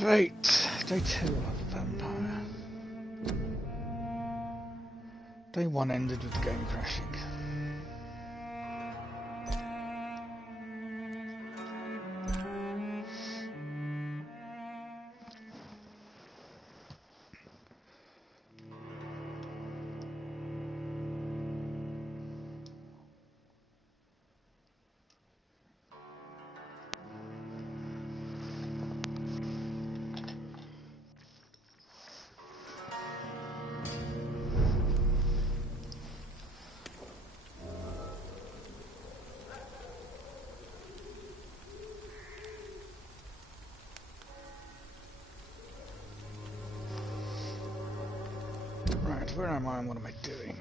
Right, day 2 of Vampyr. Day 1 ended with the game crashing. Right, where am I and what am I doing?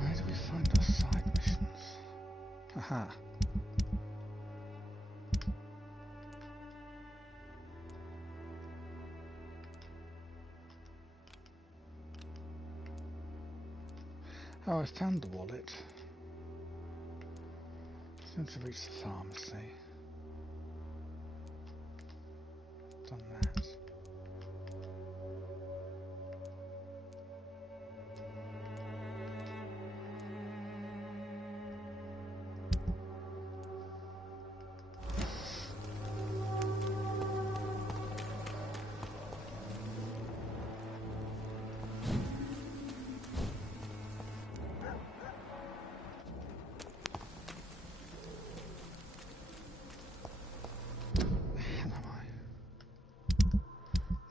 Where do we find our side missions? Aha. Oh, I found the wallet. Since I reached the pharmacy. Done that.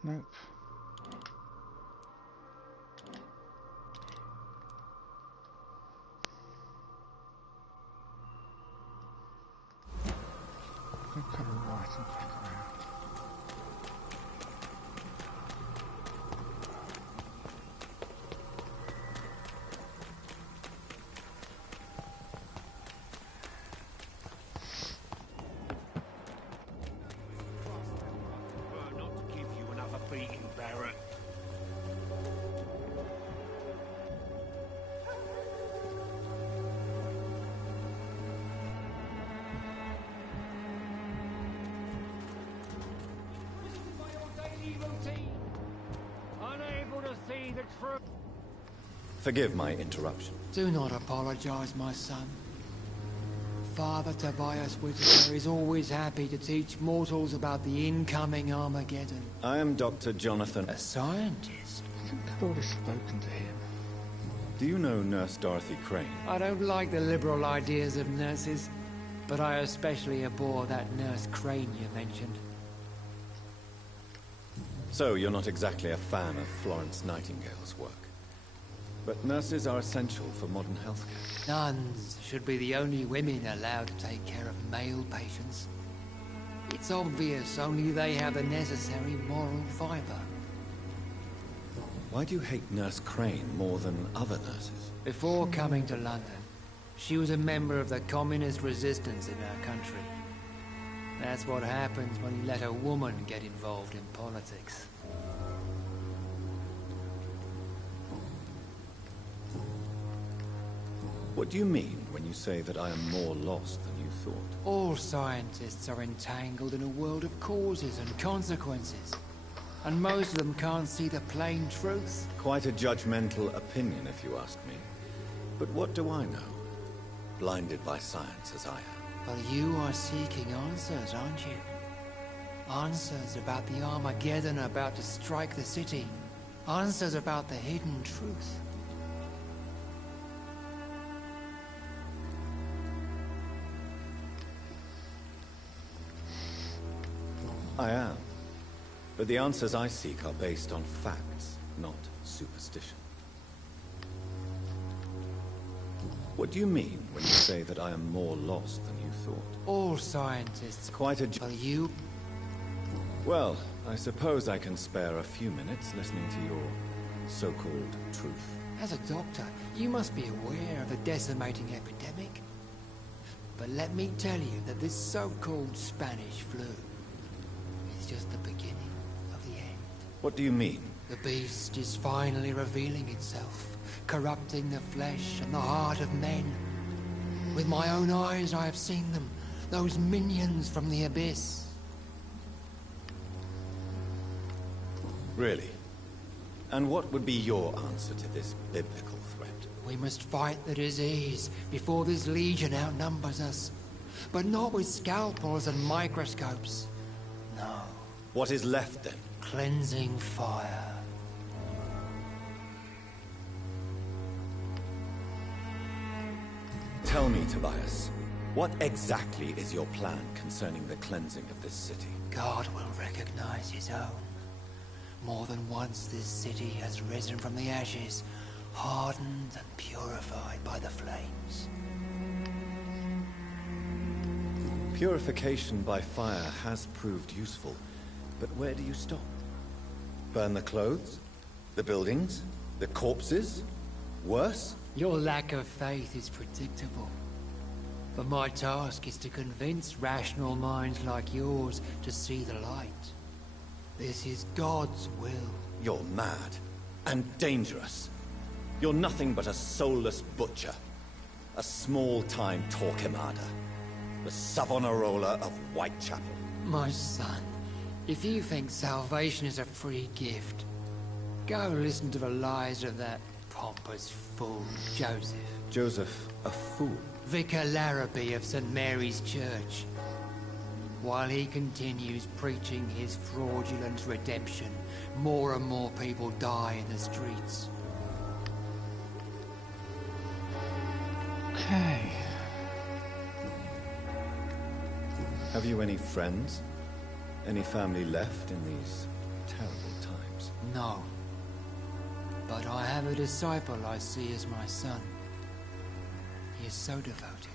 Nope. I'll come right and back around. Forgive my interruption. Do not apologize, my son. Father Tobias Whittaker is always happy to teach mortals about the incoming Armageddon. I am Dr. Jonathan. A scientist? I think I've already spoken to him. Do you know Nurse Dorothy Crane? I don't like the liberal ideas of nurses, but I especially abhor that Nurse Crane you mentioned. So you're not exactly a fan of Florence Nightingale's work. But nurses are essential for modern healthcare. Nuns should be the only women allowed to take care of male patients. It's obvious only they have the necessary moral fiber. Why do you hate Nurse Crane more than other nurses? Before coming to London, she was a member of the communist resistance in our country. That's what happens when you let a woman get involved in politics. What do you mean when you say that I am more lost than you thought? All scientists are entangled in a world of causes and consequences. and most of them can't see the plain truth. Quite a judgmental opinion, if you ask me. But what do I know? Blinded by science as I am. But you are seeking answers, aren't you? Answers about the Armageddon about to strike the city. Answers about the hidden truth. I am. But the answers I seek are based on facts, not superstition. What do you mean when you say that I am more lost than you thought? All scientists. Quite a... Well, you... Well, I suppose I can spare a few minutes listening to your so-called truth. As a doctor, you must be aware of the decimating epidemic. But let me tell you that this so-called Spanish flu is just the beginning of the end. What do you mean? The beast is finally revealing itself, corrupting the flesh and the heart of men. With my own eyes I have seen them, those minions from the abyss. Really? And what would be your answer to this biblical threat? We must fight the disease before this legion outnumbers us. But not with scalpels and microscopes. No. What is left then? Cleansing fire. Tell me, Tobias, what exactly is your plan concerning the cleansing of this city? God will recognize his own. More than once this city has risen from the ashes, hardened and purified by the flames. Purification by fire has proved useful, but where do you stop? Burn the clothes? The buildings? The corpses? Worse? Your lack of faith is predictable. But my task is to convince rational minds like yours to see the light. This is God's will. You're mad. And dangerous. You're nothing but a soulless butcher. A small-time Torquemada. The Savonarola of Whitechapel. My son, if you think salvation is a free gift, go listen to the lies of that pompous fool, Joseph. Joseph, a fool? Vicar Larrabee of St. Mary's Church. While he continues preaching his fraudulent redemption, more and more people die in the streets. Okay. Have you any friends? Any family left in these terrible times? No. But I have a disciple I see as my son. He is so devoted.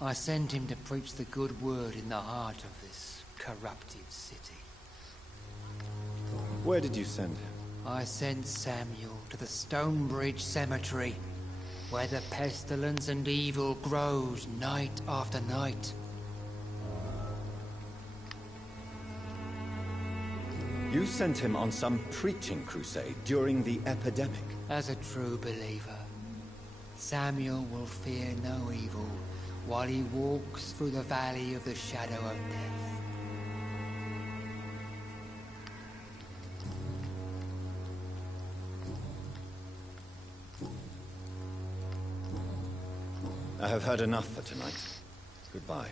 I send him to preach the good word in the heart of this corrupted city. Where did you send him? I sent Samuel to the Stonebridge Cemetery, where the pestilence and evil grows night after night. You sent him on some preaching crusade during the epidemic. As a true believer, Samuel will fear no evil while he walks through the valley of the shadow of death. I have heard enough for tonight. Goodbye.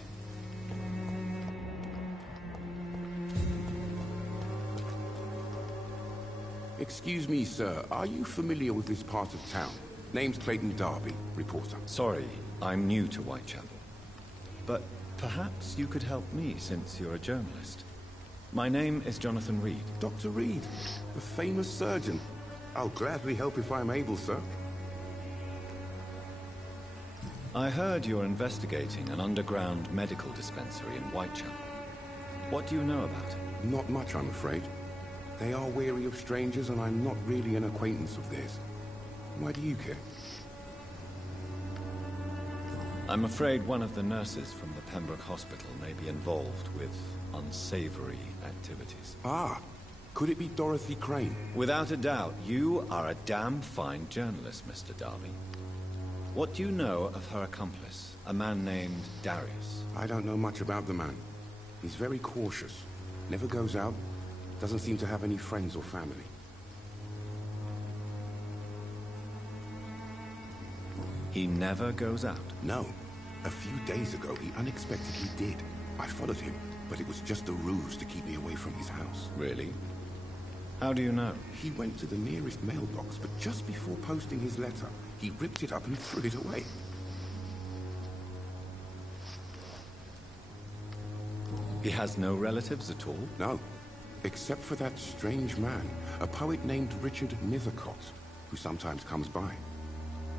Excuse me, sir. Are you familiar with this part of town? Name's Clayton Darby, reporter. Sorry, I'm new to Whitechapel. But perhaps you could help me since you're a journalist. My name is Jonathan Reed. Dr. Reed, the famous surgeon. I'll gladly help if I'm able, sir. I heard you're investigating an underground medical dispensary in Whitechapel. What do you know about it? Not much, I'm afraid. They are wary of strangers, and I'm not really an acquaintance of theirs. Why do you care? I'm afraid one of the nurses from the Pembroke Hospital may be involved with unsavory activities. Ah, could it be Dorothy Crane? Without a doubt, you are a damn fine journalist, Mr. Darby. What do you know of her accomplice, a man named Darius? I don't know much about the man. He's very cautious. Never goes out. Doesn't seem to have any friends or family. He never goes out? No. A few days ago, he unexpectedly did. I followed him, but it was just a ruse to keep me away from his house. Really? How do you know? He went to the nearest mailbox, but just before posting his letter, he ripped it up and threw it away. He has no relatives at all? No. Except for that strange man, a poet named Richard Nethercott, who sometimes comes by.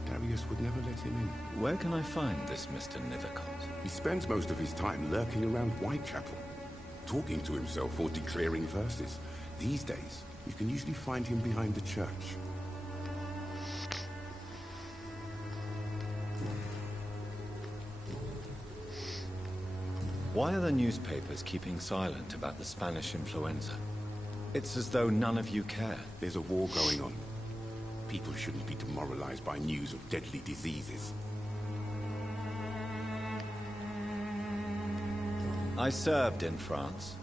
Darius would never let him in. Where can I find this Mr. Nethercott? He spends most of his time lurking around Whitechapel, talking to himself or declaring verses. These days, you can usually find him behind the church. Why are the newspapers keeping silent about the Spanish influenza? It's as though none of you care. There's a war going on. People shouldn't be demoralized by news of deadly diseases. I served in France.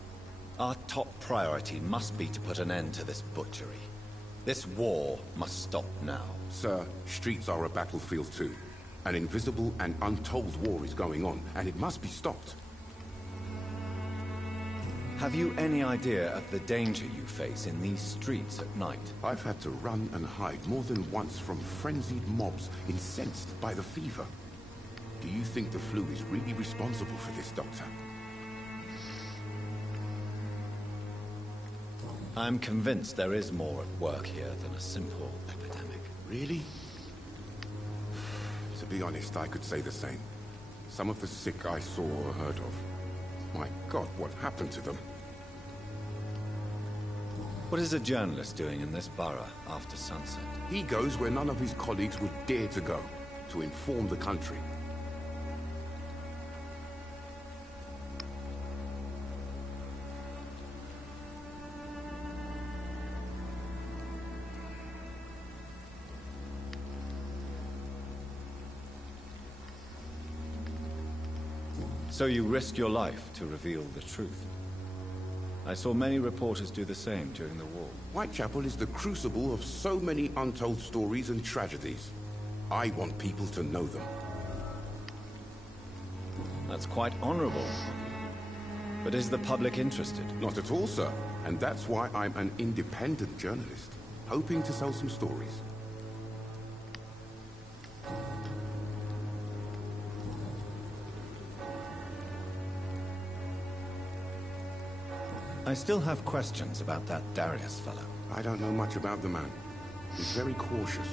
Our top priority must be to put an end to this butchery. This war must stop now. Sir, streets are a battlefield too. An invisible and untold war is going on, and it must be stopped. Have you any idea of the danger you face in these streets at night? I've had to run and hide more than once from frenzied mobs incensed by the fever. Do you think the flu is really responsible for this, Doctor? I'm convinced there is more at work here than a simple epidemic. Really? To be honest, I could say the same. Some of the sick I saw or heard of. My God, what happened to them? What is a journalist doing in this borough after sunset? He goes where none of his colleagues would dare to go, to inform the country. So you risk your life to reveal the truth. I saw many reporters do the same during the war. Whitechapel is the crucible of so many untold stories and tragedies. I want people to know them. That's quite honorable of you. But is the public interested? Not at all, sir. And that's why I'm an independent journalist, hoping to sell some stories. I still have questions about that Darius fellow. I don't know much about the man. He's very cautious,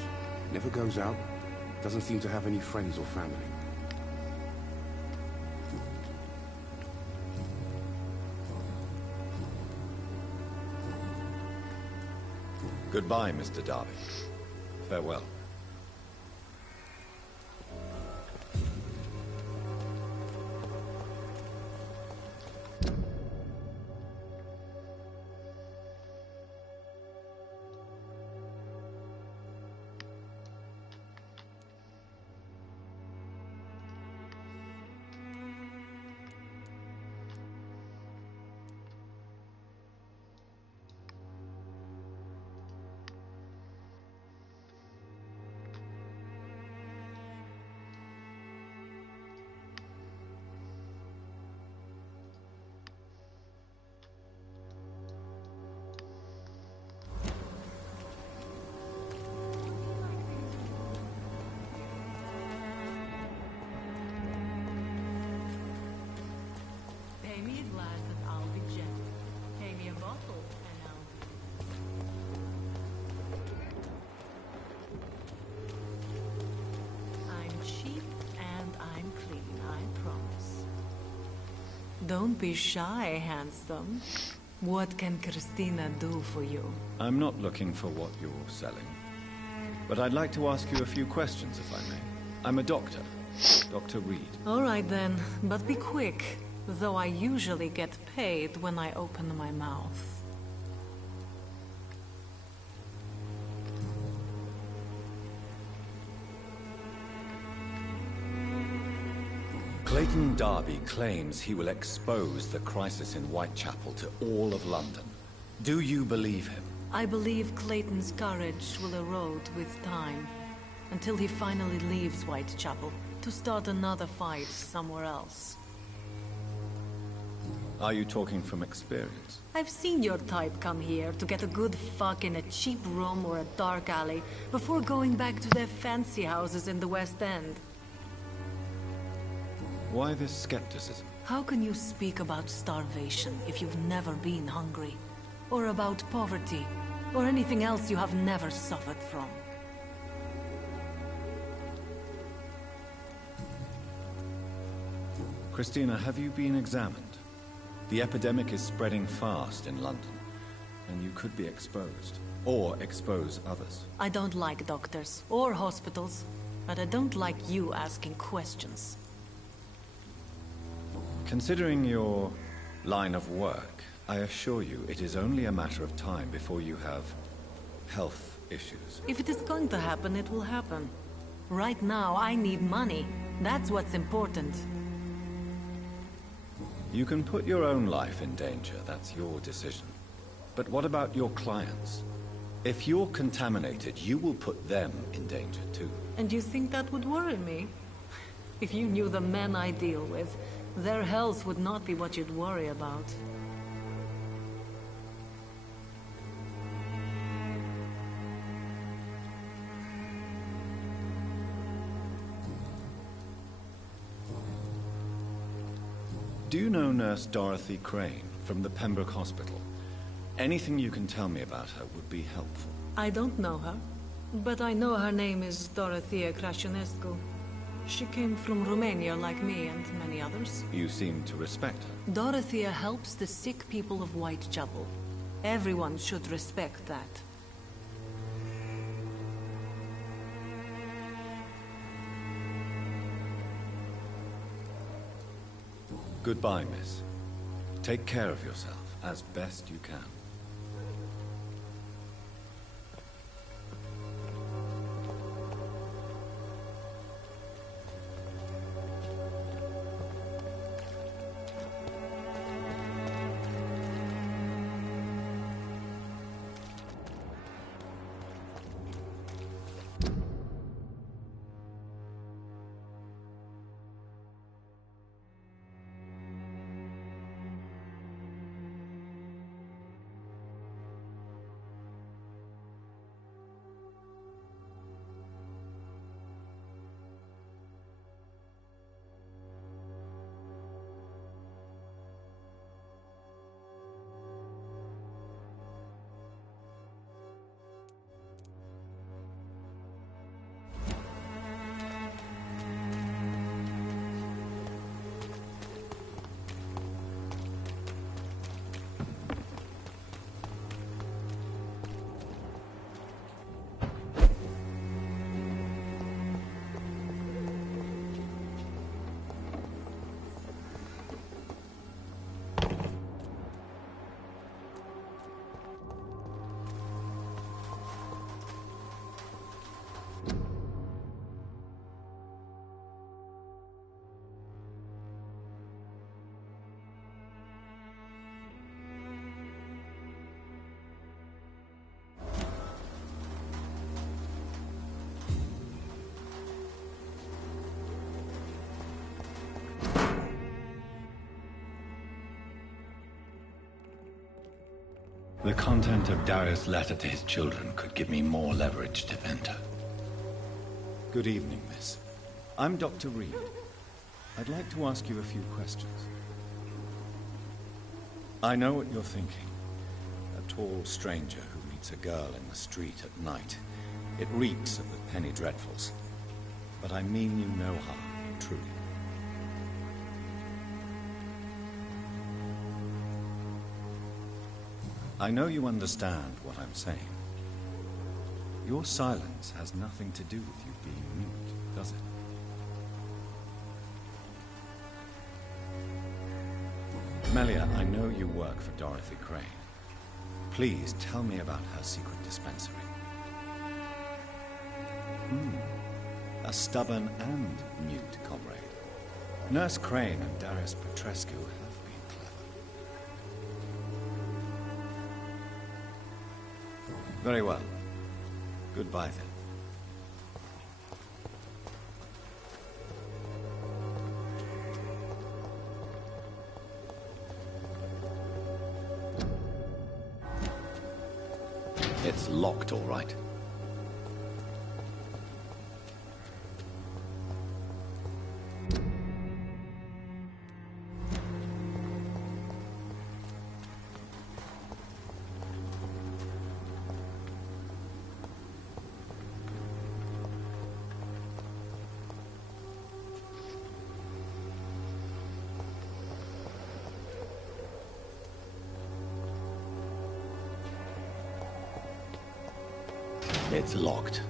never goes out, doesn't seem to have any friends or family. Goodbye, Mr. Darby. Farewell. Don't be shy, handsome. What can Christina do for you? I'm not looking for what you're selling. But I'd like to ask you a few questions, if I may. I'm a doctor. Dr. Reed. All right then, but be quick. Though I usually get paid when I open my mouth. Clayton Darby claims he will expose the crisis in Whitechapel to all of London. Do you believe him? I believe Clayton's courage will erode with time, until he finally leaves Whitechapel to start another fight somewhere else. Are you talking from experience? I've seen your type come here to get a good fuck in a cheap room or a dark alley before going back to their fancy houses in the West End. Why this skepticism? How can you speak about starvation if you've never been hungry? Or about poverty? Or anything else you have never suffered from? Christina, have you been examined? The epidemic is spreading fast in London, and you could be exposed, or expose others. I don't like doctors, or hospitals, but I don't like you asking questions. Considering your line of work, I assure you it is only a matter of time before you have health issues. If it is going to happen, it will happen. Right now, I need money. That's what's important. You can put your own life in danger, that's your decision. But what about your clients? If you're contaminated, you will put them in danger too. And you think that would worry me? If you knew the men I deal with, their health would not be what you'd worry about. Do you know Nurse Dorothy Crane from the Pembroke Hospital? Anything you can tell me about her would be helpful. I don't know her, but I know her name is Dorothea Crăciunescu. She came from Romania like me and many others. You seem to respect her. Dorothea helps the sick people of Whitechapel. Everyone should respect that. Goodbye, miss. Take care of yourself as best you can. The content of Darius' letter to his children could give me more leverage to enter. Good evening, miss. I'm Dr. Reed. I'd like to ask you a few questions. I know what you're thinking. A tall stranger who meets a girl in the street at night. It reeks of the penny dreadfuls. But I mean you no harm, truly. I know you understand what I'm saying. Your silence has nothing to do with you being mute, does it? Melia, I know you work for Dorothy Crane. Please tell me about her secret dispensary. A stubborn and mute comrade. Nurse Crane and Darius Petrescu have been clever. Very well. Goodbye then. It's locked, all right. It's locked.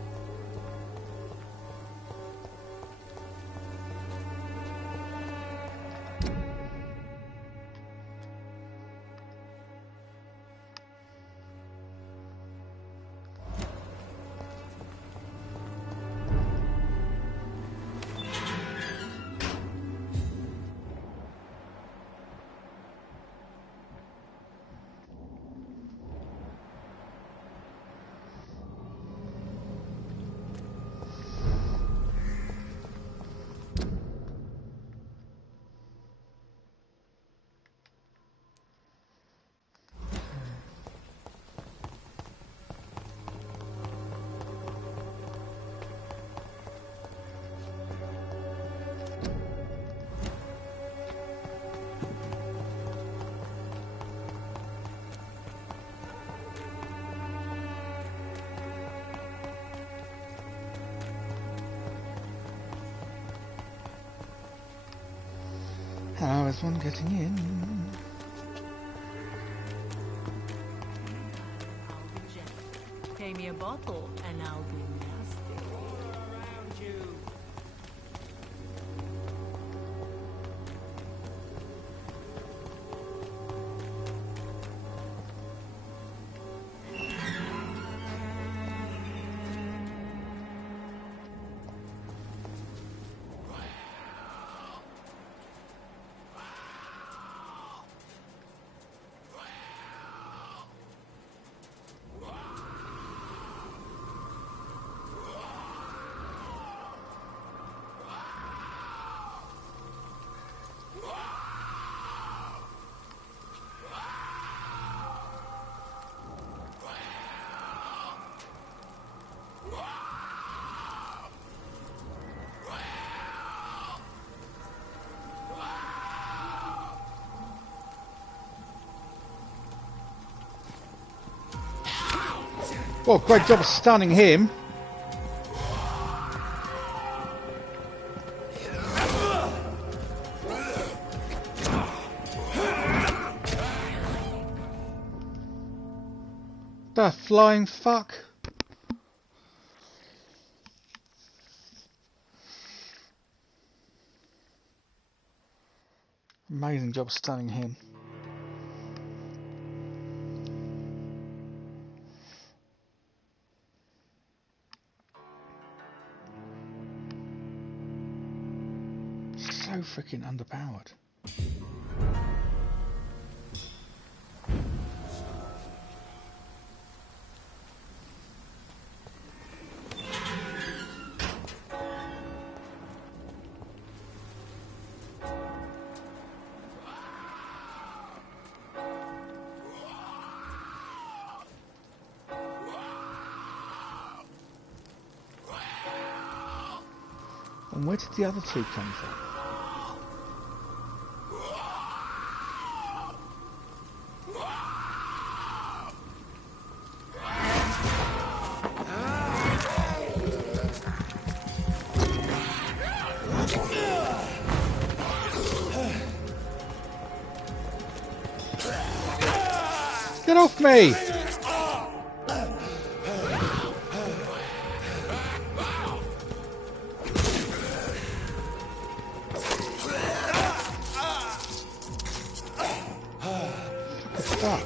How is one getting in? I'll be gentle. Pay me a bottle and I'll be nasty. Around you. Well, great job of stunning him. The flying fuck. Amazing job stunning him. So freaking underpowered. And where did the other two come from? Get off me! Fuck.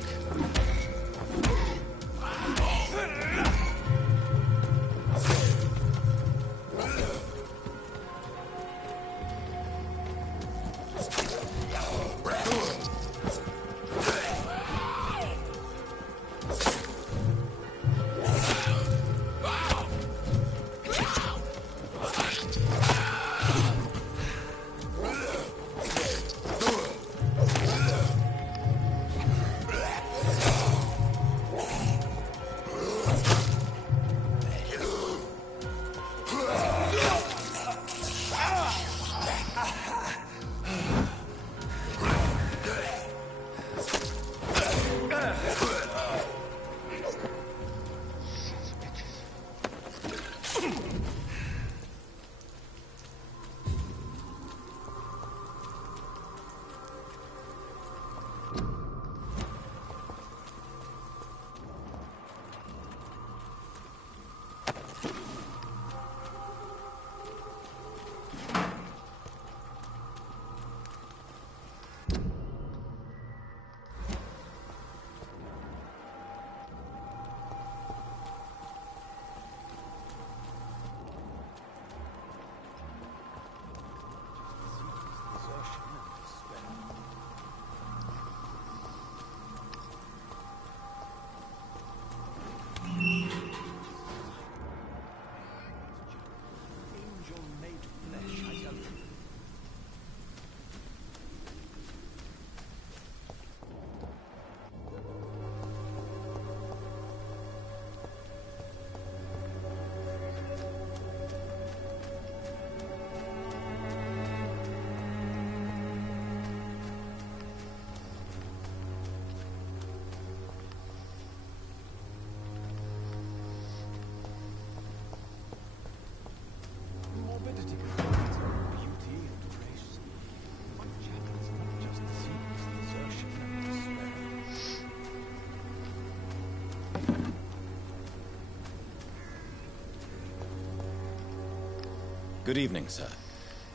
Good evening, sir.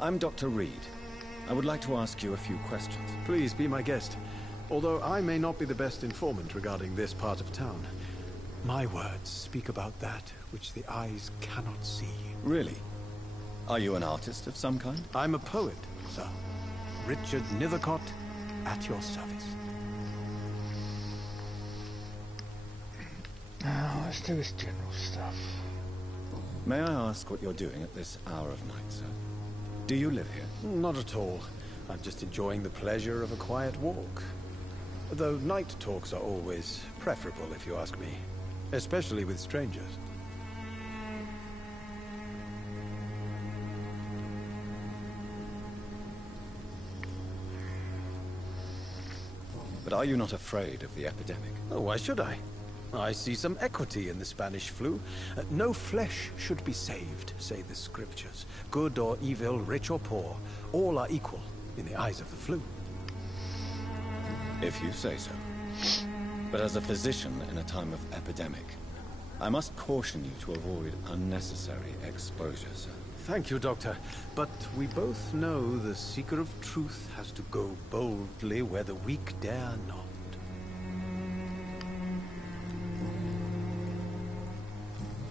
I'm Dr. Reed. I would like to ask you a few questions. Please be my guest. Although I may not be the best informant regarding this part of town, my words speak about that which the eyes cannot see. Really? Are you an artist of some kind? I'm a poet, sir. Richard Nethercott, at your service. Now, let's do this general stuff. May I ask what you're doing at this hour of night, sir? Do you live here? Not at all. I'm just enjoying the pleasure of a quiet walk. Though night talks are always preferable, if you ask me. Especially with strangers. But are you not afraid of the epidemic? Oh, why should I? I see some equity in the Spanish flu. No flesh should be saved, say the scriptures. Good or evil, rich or poor, all are equal in the eyes of the flu. If you say so. But as a physician in a time of epidemic, I must caution you to avoid unnecessary exposure, sir. Thank you, Doctor. But we both know the seeker of truth has to go boldly where the weak dare not.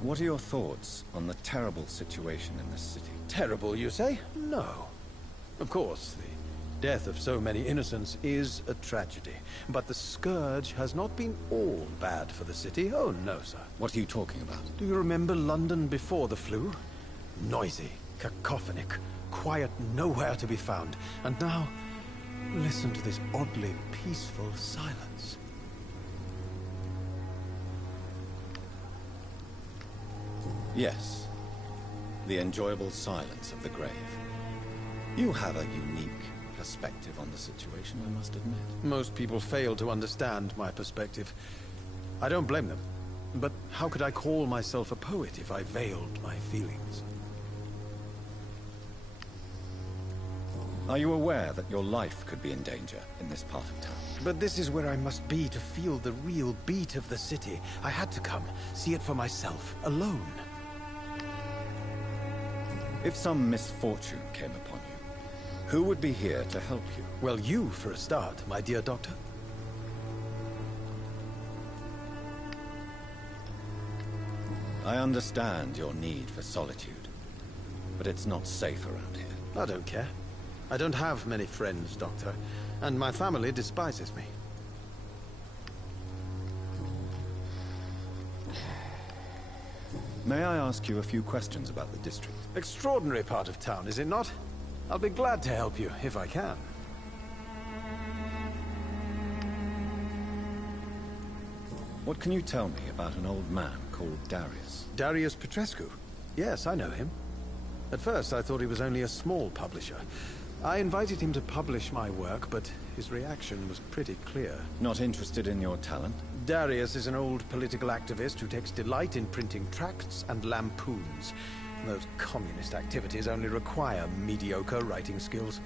What are your thoughts on the terrible situation in this city? Terrible, you say? No. Of course, the death of so many innocents is a tragedy. But the scourge has not been all bad for the city. Oh, no, sir. What are you talking about? Do you remember London before the flu? Noisy, cacophonic, quiet nowhere to be found. And now, listen to this oddly peaceful silence. Yes. The enjoyable silence of the grave. You have a unique perspective on the situation, I must admit. Most people fail to understand my perspective. I don't blame them. But how could I call myself a poet if I veiled my feelings? Are you aware that your life could be in danger in this part of town? But this is where I must be to feel the real beat of the city. I had to come, see it for myself, alone. If some misfortune came upon you, who would be here to help you? Well, you for a start, my dear doctor. I understand your need for solitude, but it's not safe around here. I don't care. I don't have many friends, Doctor, and my family despises me. May I ask you a few questions about the district? Extraordinary part of town, is it not? I'll be glad to help you, if I can. What can you tell me about an old man called Darius? Darius Petrescu? Yes, I know him. At first, I thought he was only a small publisher. I invited him to publish my work, but his reaction was pretty clear. Not interested in your talent? Darius is an old political activist who takes delight in printing tracts and lampoons. Those communist activities only require mediocre writing skills.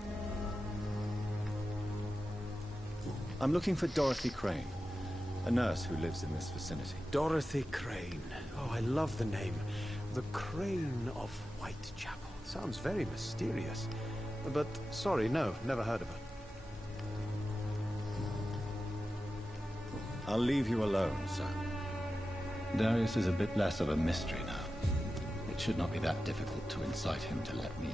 I'm looking for Dorothy Crane, a nurse who lives in this vicinity. Dorothy Crane. Oh, I love the name. The Crane of Whitechapel. Sounds very mysterious. But, sorry, no, never heard of her. I'll leave you alone, sir. Darius is a bit less of a mystery now. It should not be that difficult to incite him to let me in.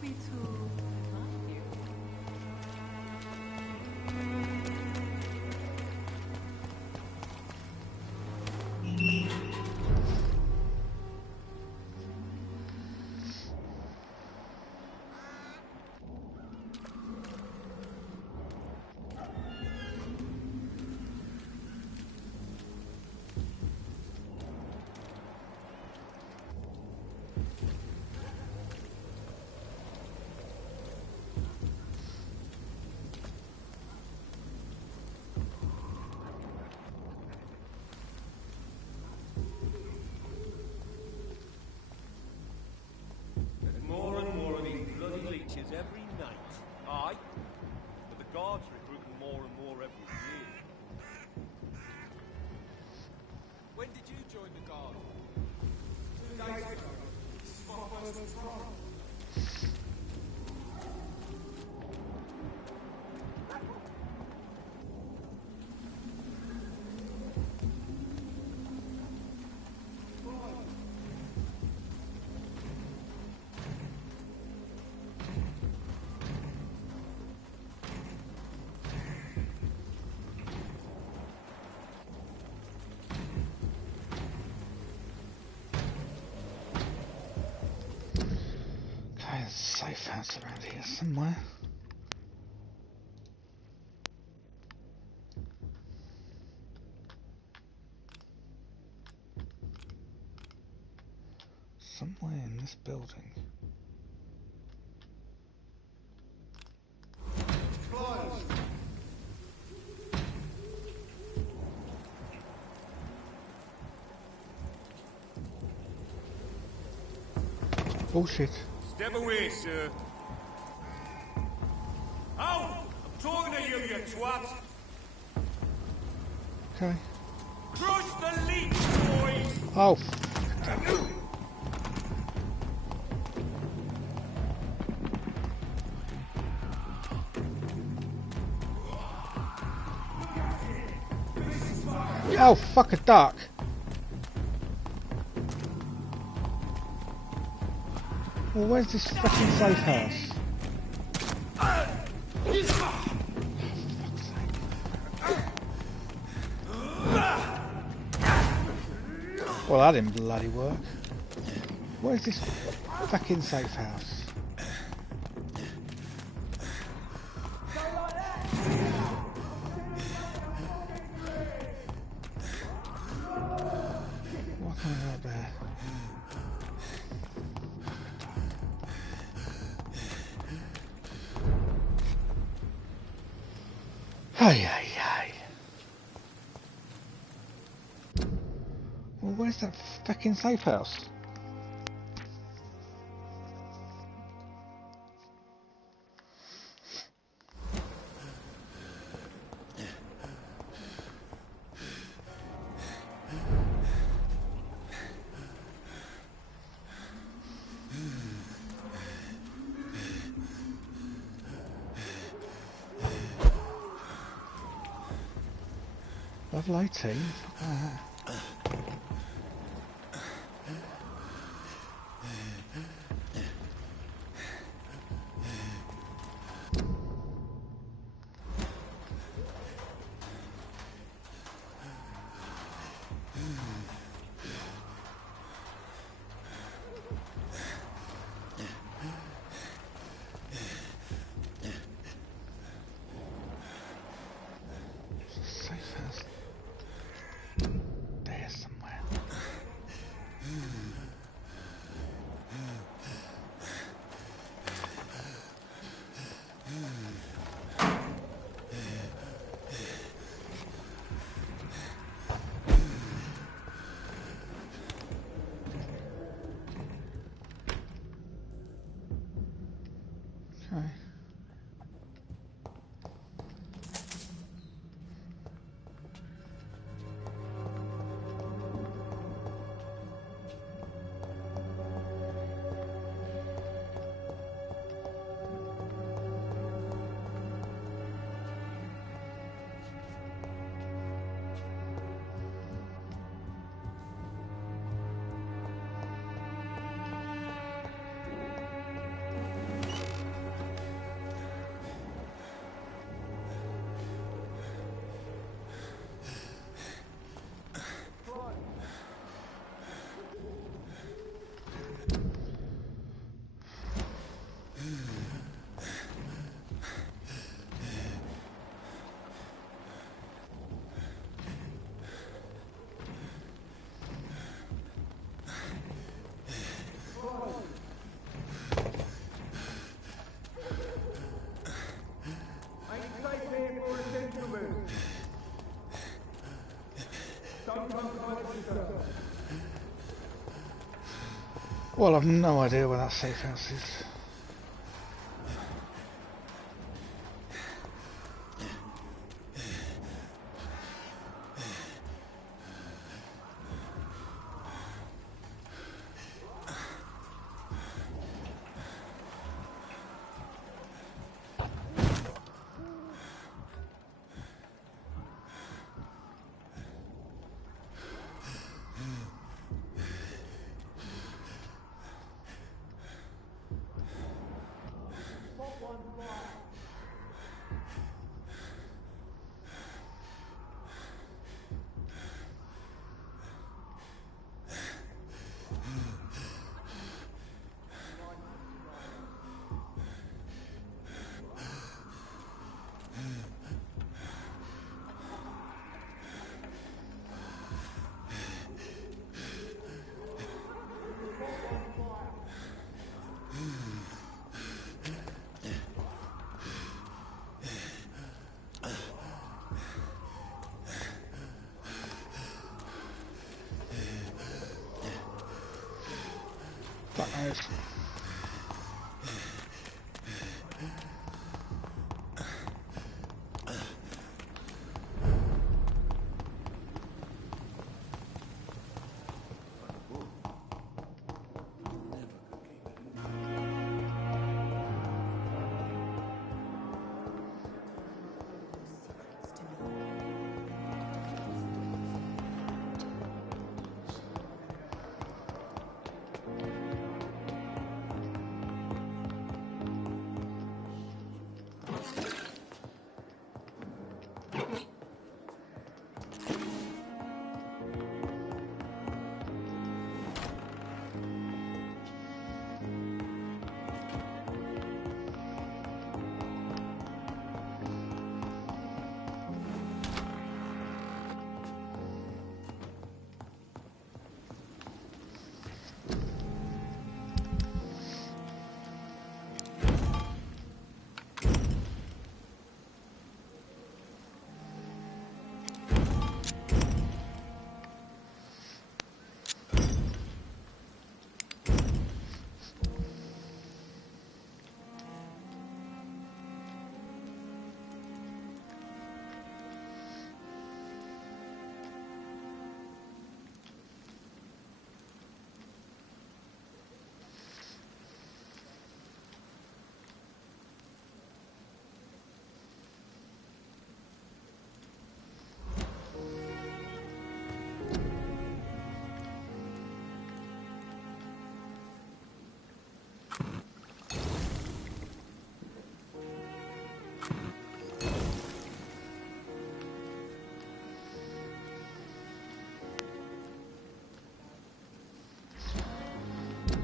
Me to Vampyr. When did you join the guard? 2 days ago. This is my first trial. Safe house around here somewhere. Somewhere in this building. Close. Bullshit. Step away, sir. Oh! I'm talking to you, you twat! Okay. Crush the leech, boys! Oh. Oh, fuck a duck. Well, where's this fucking safe house? Well, that didn't bloody work. Where's this fucking safe house? What can I go up there? Hey, hey, hey. Well, where's that fucking safe house? Lovely team. Safe house. There somewhere. Okay. Well, I've no idea where that safe house is. Fuck knows.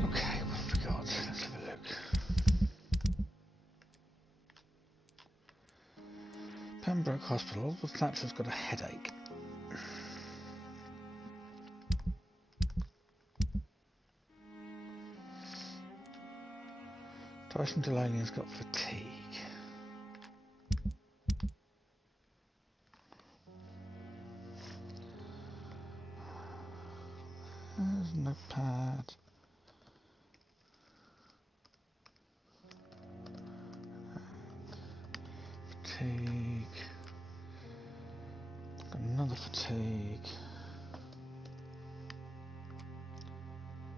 Okay, what have we got? Let's have a look. Pembroke Hospital. Thatcher's got a headache. Dyson Delaney's got fatigue. There's no pad. Fatigue. Got another fatigue.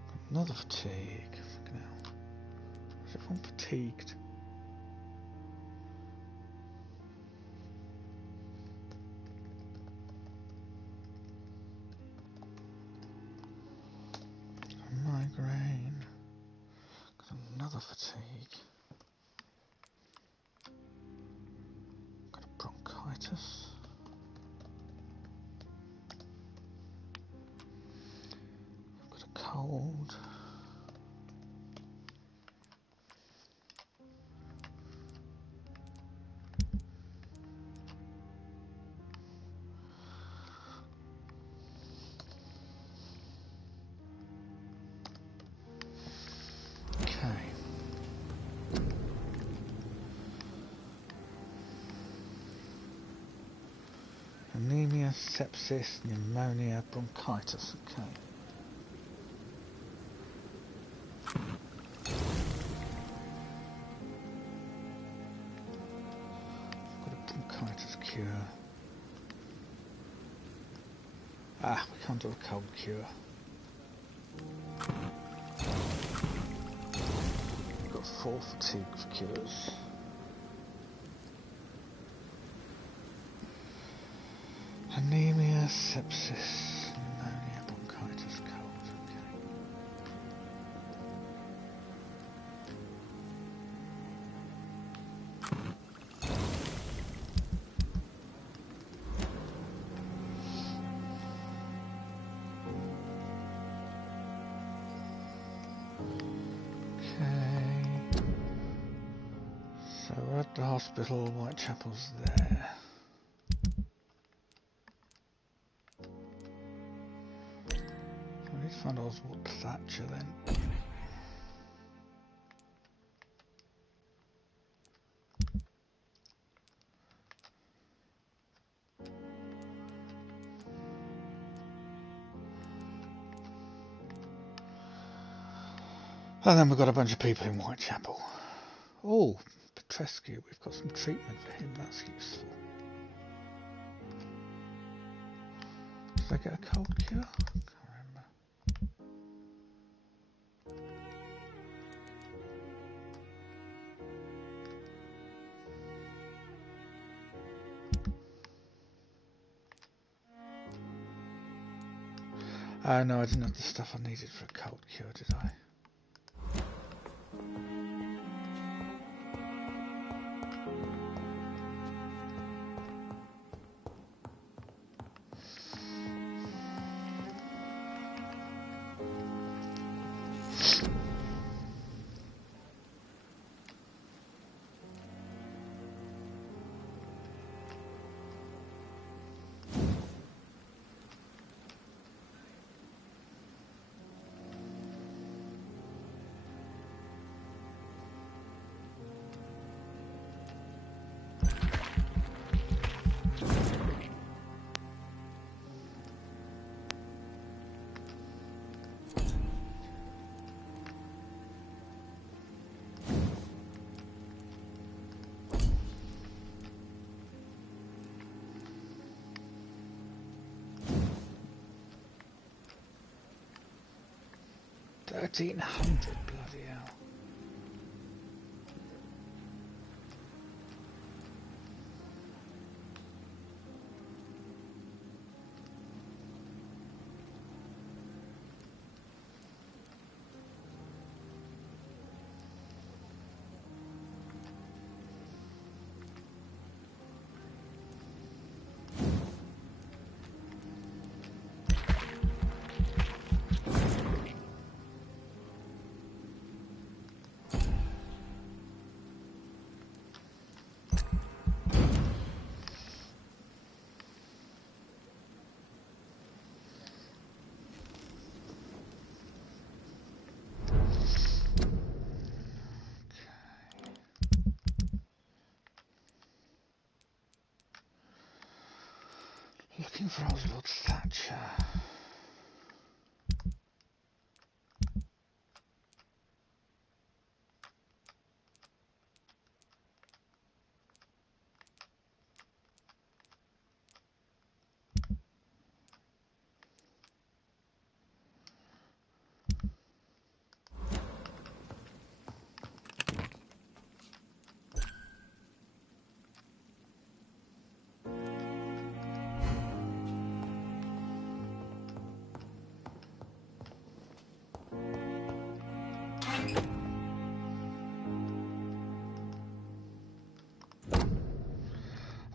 Got another fatigue. Fucking hell. Is everyone fatigued? A migraine. Got another fatigue. Got a bronchitis. Got a cold. Anemia, sepsis, pneumonia, bronchitis. Okay. Got a bronchitis cure. Ah, we can't do a cold cure. We've got 4 fatigue cures. Anemia, sepsis, pneumonia, bronchitis, cold. Okay. So we're at the hospital, Whitechapel's there. I need to find Oswald Thatcher then. And then we've got a bunch of people in Whitechapel. Oh, Petrescu, we've got some treatment for him, that's useful. Did I get a cold cure? Can't remember. No, I didn't have the stuff I needed for a cold cure, did I? $1,300, bloody hell. Looking for old Lord Thatcher.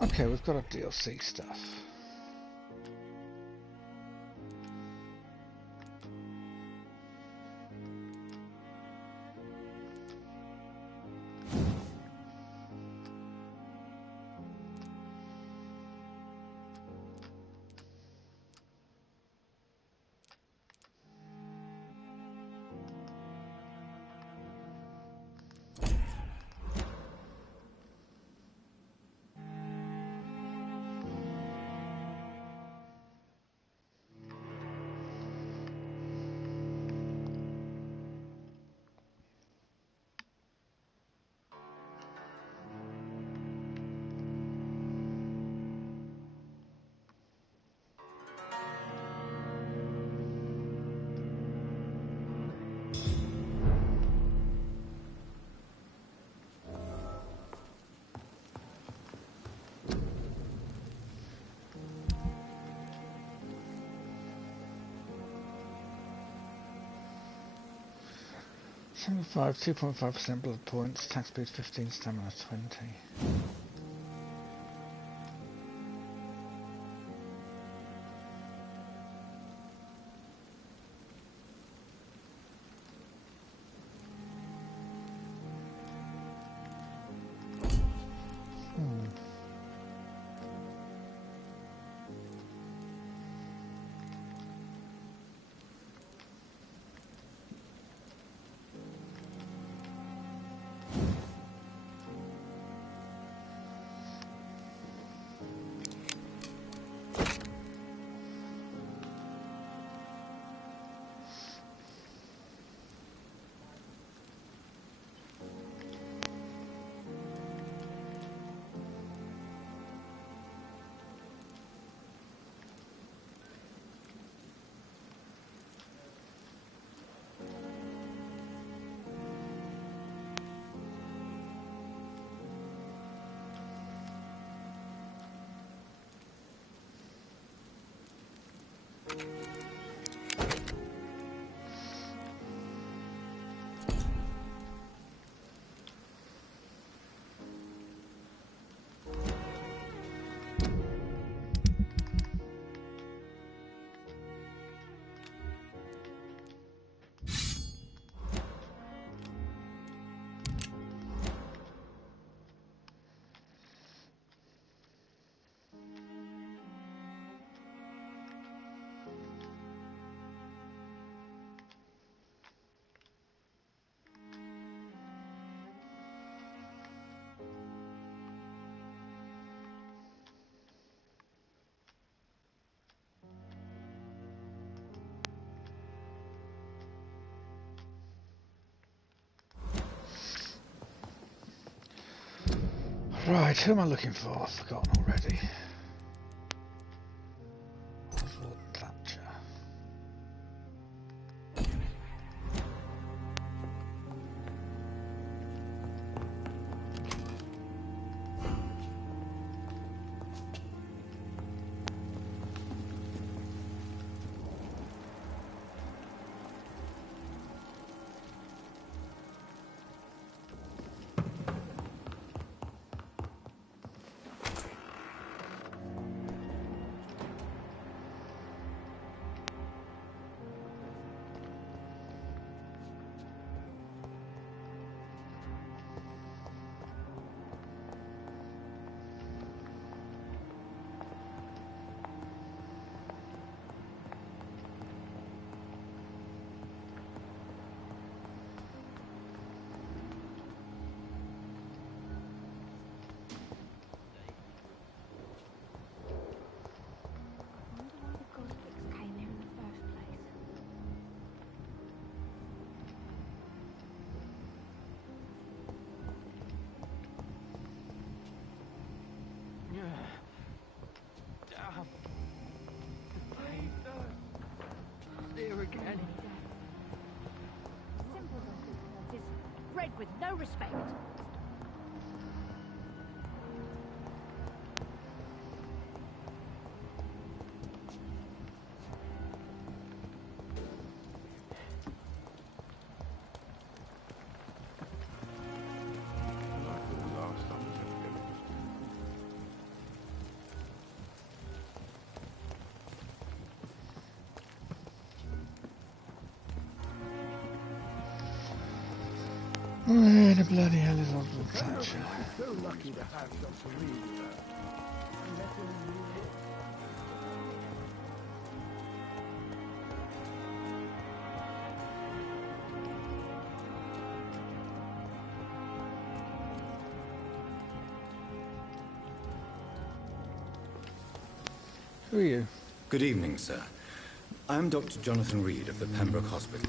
Okay, we've got our DLC stuff. $75, 2.5% blood points, attack speed 15, stamina 20. Right, who am I looking for? I've forgotten already. Oswald Thatcher. Again. Simple is bred with no respect. Where the bloody hell is Oswald Thatcher? So lucky to have Dr. Reed with her. And let him live. Who are you? Good evening, sir. I'm Dr. Jonathan Reed of the Pembroke Hospital.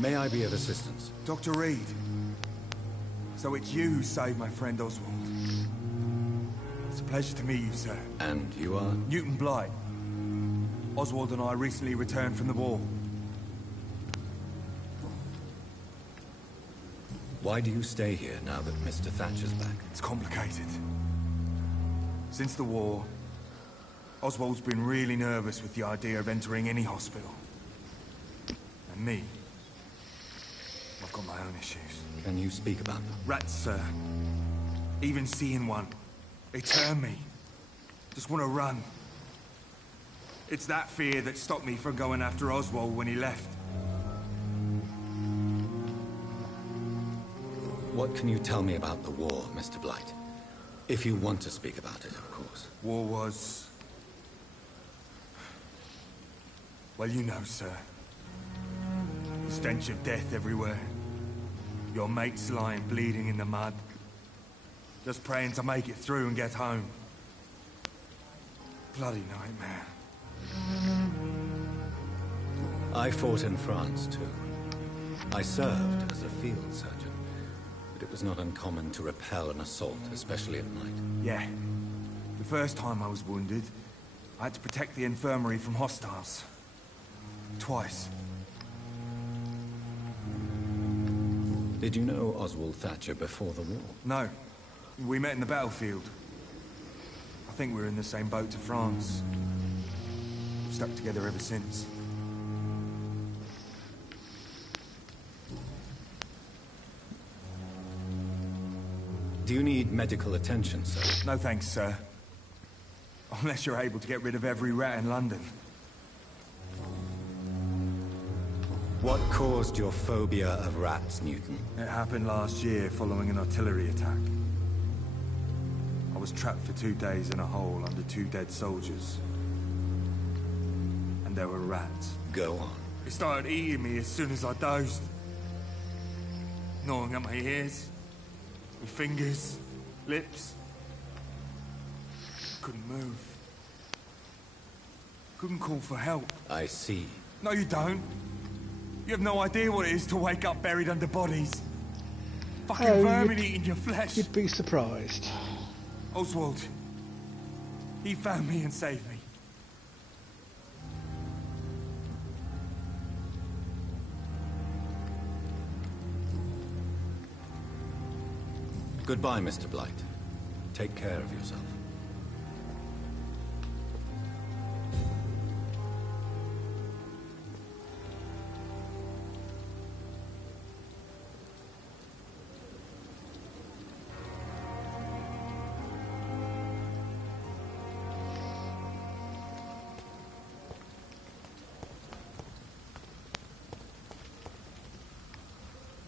May I be of assistance? Dr. Reed. So it's you who saved my friend Oswald. It's a pleasure to meet you, sir. And you are? Newton Blight. Oswald and I recently returned from the war. Why do you stay here now that Mr. Thatcher's back? It's complicated. Since the war, Oswald's been really nervous with the idea of entering any hospital. And me, I've got my own issues. Can you speak about them? Rats, sir. Even seeing one, they turn me. Just want to run. It's that fear that stopped me from going after Oswald when he left. What can you tell me about the war, Mr. Blight? If you want to speak about it, of course. War was... well, you know, sir. The stench of death everywhere. Your mates lying bleeding in the mud. Just praying to make it through and get home. Bloody nightmare. I fought in France, too. I served as a field surgeon, but it was not uncommon to repel an assault, especially at night. Yeah. The first time I was wounded, I had to protect the infirmary from hostiles. Twice. Did you know Oswald Thatcher before the war? No. We met in the battlefield. I think we were in the same boat to France. stuck together ever since. Do you need medical attention, sir? No thanks, sir. Unless you're able to get rid of every rat in London. What caused your phobia of rats, Newton? It happened last year following an artillery attack. I was trapped for 2 days in a hole under 2 dead soldiers. And there were rats. Go on. They started eating me as soon as I dozed. Gnawing at my ears. With fingers. Lips. Couldn't move. Couldn't call for help. I see. No, you don't. You have no idea what it is to wake up buried under bodies. Fucking vermin eating your flesh. You'd be surprised. Oswald. He found me and saved me. Goodbye, Mr. Blight. Take care of yourself.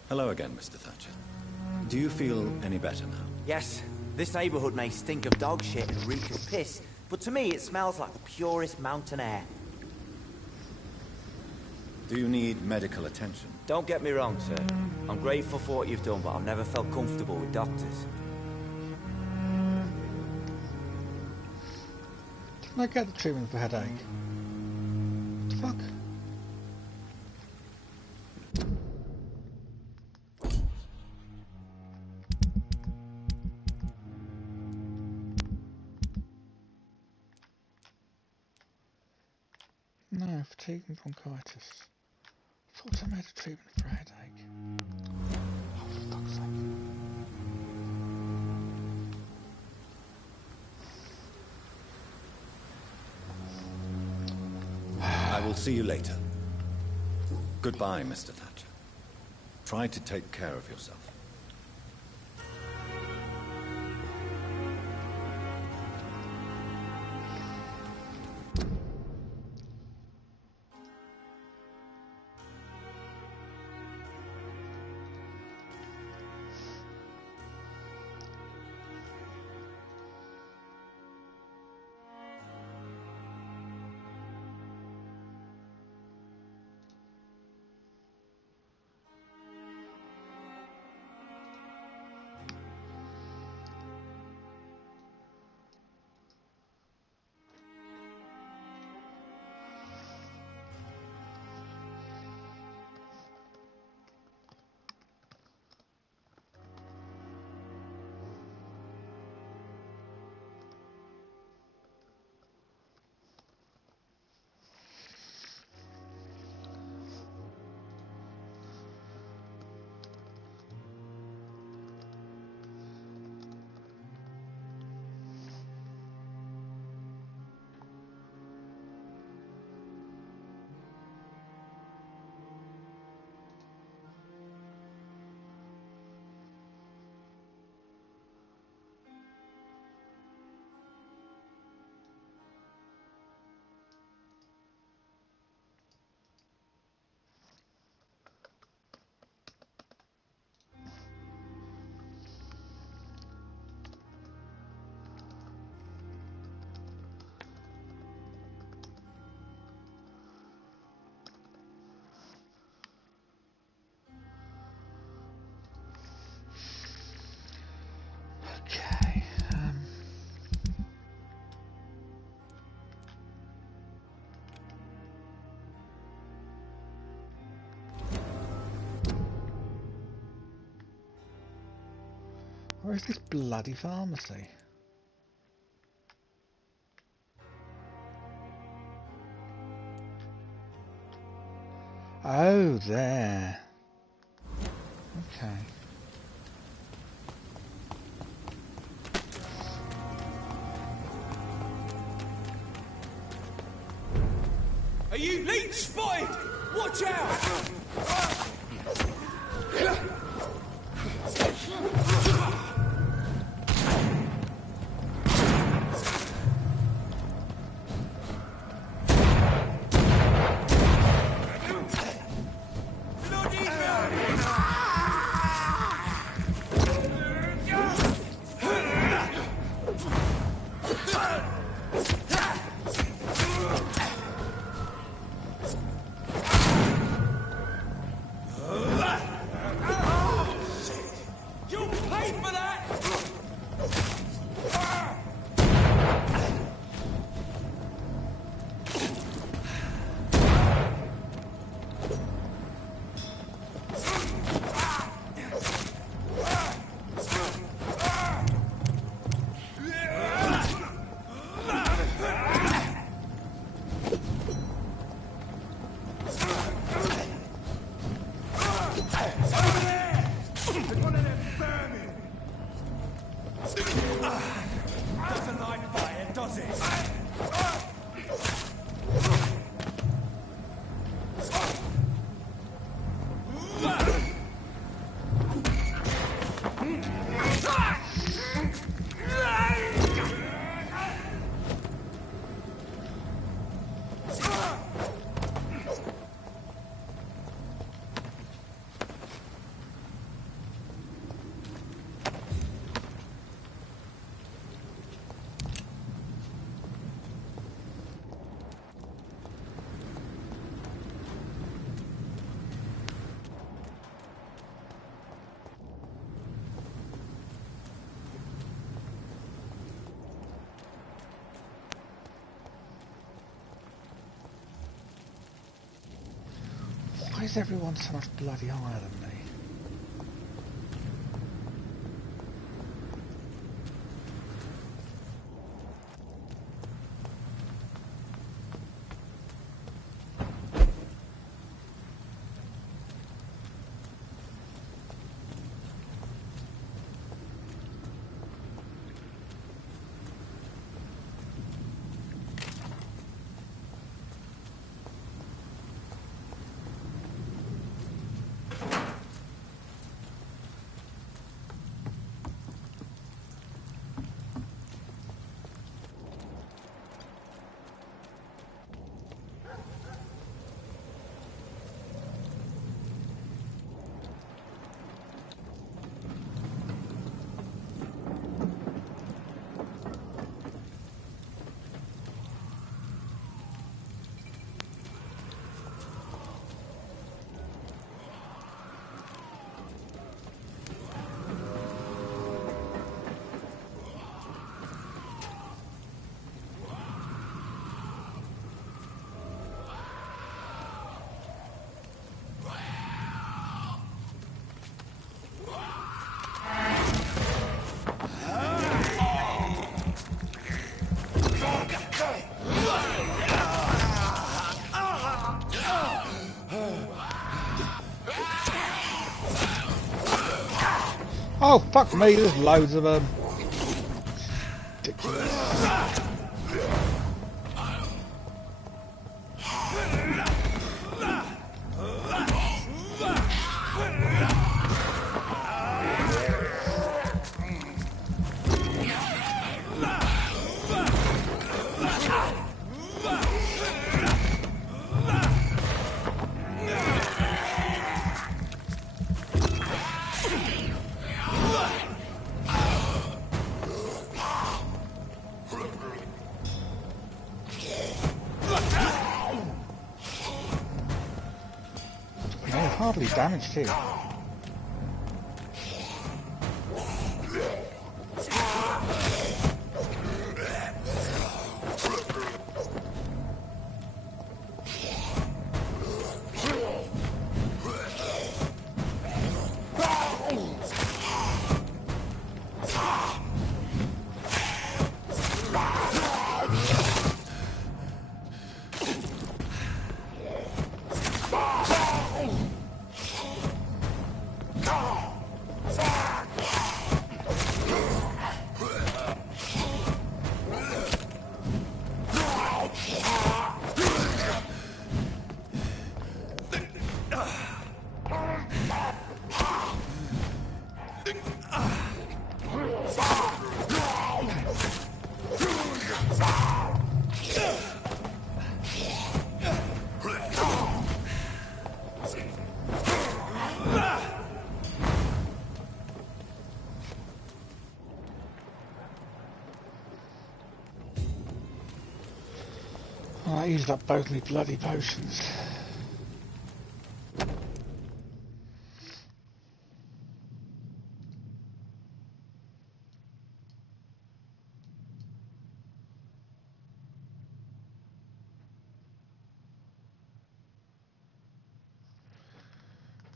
Hello again, Mr. Thatcher. Do you feel any better now? Yes. This neighborhood may stink of dog shit and reek of piss, but to me it smells like the purest mountain air. Do you need medical attention? Don't get me wrong, sir. I'm grateful for what you've done, but I've never felt comfortable with doctors. Didn't I get the treatment for headache? What the fuck? No, fatigue and bronchitis. I thought I made a treatment for a headache. Oh, for fuck's sake. I will see you later. Goodbye, Mr. Thatcher. Try to take care of yourself. Okay. Where is this bloody pharmacy? Oh, there. Okay. you leech spotted? Watch out! Doesn't like fire, does it? Why is everyone so much bloody higher than me? Oh, fuck me, there's loads of them. Ridiculous. Hardly damaged here. used up both my bloody potions.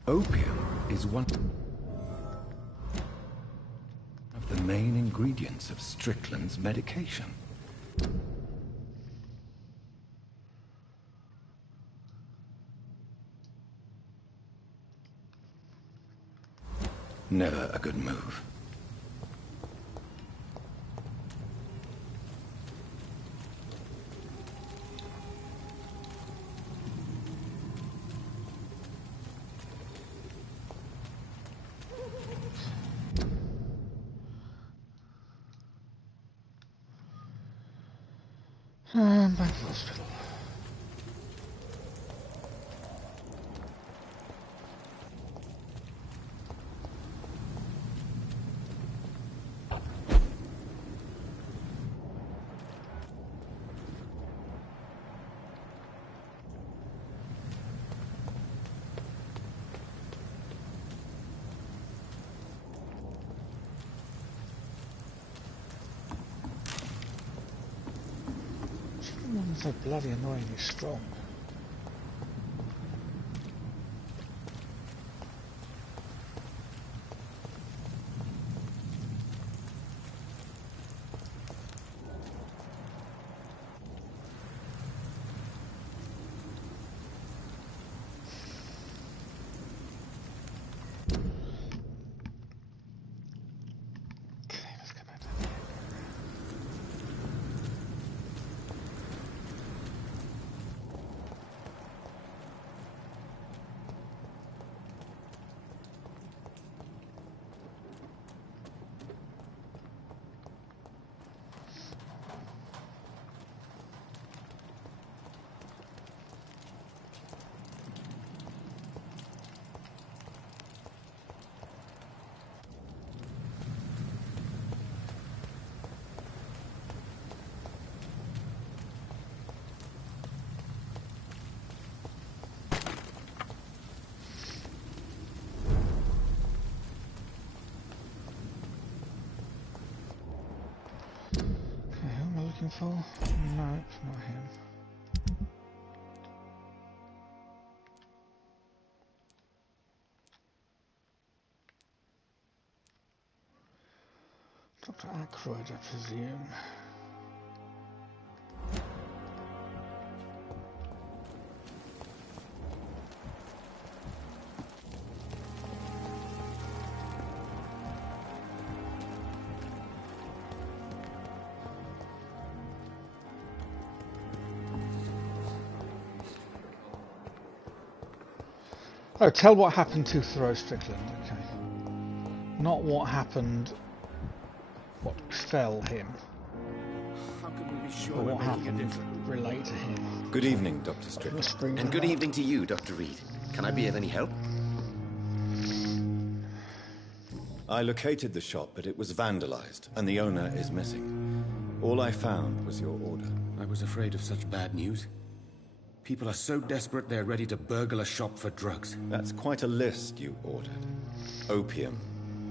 Opium is one of the main ingredients of Strickland's medication. Never a good move. Back to the hospital. Someone's so bloody annoyingly strong. For? No, it's not him. Dr. Aykroyd, I presume. Oh, tell what happened to Thoreau Strickland, okay. Not what happened, what fell him. How can we be sure Or we're what making a happened difference? relate to him. Good evening, Dr. Strickland. And good evening to you, Dr. Reed. Can I be of any help? I located the shop, but it was vandalized, and the owner is missing. All I found was your order. I was afraid of such bad news. People are so desperate they're ready to burgle a shop for drugs. That's quite a list you ordered. Opium,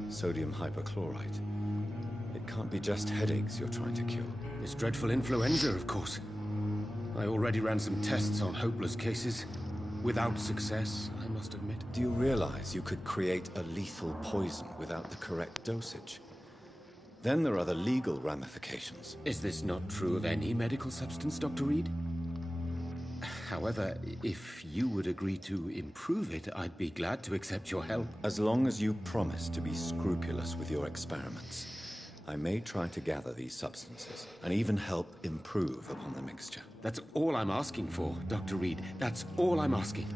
sodium hypochlorite. It can't be just headaches you're trying to cure. It's dreadful influenza, of course. I already ran some tests on hopeless cases. Without success, I must admit. Do you realize you could create a lethal poison without the correct dosage? Then there are the legal ramifications. Is this not true of any medical substance, Dr. Reed? However, if you would agree to improve it, I'd be glad to accept your help. As long as you promise to be scrupulous with your experiments, I may try to gather these substances, and even help improve upon the mixture. That's all I'm asking for, Dr. Reed. That's all I'm asking.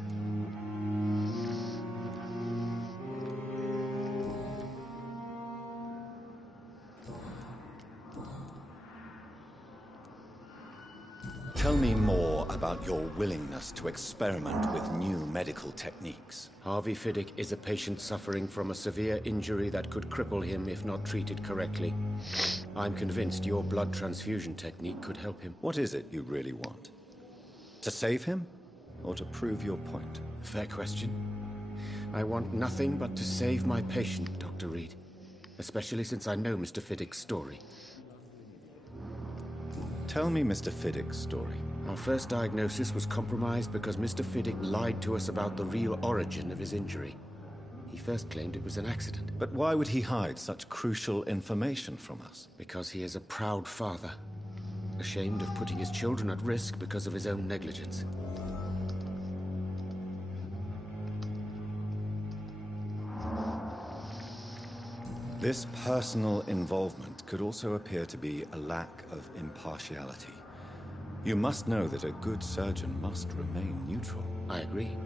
Tell me more about your willingness to experiment with new medical techniques. Harvey Fiddick is a patient suffering from a severe injury that could cripple him if not treated correctly. I'm convinced your blood transfusion technique could help him. What is it you really want? To save him? Or to prove your point? Fair question. I want nothing but to save my patient, Dr. Reed. Especially since I know Mr. Fiddick's story. Tell me Mr. Fiddick's story. Our first diagnosis was compromised because Mr. Fiddick lied to us about the real origin of his injury. He first claimed it was an accident. But why would he hide such crucial information from us? Because he is a proud father, ashamed of putting his children at risk because of his own negligence. This personal involvement could also appear to be a lack of impartiality. You must know that a good surgeon must remain neutral. I agree.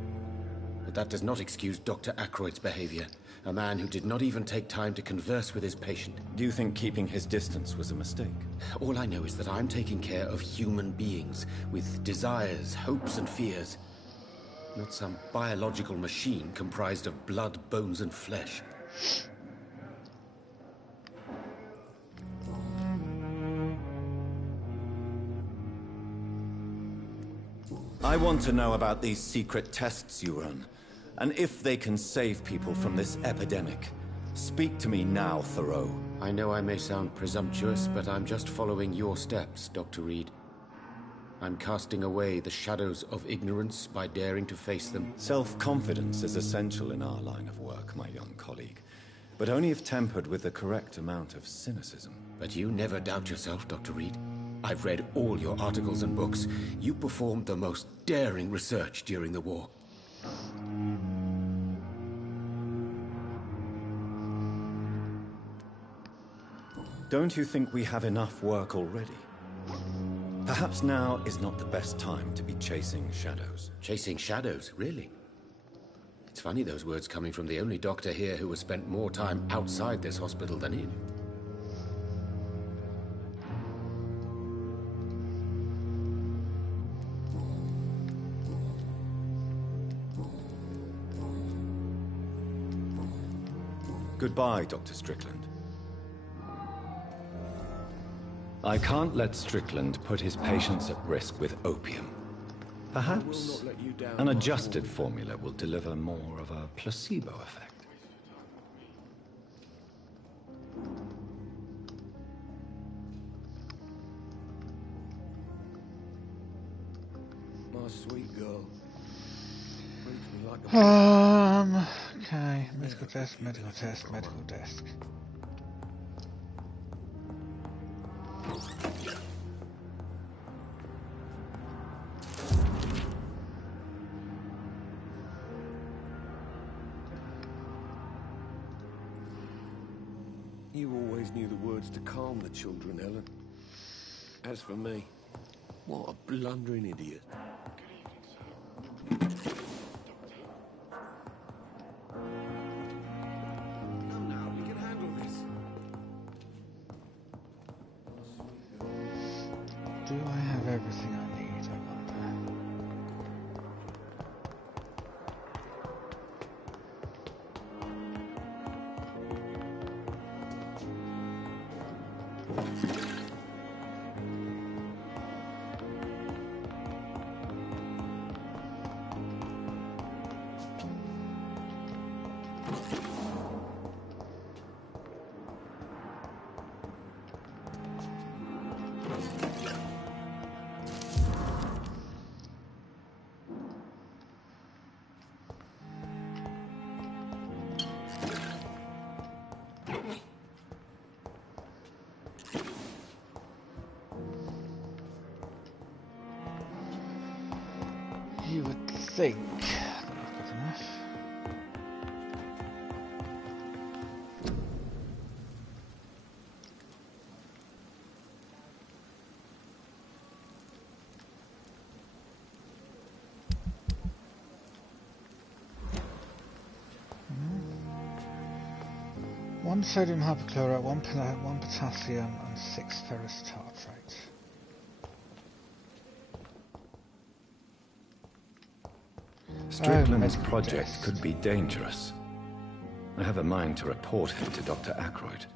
But that does not excuse Dr. Ackroyd's behavior. A man who did not even take time to converse with his patient. Do you think keeping his distance was a mistake? All I know is that I'm taking care of human beings with desires, hopes, and fears. Not some biological machine comprised of blood, bones, and flesh. I want to know about these secret tests you run, and if they can save people from this epidemic. Speak to me now, Thoreau. I know I may sound presumptuous, but I'm just following your steps, Dr. Reed. I'm casting away the shadows of ignorance by daring to face them. Self-confidence is essential in our line of work, my young colleague, but only if tempered with the correct amount of cynicism. But you never doubt yourself, Dr. Reed. I've read all your articles and books. You performed the most daring research during the war. Don't you think we have enough work already? Perhaps now is not the best time to be chasing shadows. Chasing shadows, really? It's funny those words coming from the only doctor here who has spent more time outside this hospital than in. Goodbye, Dr. Strickland. I can't let Strickland put his patients at risk with opium. Perhaps an adjusted formula will deliver more of a placebo effect. My sweet girl. Like a... Okay. Medical test, medical test, medical desk. You always knew the words to calm the children, Ellen. As for me, what a blundering idiot. Do I have everything I need, I wonder? You would think that I've got enough. One sodium hypochlorite, one potassium, and 6 ferrous tartrate. Strickland's project could be dangerous. I have a mind to report him to Dr. Ackroyd.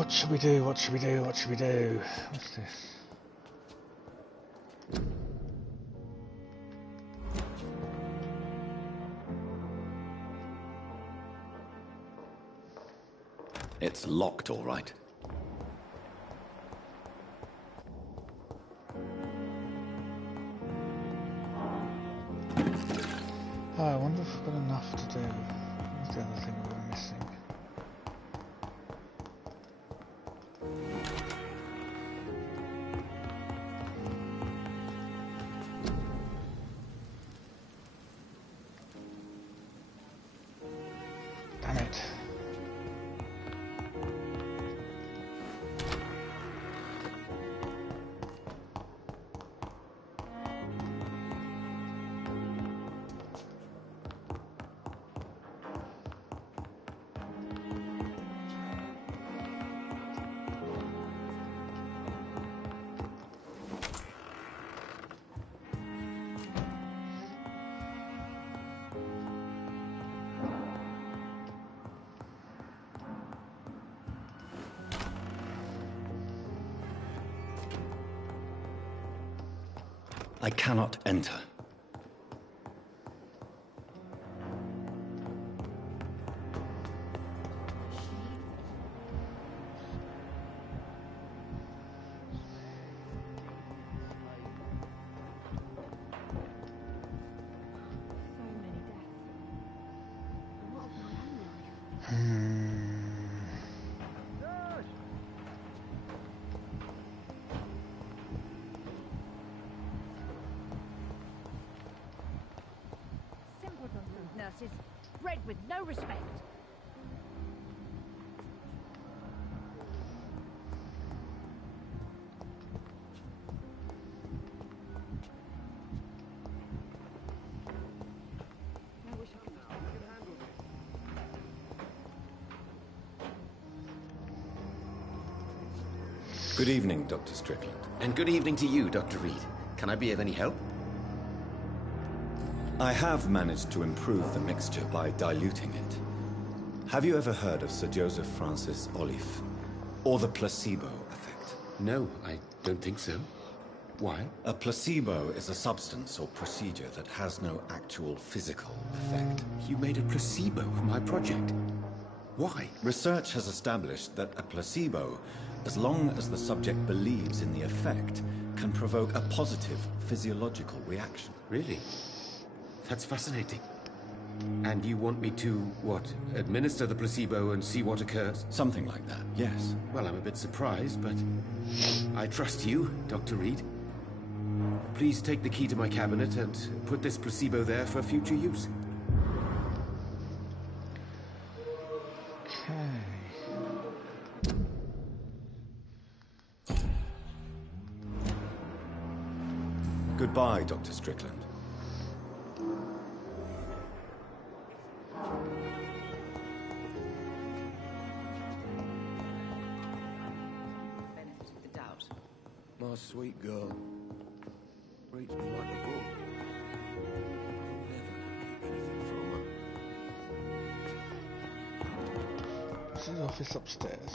What should we do? What should we do? What should we do? What's this? It's locked, all right. Oh, I wonder if we've got enough to do. What's the other thing we were missing? Damn it. I cannot enter. Nurses, bred with no respect. Good evening, Dr. Strickland. And good evening to you, Dr. Reed. Can I be of any help? I have managed to improve the mixture by diluting it. Have you ever heard of Sir Joseph Francis Olive? Or the placebo effect? No, I don't think so. Why? A placebo is a substance or procedure that has no actual physical effect. You made a placebo of my project. Why? Research has established that a placebo, as long as the subject believes in the effect, can provoke a positive physiological reaction. Really? That's fascinating. And you want me to, what, administer the placebo and see what occurs? Something like that, yes. Well, I'm a bit surprised, but I trust you, Dr. Reed. Please take the key to my cabinet and put this placebo there for future use. Goodbye, Dr. Strickland. My sweet girl. Reads me like a book. Never could keep anything from her. This is the office upstairs.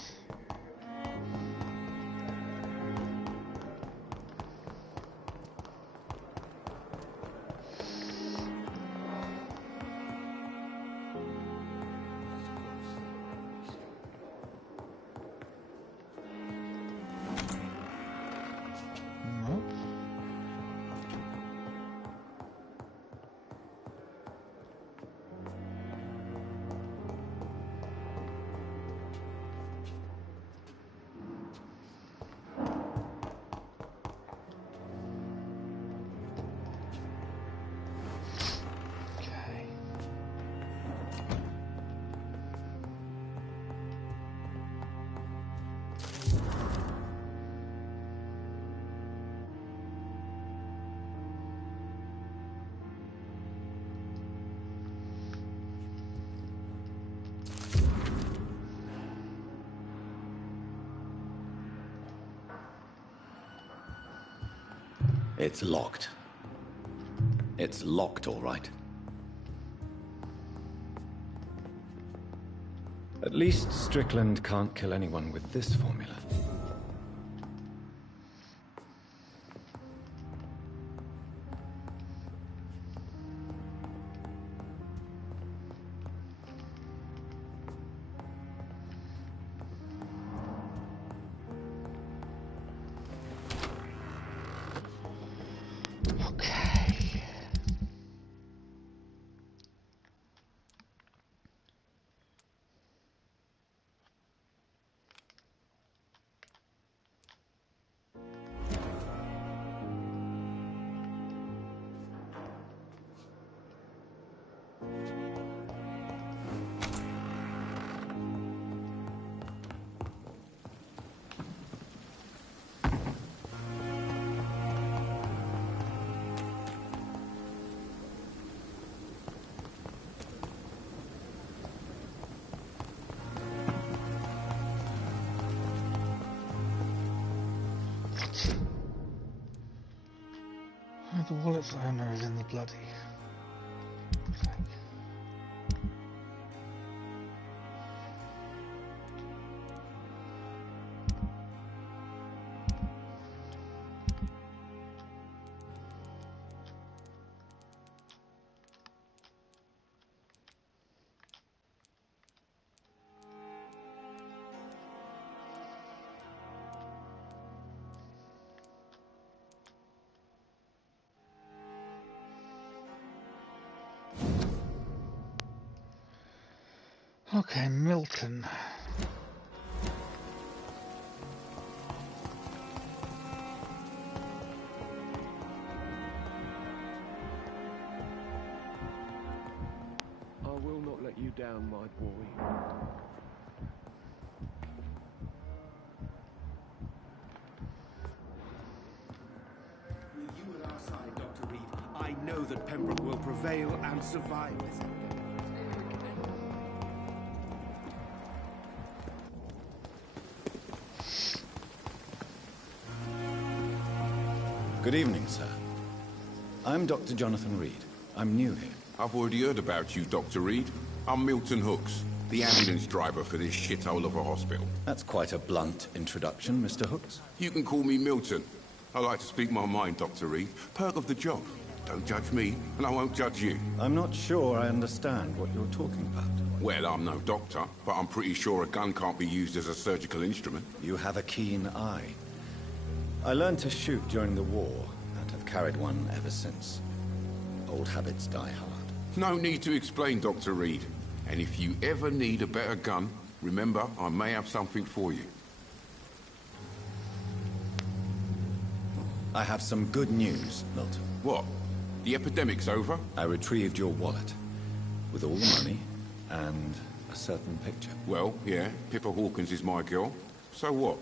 It's locked. It's locked, all right. At least Strickland can't kill anyone with this formula. The wallet's owner is in the bloody... Okay, Milton. I will not let you down, my boy. With you at our side, Dr. Reed, I know that Pembroke will prevail and survive this epidemic. Good evening, sir. I'm Dr. Jonathan Reed. I'm new here. I've already heard about you, Dr. Reed. I'm Milton Hooks, the ambulance driver for this shithole of a hospital. That's quite a blunt introduction, Mr. Hooks. You can call me Milton. I like to speak my mind, Dr. Reed. Perk of the job. Don't judge me, and I won't judge you. I'm not sure I understand what you're talking about. Well, I'm no doctor, but I'm pretty sure a gun can't be used as a surgical instrument. You have a keen eye. I learned to shoot during the war, and have carried one ever since. Old habits die hard. No need to explain, Dr. Reed. And if you ever need a better gun, remember, I may have something for you. I have some good news, Milton. What? The epidemic's over? I retrieved your wallet, with all the money, and a certain picture. Well, yeah, Pippa Hawkins is my girl. So what?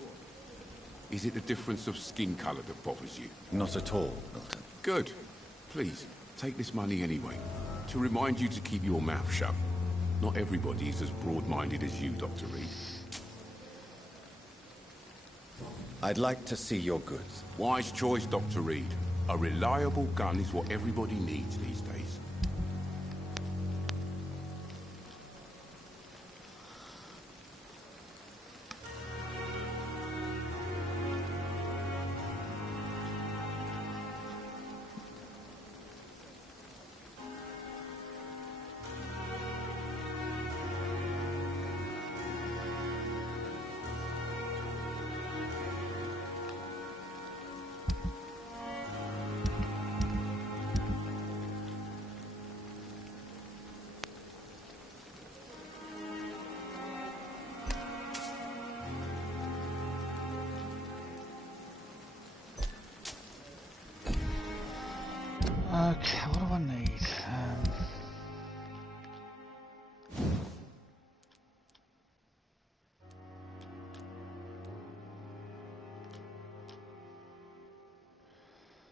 Is it the difference of skin color that bothers you? Not at all, Milton. Good. Please, take this money anyway. To remind you to keep your mouth shut. Not everybody is as broad-minded as you, Dr. Reed. I'd like to see your goods. Wise choice, Dr. Reed. A reliable gun is what everybody needs these days. Okay, what do I need?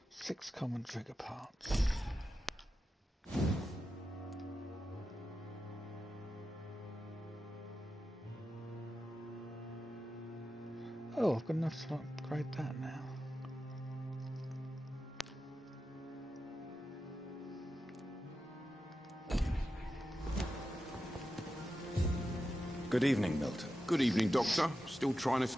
Six common trigger parts. Oh, I've got enough to upgrade that now. Good evening, Milton. Good evening, Doctor. Still trying to...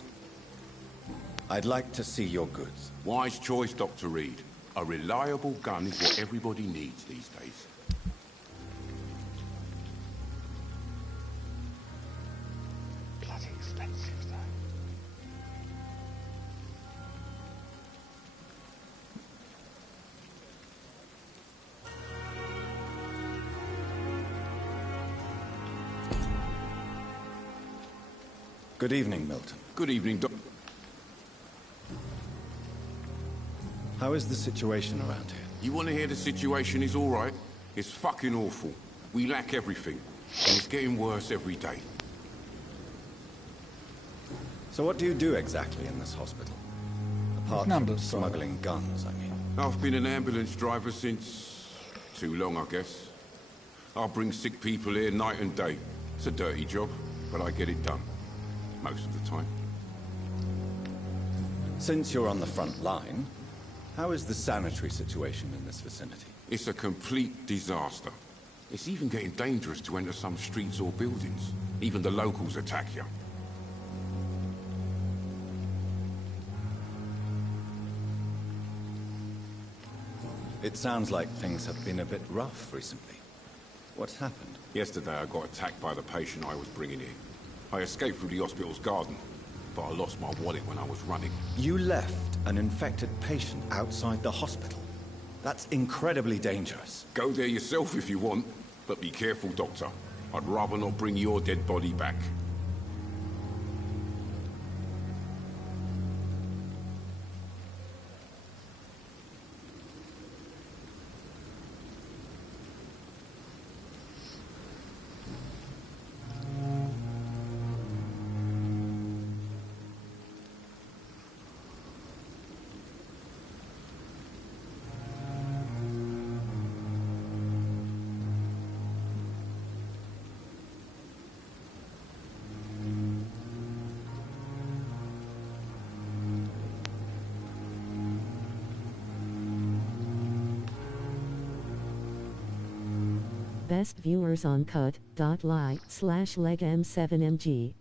I'd like to see your goods. Wise choice, Dr. Reed. A reliable gun is what everybody needs these days. Bloody expensive, though. Good evening, Milton. Good evening, Doc. How is the situation around here? You want to hear the situation is all right? It's fucking awful. We lack everything, and it's getting worse every day. So what do you do exactly in this hospital? Apart from smuggling guns, I mean. I've been an ambulance driver since... too long, I guess. I bring sick people here night and day. It's a dirty job, but I get it done. Most of the time. Since you're on the front line, how is the sanitary situation in this vicinity? It's a complete disaster. It's even getting dangerous to enter some streets or buildings. Even the locals attack you. It sounds like things have been a bit rough recently. What's happened? Yesterday I got attacked by the patient I was bringing in. I escaped through the hospital's garden, but I lost my wallet when I was running. You left an infected patient outside the hospital? That's incredibly dangerous. Go there yourself if you want, but be careful, Doctor. I'd rather not bring your dead body back. Best viewers on cut.ly/legm7mg.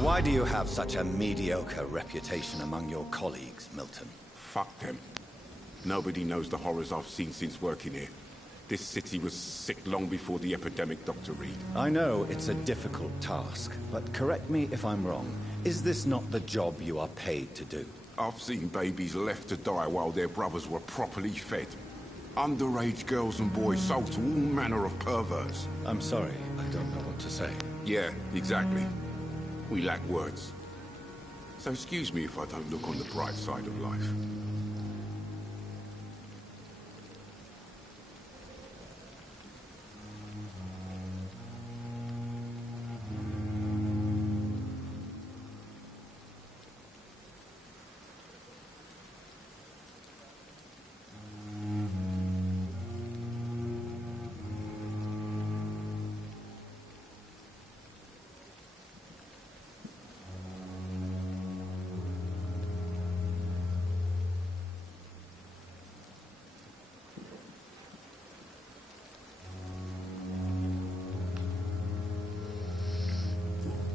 Why do you have such a mediocre reputation among your colleagues, Milton? Fuck them. Nobody knows the horrors I've seen since working here. This city was sick long before the epidemic, Dr. Reed. I know it's a difficult task, but correct me if I'm wrong. Is this not the job you are paid to do? I've seen babies left to die while their brothers were properly fed. Underage girls and boys sold to all manner of perverts. I'm sorry, I don't know what to say. Yeah, exactly. We lack words. So excuse me if I don't look on the bright side of life.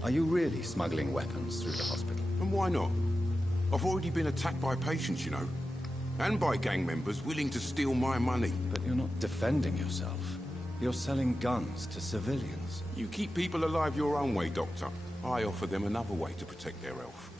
Are you really smuggling weapons through the hospital? And why not? I've already been attacked by patients, you know. And by gang members willing to steal my money. But you're not defending yourself. You're selling guns to civilians. You keep people alive your own way, Doctor. I offer them another way to protect their health.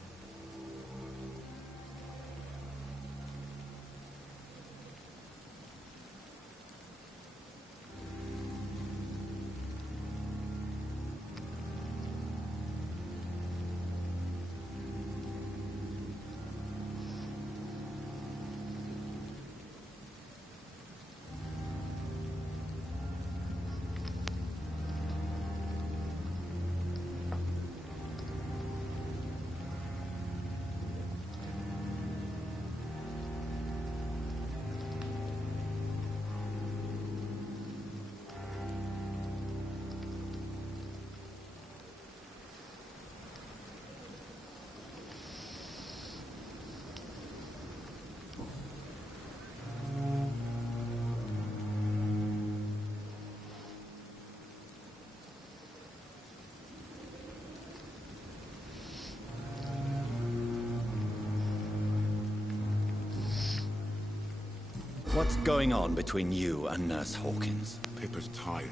What's going on between you and Nurse Hawkins? Pippa's tired.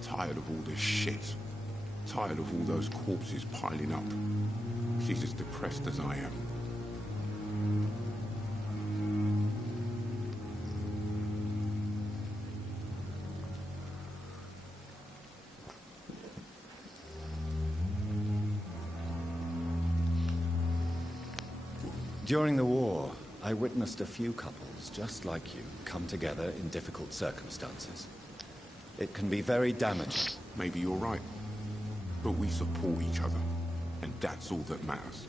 Tired of all this shit. Tired of all those corpses piling up. She's as depressed as I am. During the war, I witnessed a few couples just like you come together in difficult circumstances. It can be very damaging. Maybe you're right. But we support each other, and that's all that matters.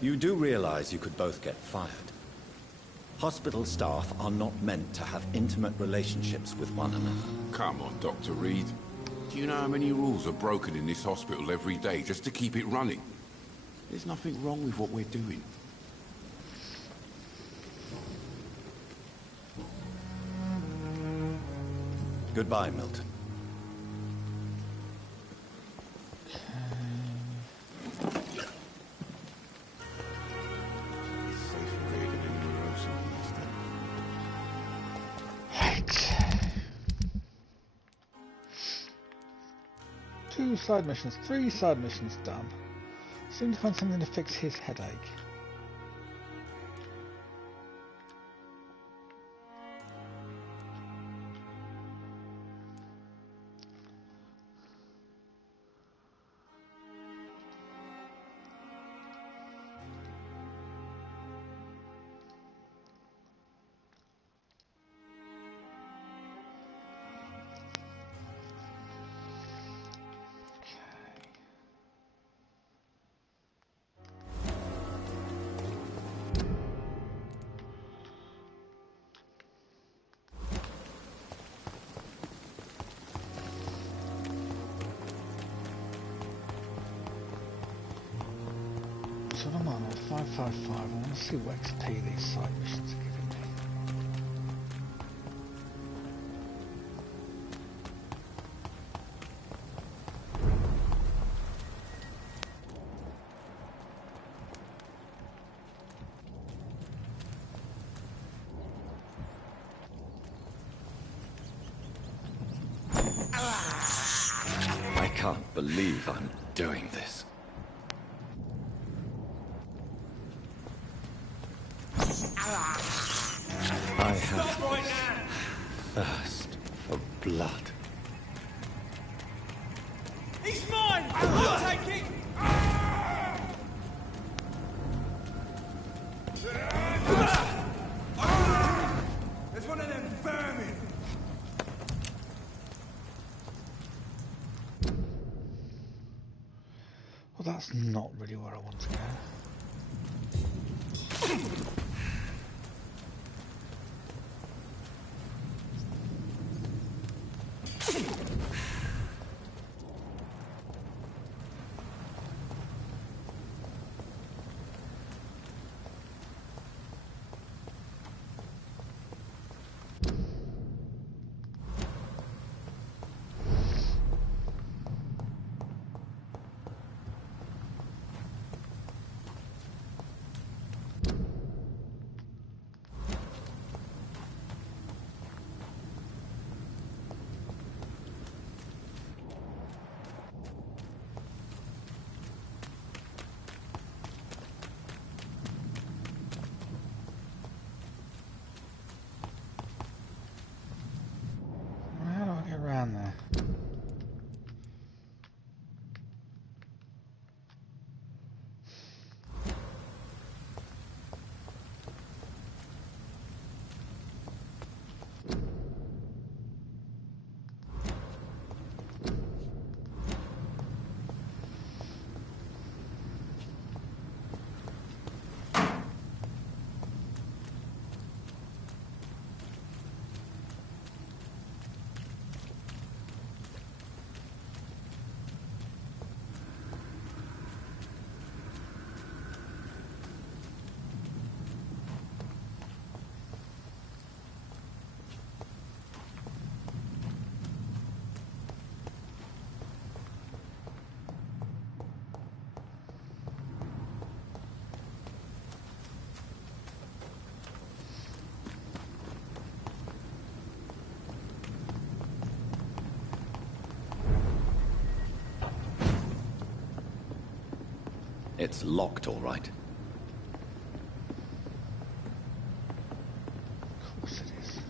You do realize you could both get fired. Hospital staff are not meant to have intimate relationships with one another. Come on, Dr. Reed. Do you know how many rules are broken in this hospital every day just to keep it running? There's nothing wrong with what we're doing. Goodbye, Milton. Two side missions, 3 side missions done. Seem to find something to fix his headache. So I'm on 555. I want to see what XP these side missions are giving me. I can't believe I'm doing this. I have thirst for blood. He's mine! I'll take it! There's one of them vermin! Well, that's not really where I want to go. It's locked, all right. Of course it is.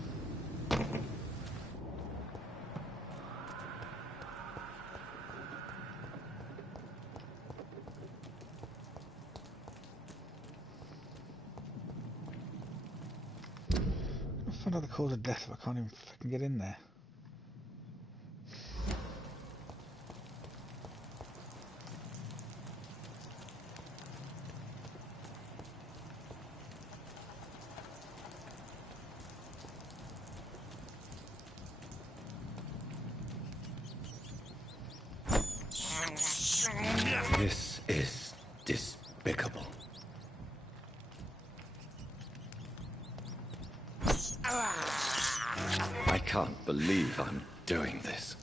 I'll find out the cause of death if I can't even fucking get in there. This is despicable. I can't believe I'm doing this.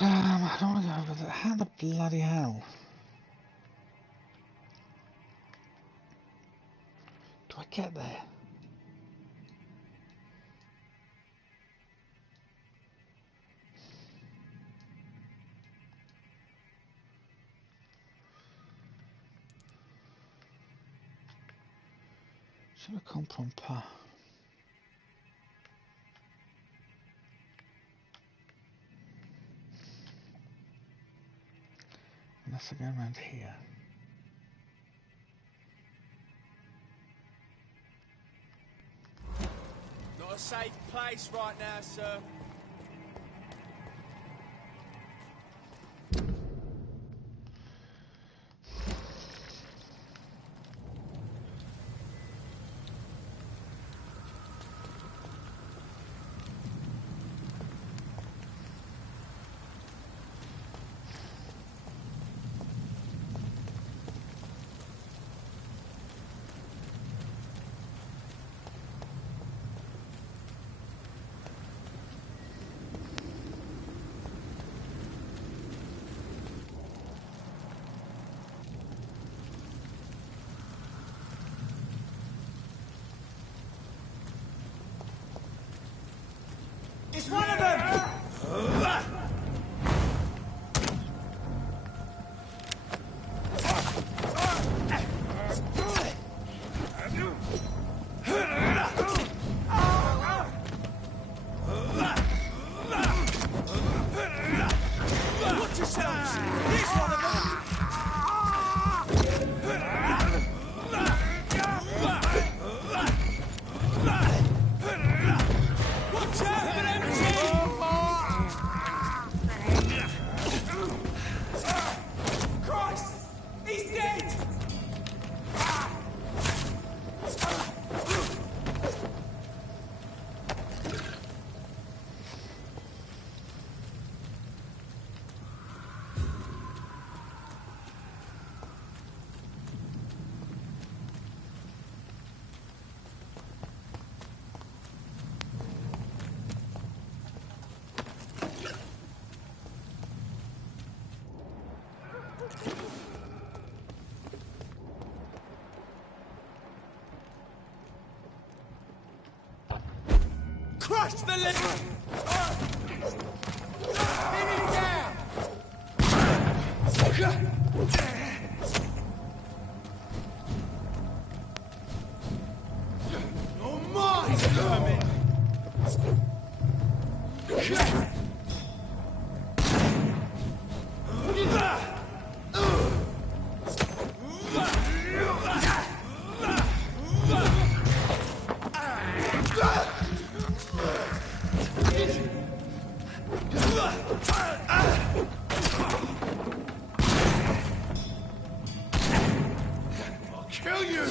I don't want to go over there. How the bloody hell? Do I get there? Je ne comprends pas. Unless I go around here. Not a safe place right now, sir. It's one of them! Watch yourselves! Here's one of them! Watch out for them Christ! He's dead! Crush the living! Pin him down! You're mine, vermin! I'll kill you!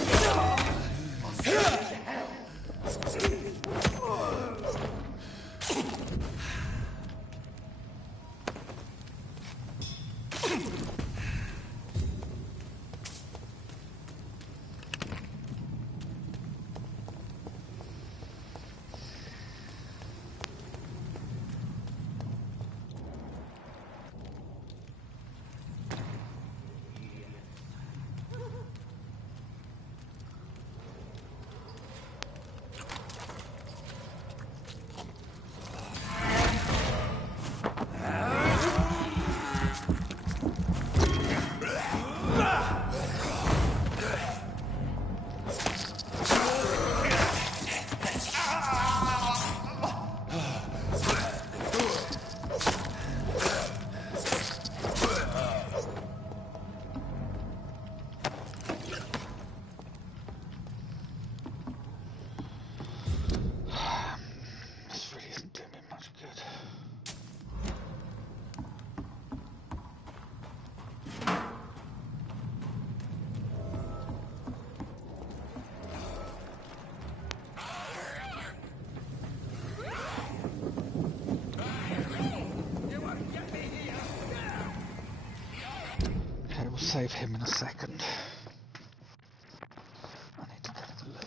save him in a second. I need to go to the loo.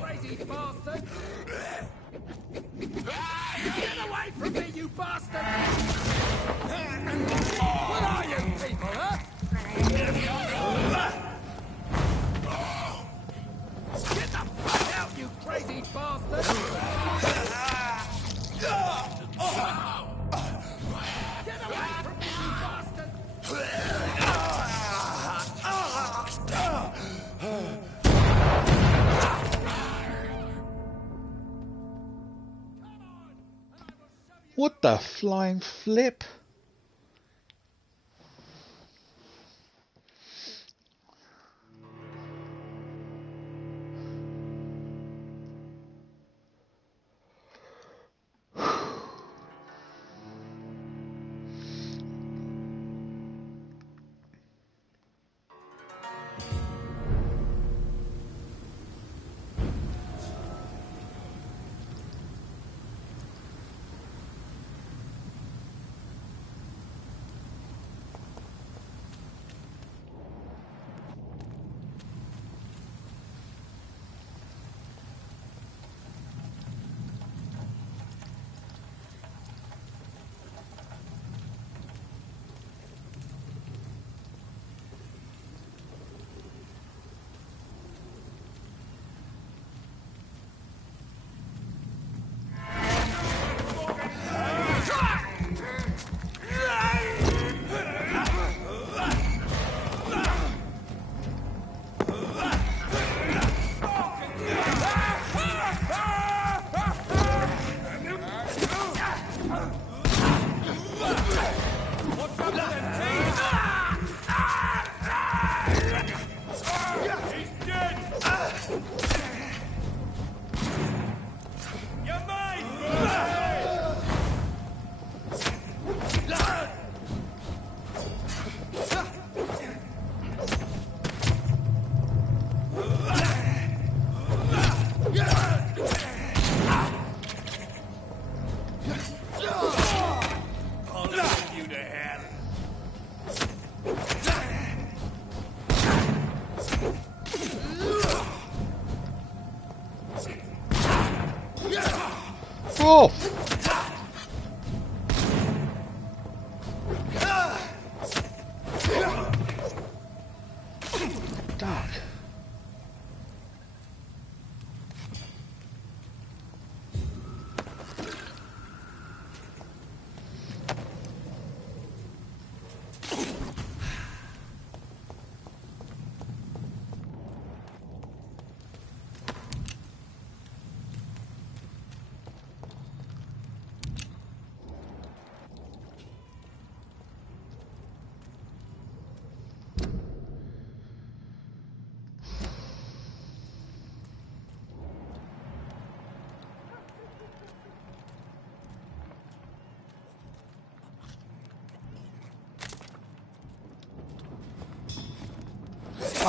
Crazy bastard! Get away from me, you bastard! What are you people, huh? Get the fuck out, you crazy bastard! Get away from me, you bastard! What the flying flip? Oh! Dark.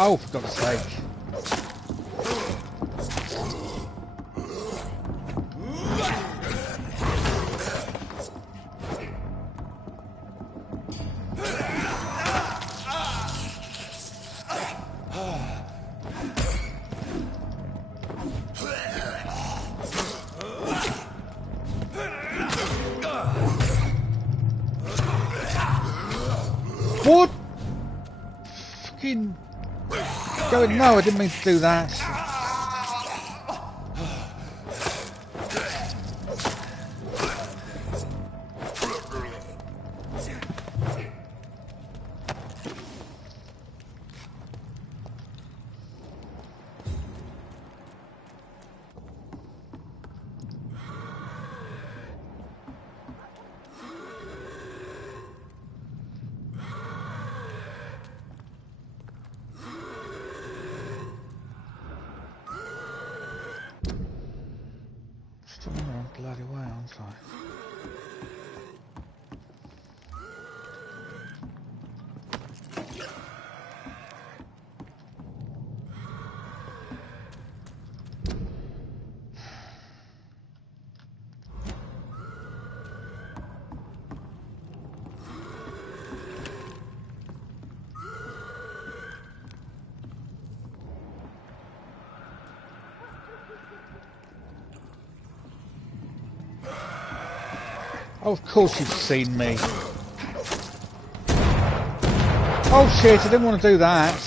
Oh, for God's sake. What? Fucking going, no, I didn't mean to do that. Still in the wrong bloody way, aren't I? Oh, of course you've seen me. Oh shit, I didn't want to do that.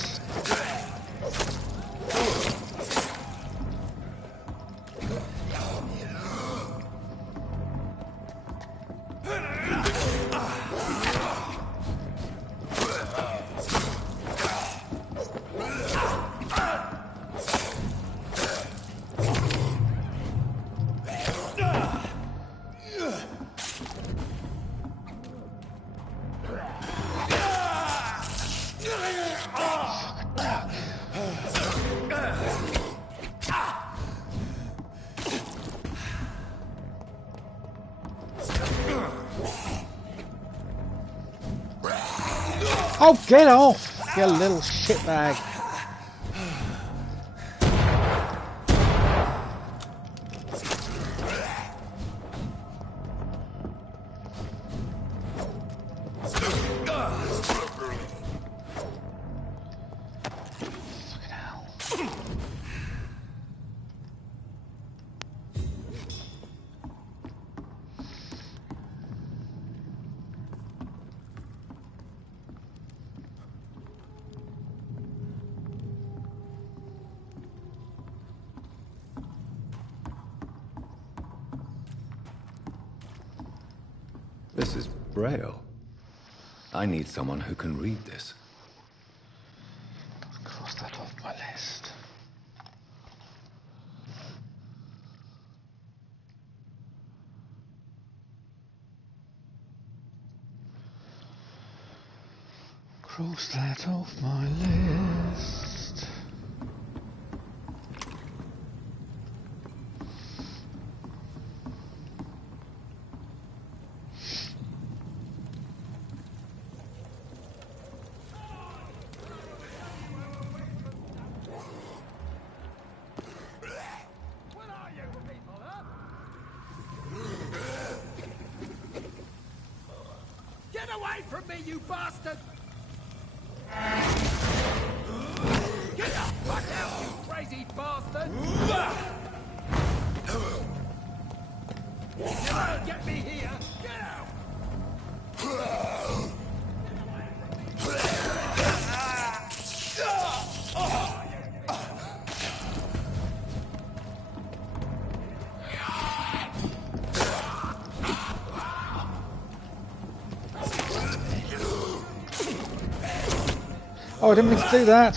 Oh, get off, you little shitbag. This is Braille. I need someone who can read this. Cross that off my list. Cross that off my list. Get away from me, you bastard! Get the fuck out, you crazy bastard! You won't get me here! Get out! Oh, I didn't mean to do that.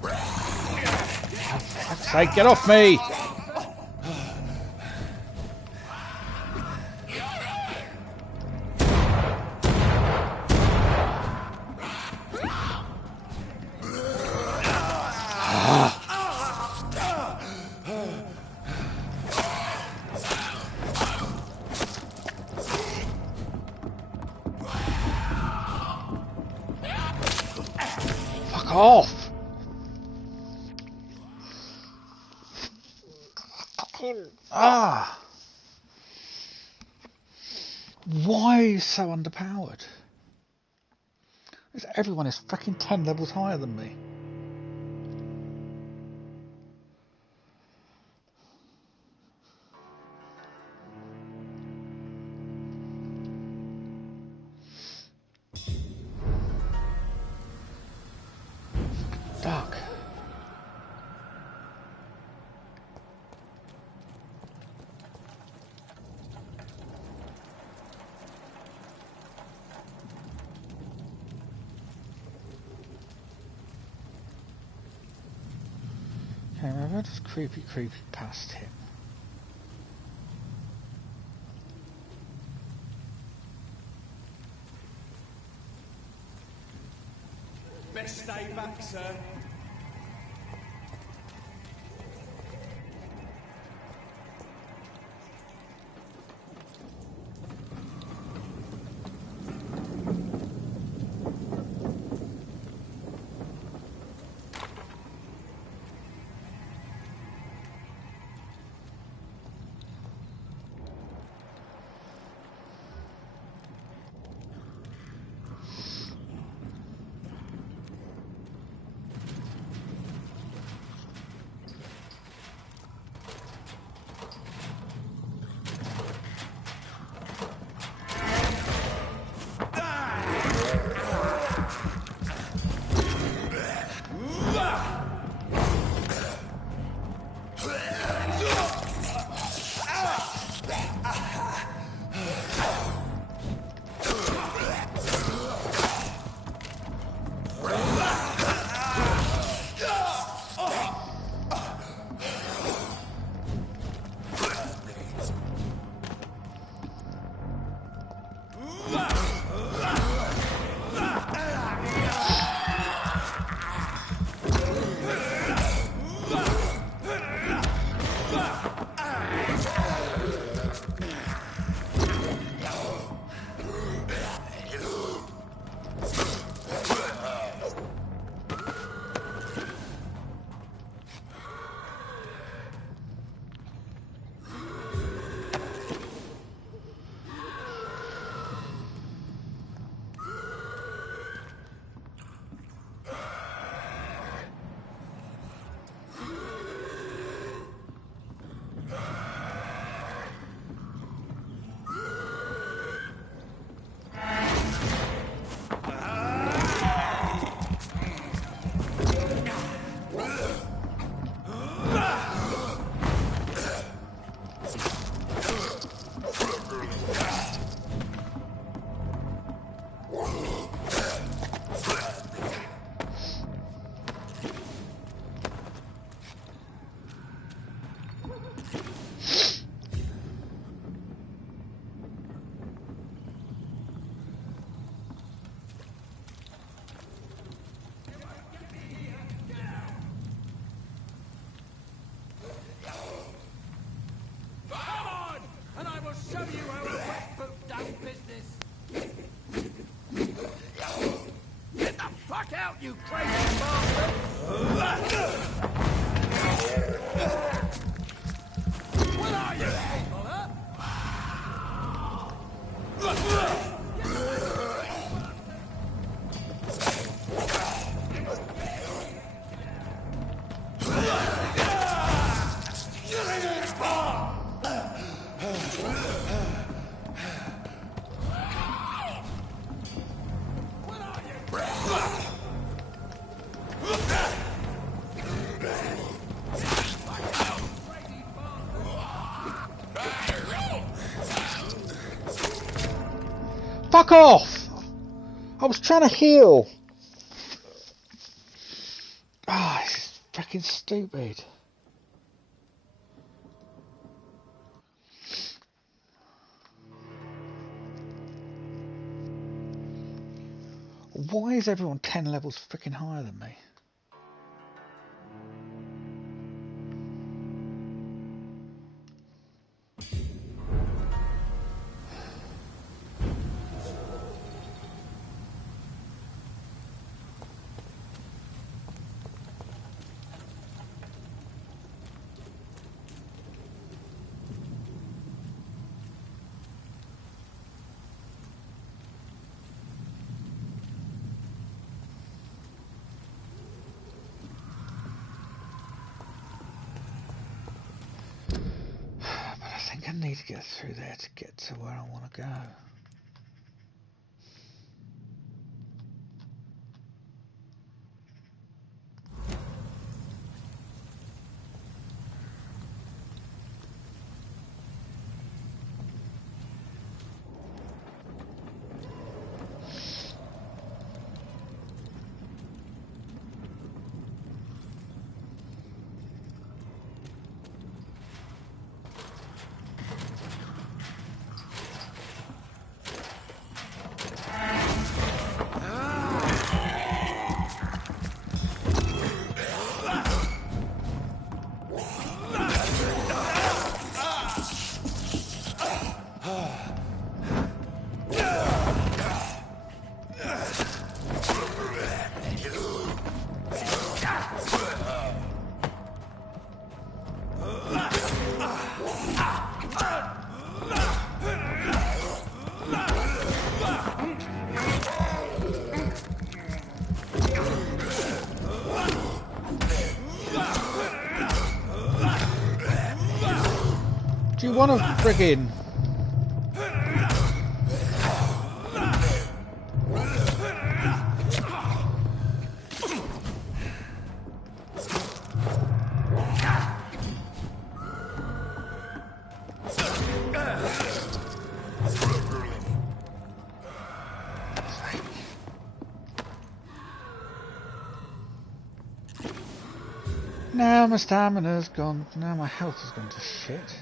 For fuck's sake, get off me! off! Ah! Why are you so underpowered? Everyone is fucking 10 levels higher than me. Duck. Okay, maybe I'll just creepy past him. Best stay back, sir. You crazy bastard! What are you, people, huh? Fuck off! I was trying to heal. Ah, this is fucking stupid. Why is everyone 10 levels freaking higher than me? need to get through there to get to where I want to go. Do you want to friggin'... Now my stamina's gone. Now my health has gone to shit.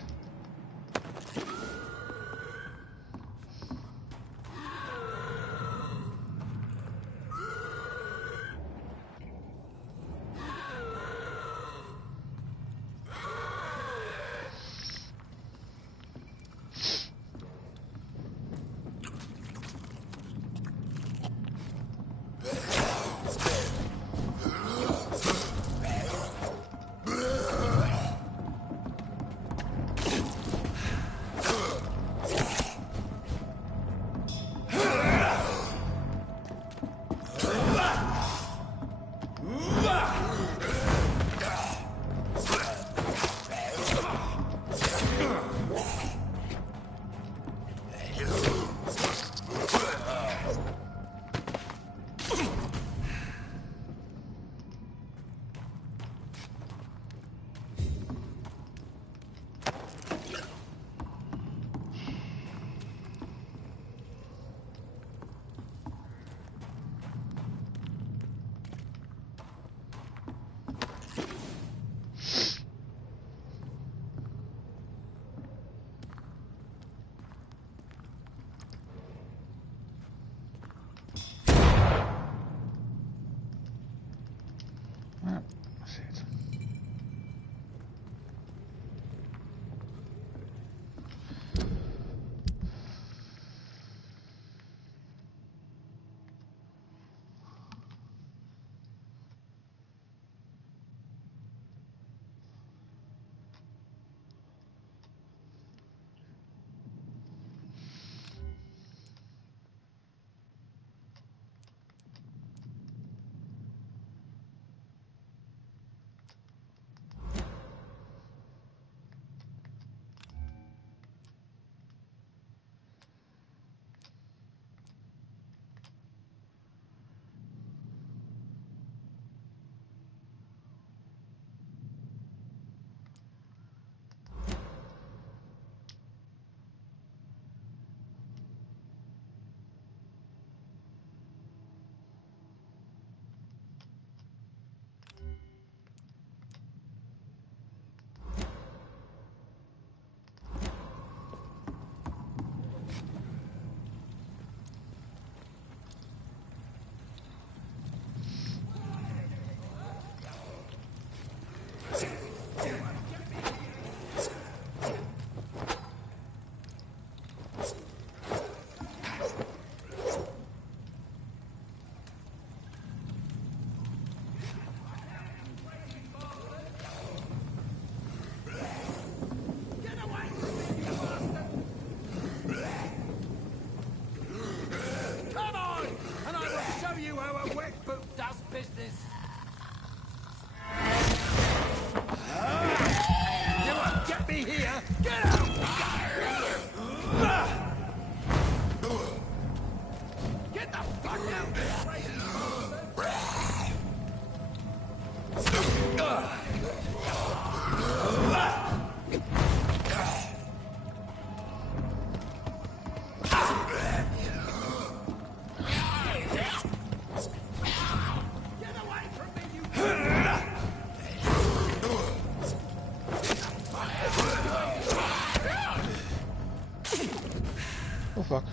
fuck.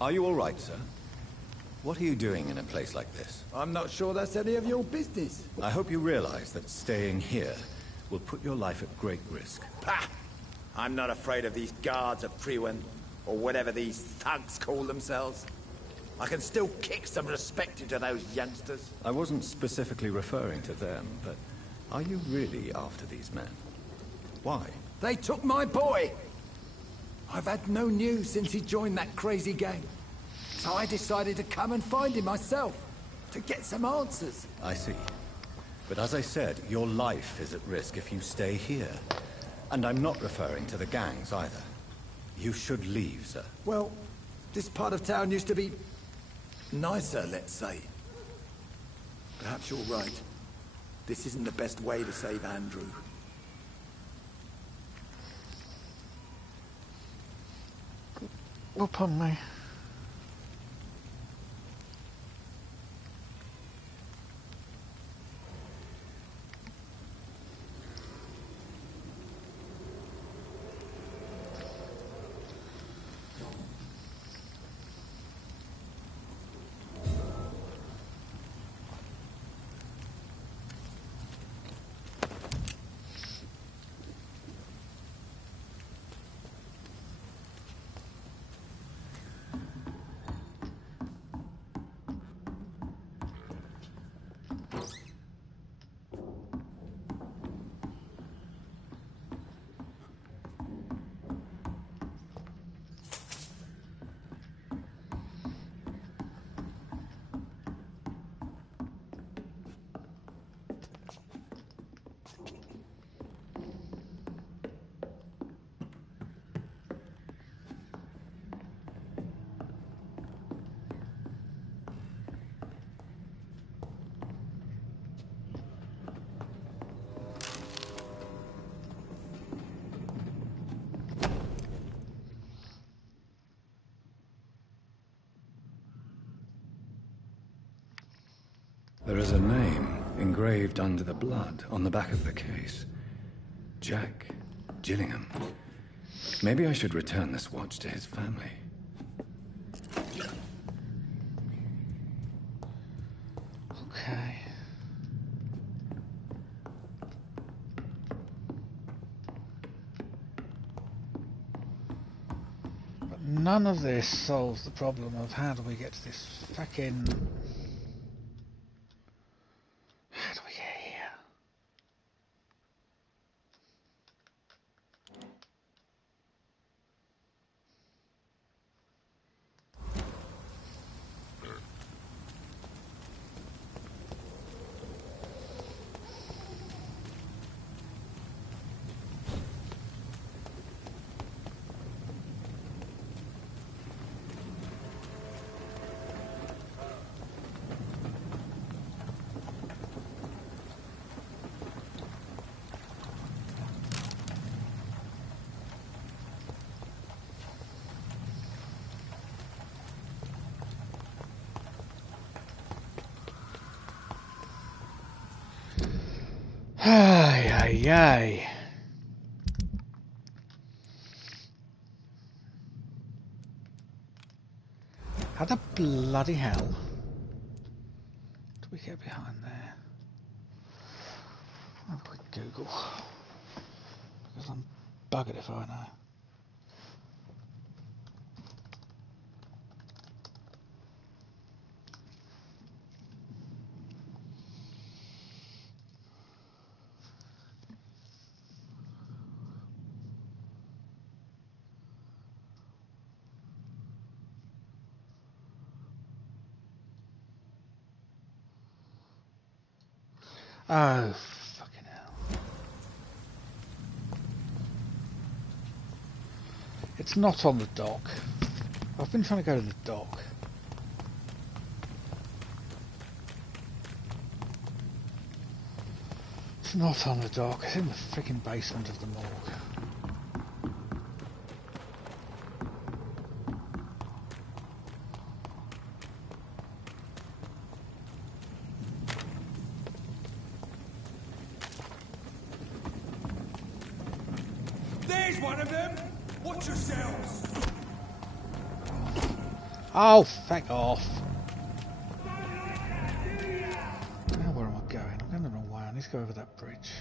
Are you all right, sir? What are you doing in a place like this? I'm not sure that's any of your business. I hope you realize that staying here will put your life at great risk. Ha! I'm not afraid of these guards of Priwen, or whatever these thugs call themselves. I can still kick some respect into those youngsters. I wasn't specifically referring to them, but are you really after these men? Why? They took my boy! I've had no news since he joined that crazy gang. So I decided to come and find him myself, to get some answers. I see. But as I said, your life is at risk if you stay here. And I'm not referring to the gangs either. You should leave, sir. Well, this part of town used to be nicer, let's say. Perhaps you're right. This isn't the best way to save Andrew. Upon me. There is a name engraved under the blood on the back of the case. Jack Gillingham. Maybe I should return this watch to his family. Okay. But none of this solves the problem of how do we get to this fucking... How do we get here? Ay, ay, ay. How the bloody hell do we get behind there? Have a quick Google. Because I'm buggered if I know. Oh, fucking hell. It's not on the dock. I've been trying to go to the dock. It's not on the dock. It's in the freaking basement of the morgue. There's one of them! Watch yourselves! Oh, fuck off. Now where am I going? I'm going the wrong way. I need to go over that bridge.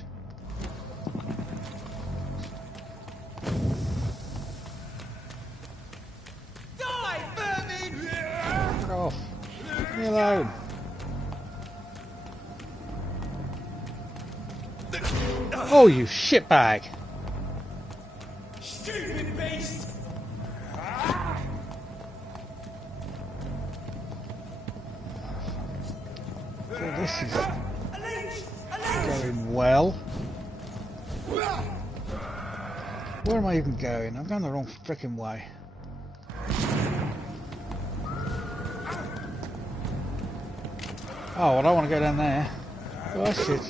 Die, vermin! Fuck off. Leave me alone. Oh, you shitbag. Stupid beast! Well, this is going well. Where am I even going? I'm going the wrong frickin' way. Oh, I don't want to go down there. Oh shit.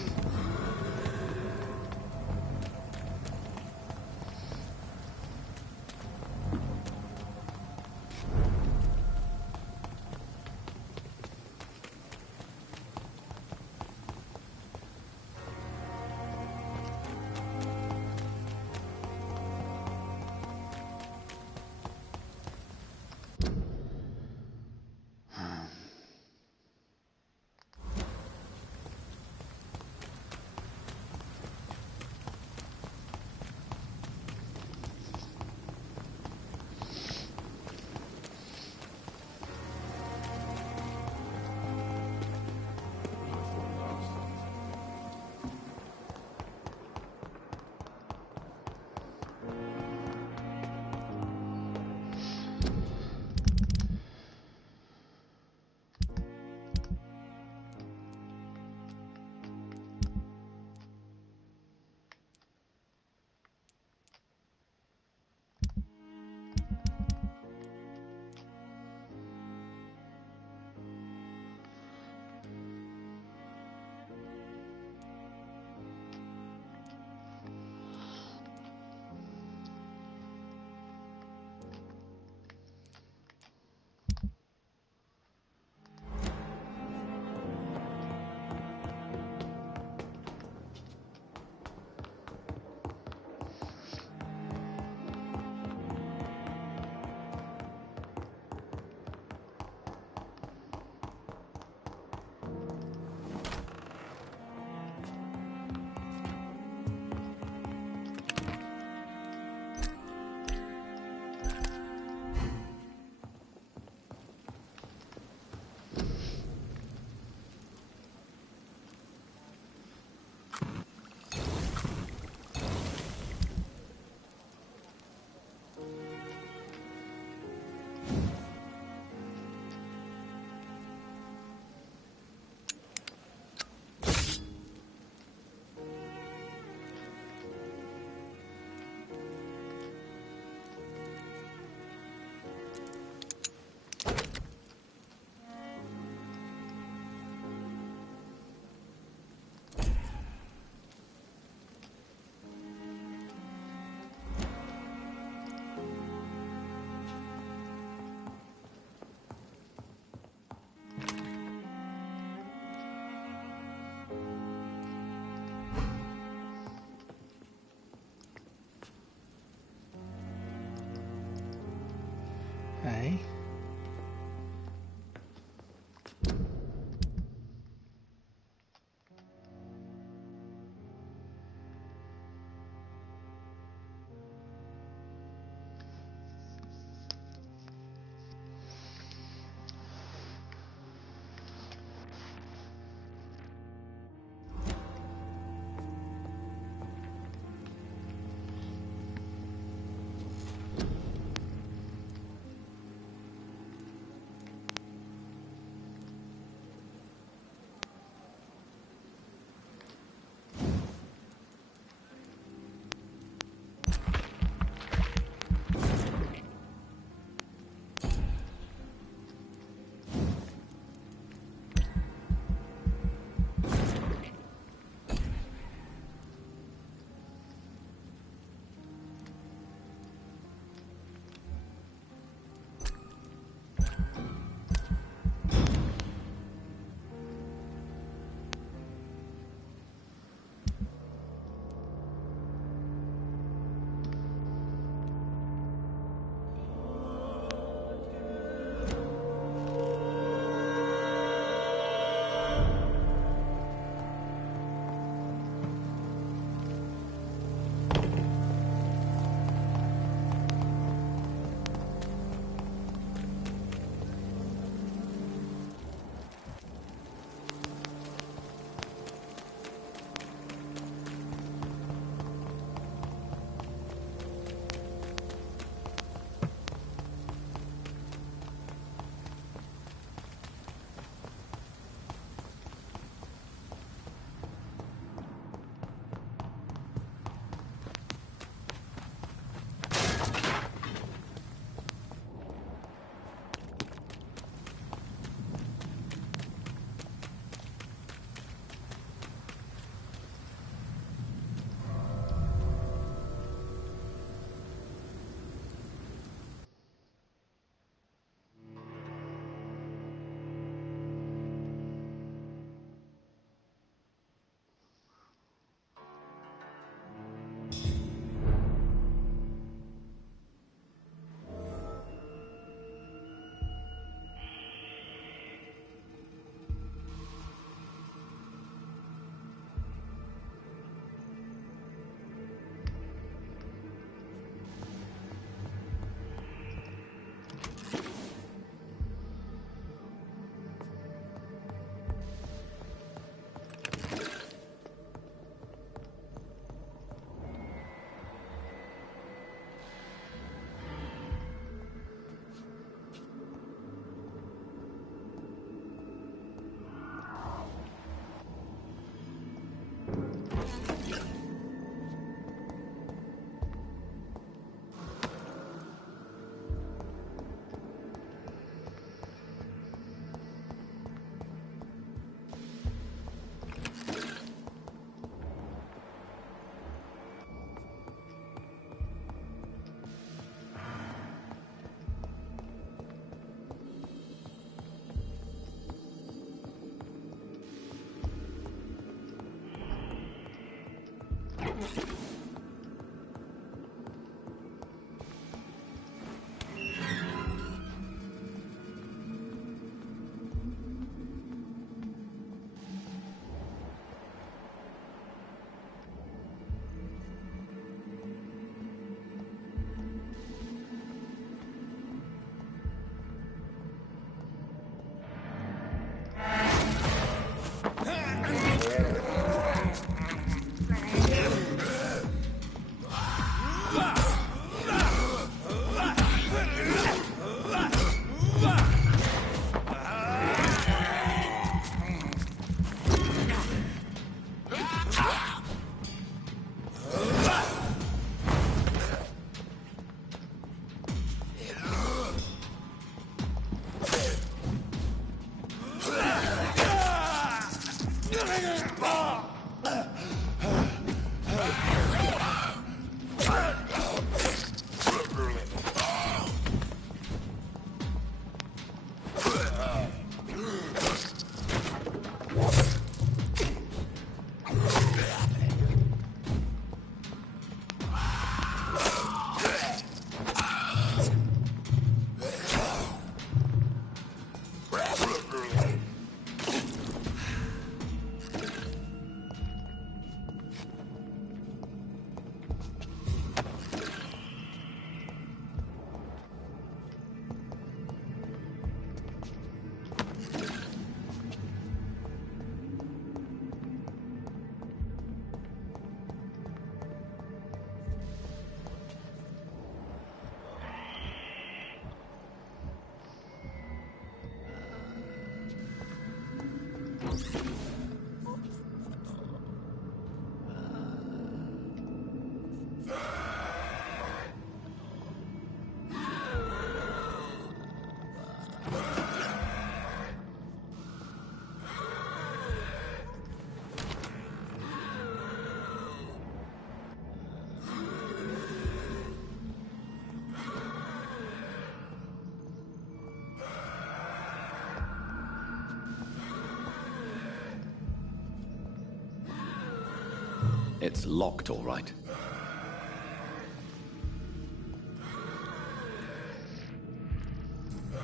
It's locked, all right.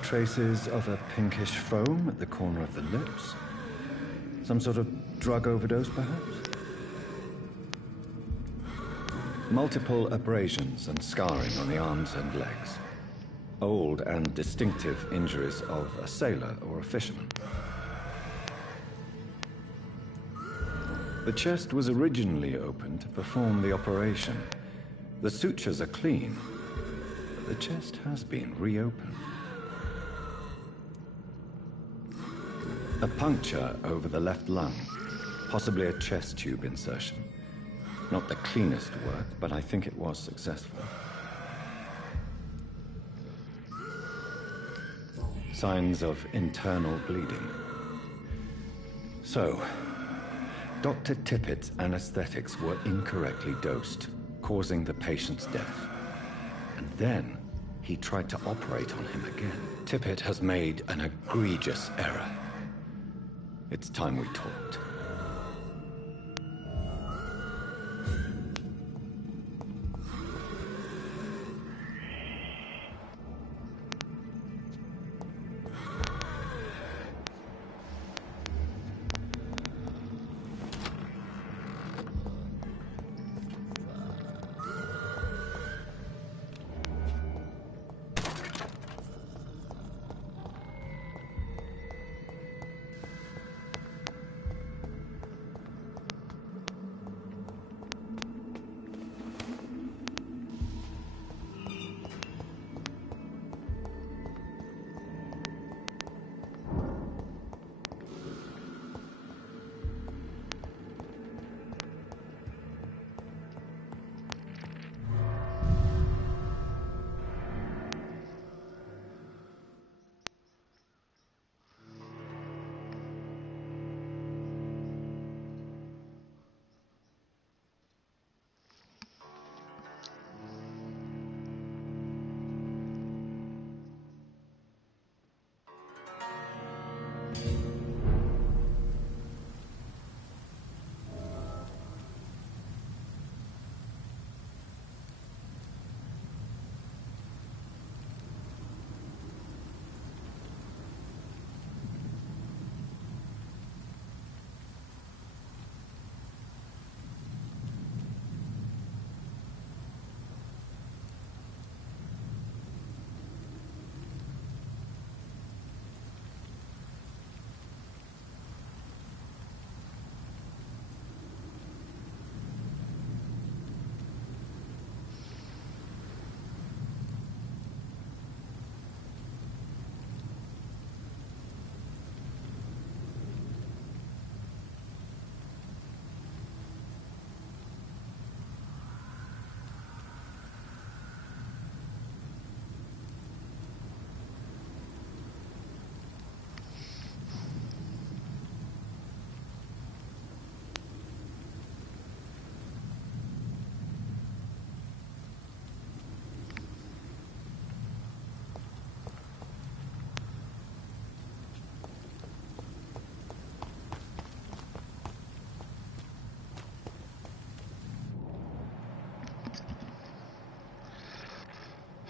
Traces of a pinkish foam at the corner of the lips. Some sort of drug overdose, perhaps? Multiple abrasions and scarring on the arms and legs. Old and distinctive injuries of a sailor or a fisherman. The chest was originally opened to perform the operation. The sutures are clean, but the chest has been reopened. A puncture over the left lung, possibly a chest tube insertion. Not the cleanest work, but I think it was successful. Signs of internal bleeding. So, Dr. Tippett's anesthetics were incorrectly dosed, causing the patient's death. And then he tried to operate on him again. Tippett has made an egregious error. It's time we talked.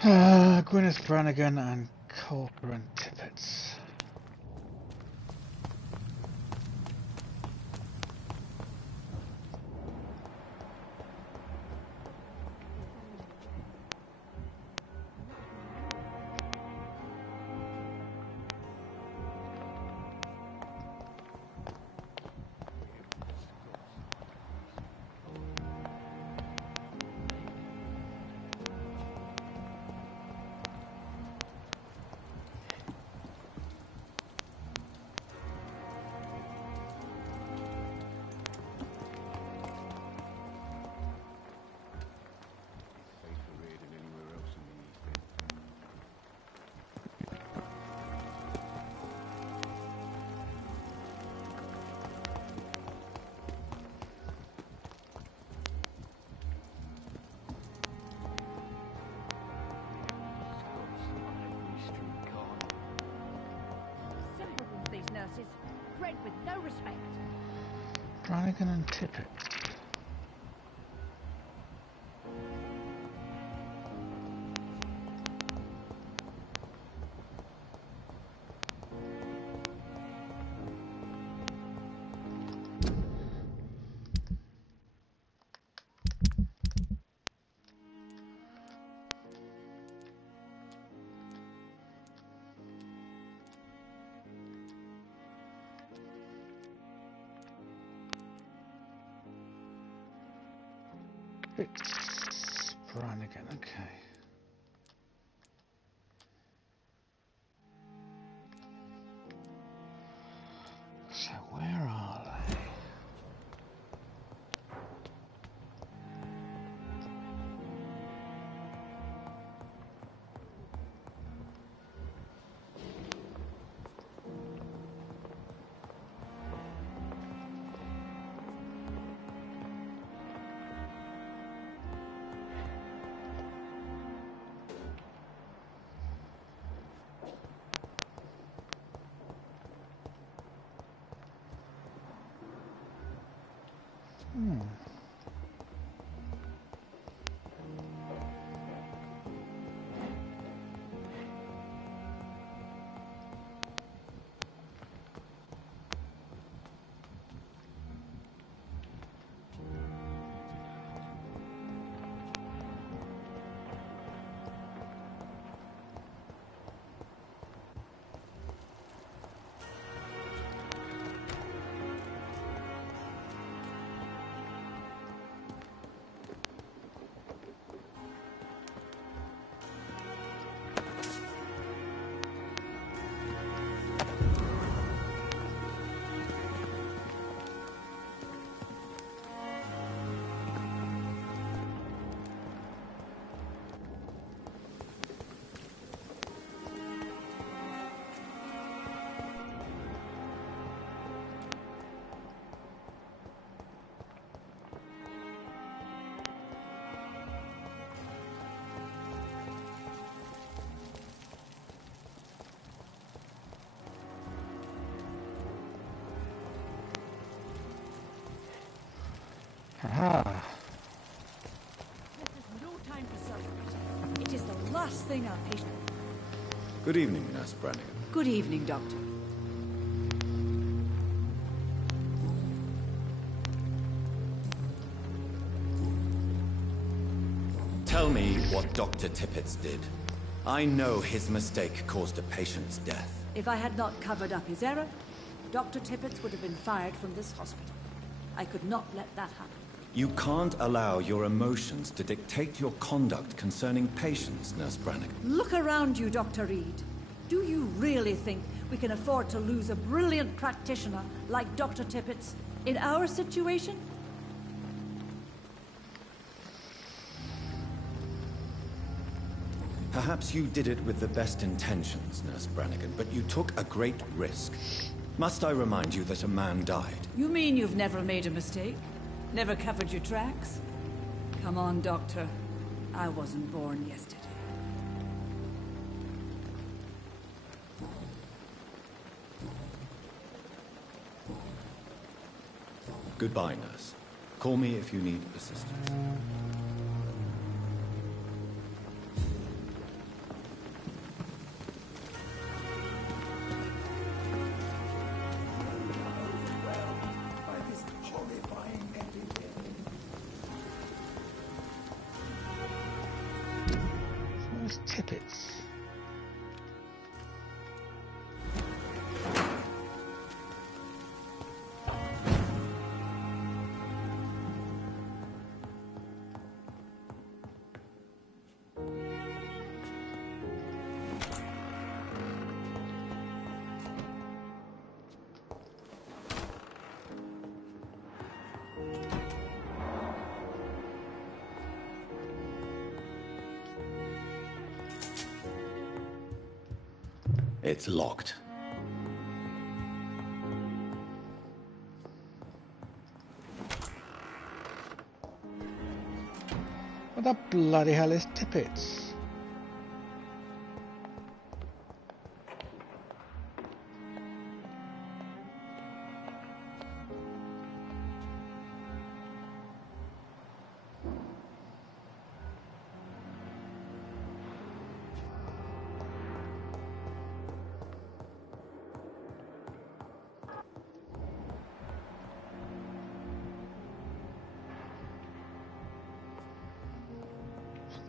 Gwyneth Brannigan and Corcoran Tippets. Nurses, bred with no respect. Brannigan and Tippett. It's Brannigan, okay. So where are they? Aha. This is no time for self-pity. It is the last thing our patient... Good evening, Nurse Brannigan. Good evening, Doctor. Tell me what Dr. Tippett did. I know his mistake caused a patient's death. If I had not covered up his error, Dr. Tippett would have been fired from this hospital. I could not let that happen. You can't allow your emotions to dictate your conduct concerning patients, Nurse Brannigan. Look around you, Dr. Reed. Do you really think we can afford to lose a brilliant practitioner like Dr. Tippett's in our situation? Perhaps you did it with the best intentions, Nurse Brannigan, but you took a great risk. Must I remind you that a man died? You mean you've never made a mistake? Never covered your tracks? Come on, Doctor. I wasn't born yesterday. Goodbye, nurse. Call me if you need assistance. Where's Tippets? It's locked. What the bloody hell is Tippets?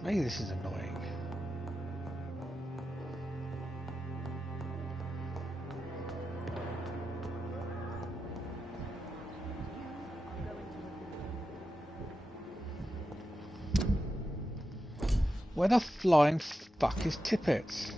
Maybe this is annoying. Where the flying fuck is Tippets?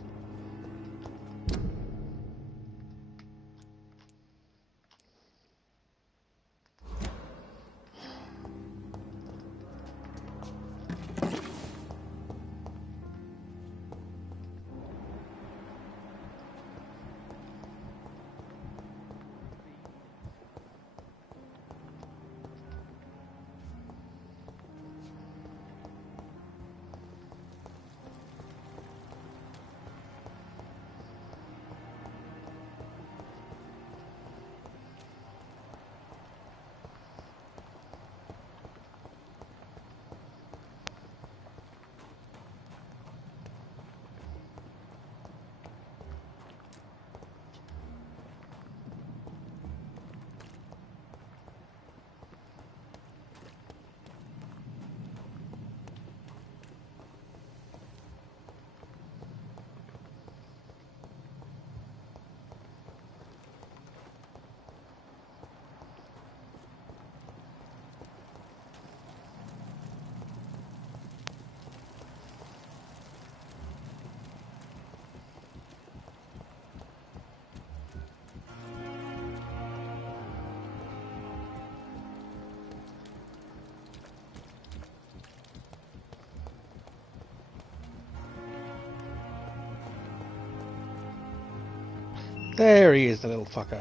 There he is, the little fucker.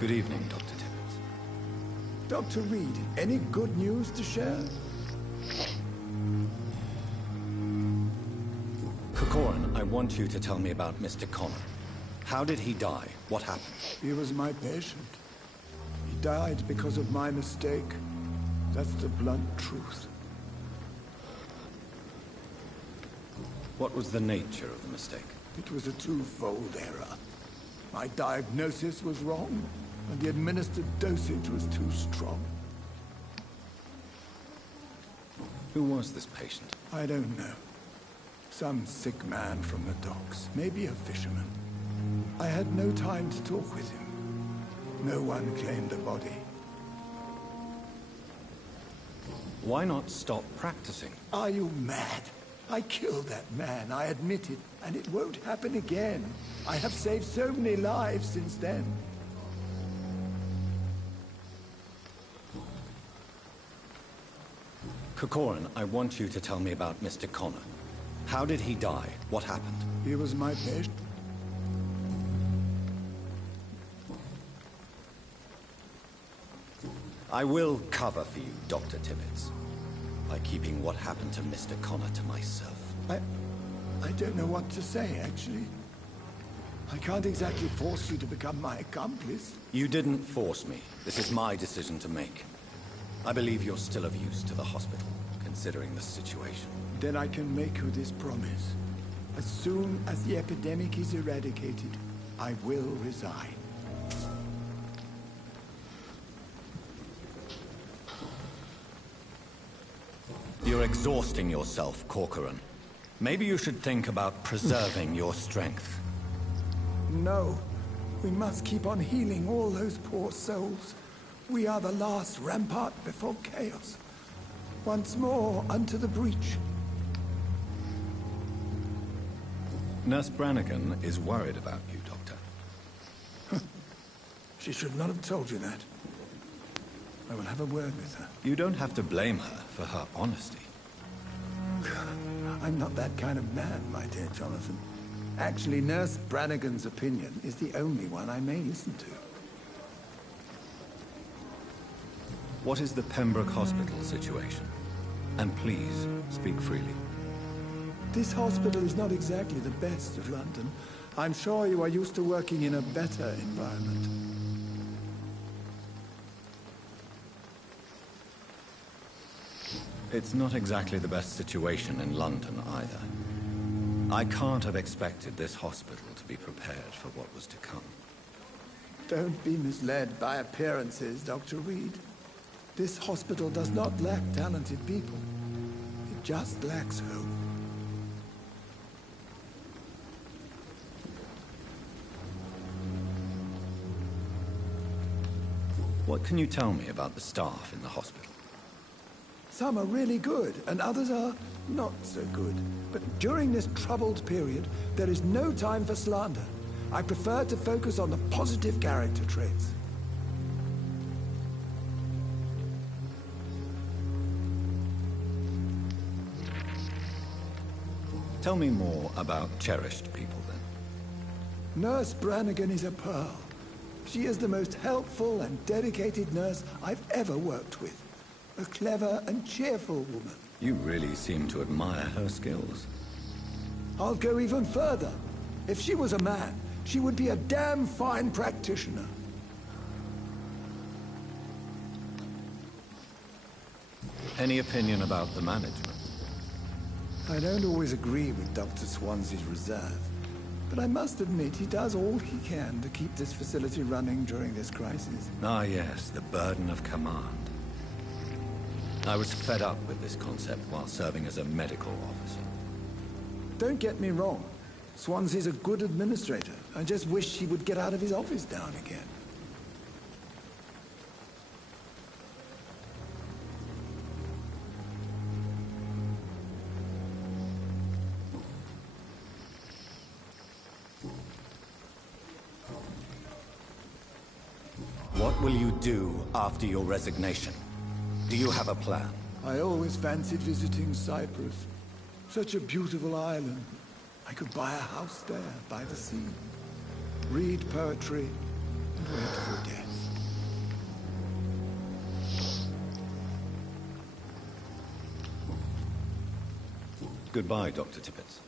Good evening, Dr. Tippets. Dr. Reed, any good news to share? Corcoran, I want you to tell me about Mr. Connor. How did he die? What happened? He was my patient. He died because of my mistake. That's the blunt truth. What was the nature of the mistake? It was a twofold error. My diagnosis was wrong, and the administered dosage was too strong. Who was this patient? I don't know. Some sick man from the docks, maybe a fisherman. I had no time to talk with him. No one claimed the body. Why not stop practicing? Are you mad? I killed that man, I admit it, and it won't happen again. I have saved so many lives since then. Corcoran, I want you to tell me about Mr. Connor. How did he die? What happened? He was my patient. I will cover for you, Dr. Tippets, by keeping what happened to Mr. Connor to myself. I don't know what to say, actually. I can't exactly force you to become my accomplice. You didn't force me. This is my decision to make. I believe you're still of use to the hospital, considering the situation. Then I can make you this promise. As soon as the epidemic is eradicated, I will resign. you're exhausting yourself, Corcoran. Maybe you should think about preserving your strength. No. We must keep on healing all those poor souls. We are the last rampart before chaos. Once more unto the breach. Nurse Brannigan is worried about you, Doctor. She should not have told you that. I will have a word with her. You don't have to blame her for her honesty. I'm not that kind of man, my dear Jonathan. Actually, Nurse Brannigan's opinion is the only one I may listen to. What is the Pembroke Hospital situation? And please, speak freely. This hospital is not exactly the best of London. I'm sure you are used to working in a better environment. It's not exactly the best situation in London either. I can't have expected this hospital to be prepared for what was to come. Don't be misled by appearances, Dr. Reed. This hospital does not lack talented people. It just lacks hope. What can you tell me about the staff in the hospital? Some are really good, and others are not so good. But during this troubled period, there is no time for slander. I prefer to focus on the positive character traits. Tell me more about cherished people, then. Nurse Brannigan is a pearl. She is the most helpful and dedicated nurse I've ever worked with. A clever and cheerful woman. You really seem to admire her skills. I'll go even further. If she was a man, she would be a damn fine practitioner. Any opinion about the management? I don't always agree with Dr. Swansea's reserve, but I must admit he does all he can to keep this facility running during this crisis. Ah yes, the burden of command. I was fed up with this concept while serving as a medical officer. Don't get me wrong. Swansea's a good administrator. I just wish he would get out of his office now and again. What will you do after your resignation? Do you have a plan? I always fancied visiting Cyprus. Such a beautiful island. I could buy a house there, by the sea. Read poetry, and wait for death. Goodbye, Dr. Tippett.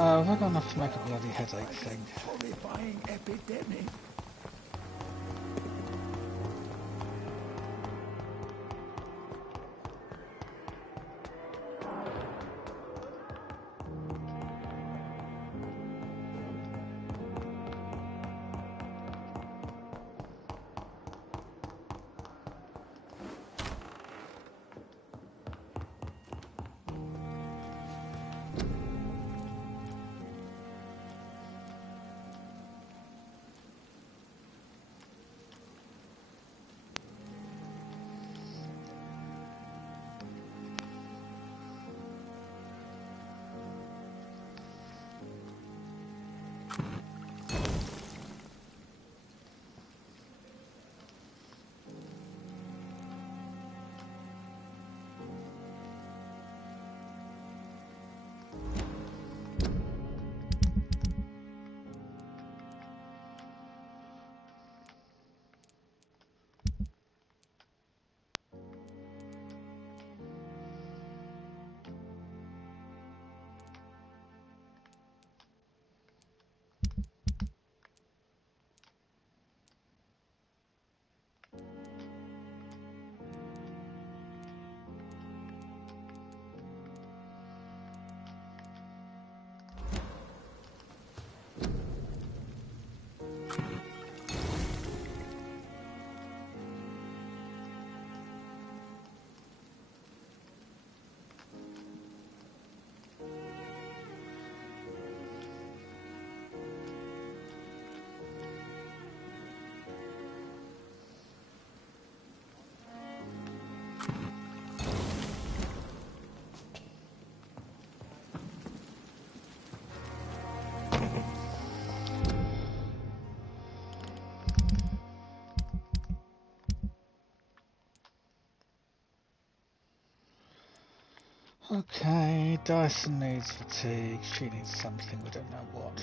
Have I got enough to make a bloody headache thing? Horrifying epidemic. Okay, Dyson needs fatigue. She needs something, we don't know what.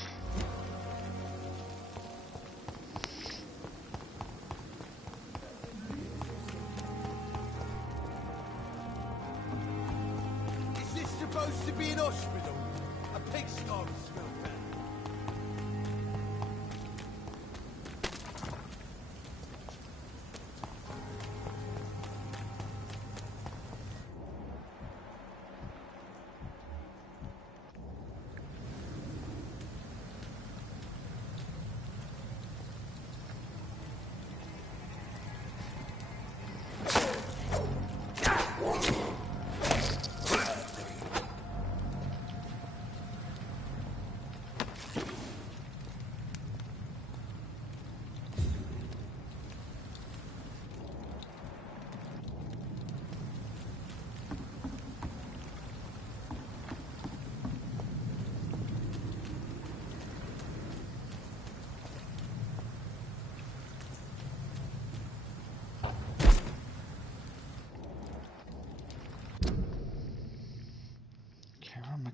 Is this supposed to be an hospital? A pigsty smell bad.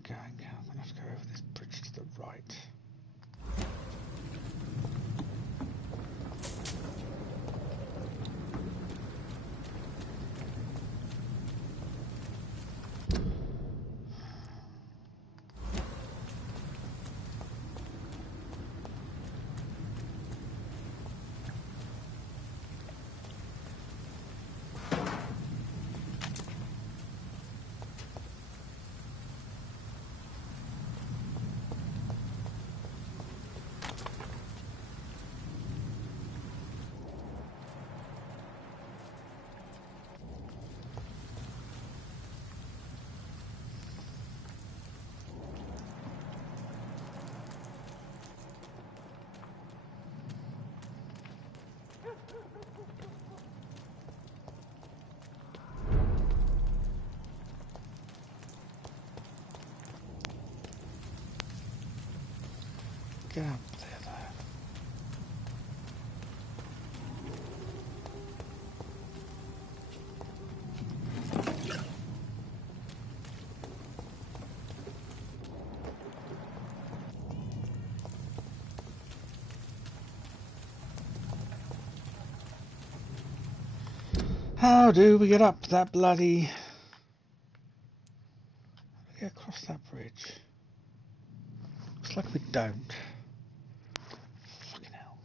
Going. I'm going to have to go over this bridge to the right. Get up there. How do we get up that bloody... How do we get across that bridge? don't. Fucking hell.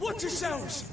Watch yourselves!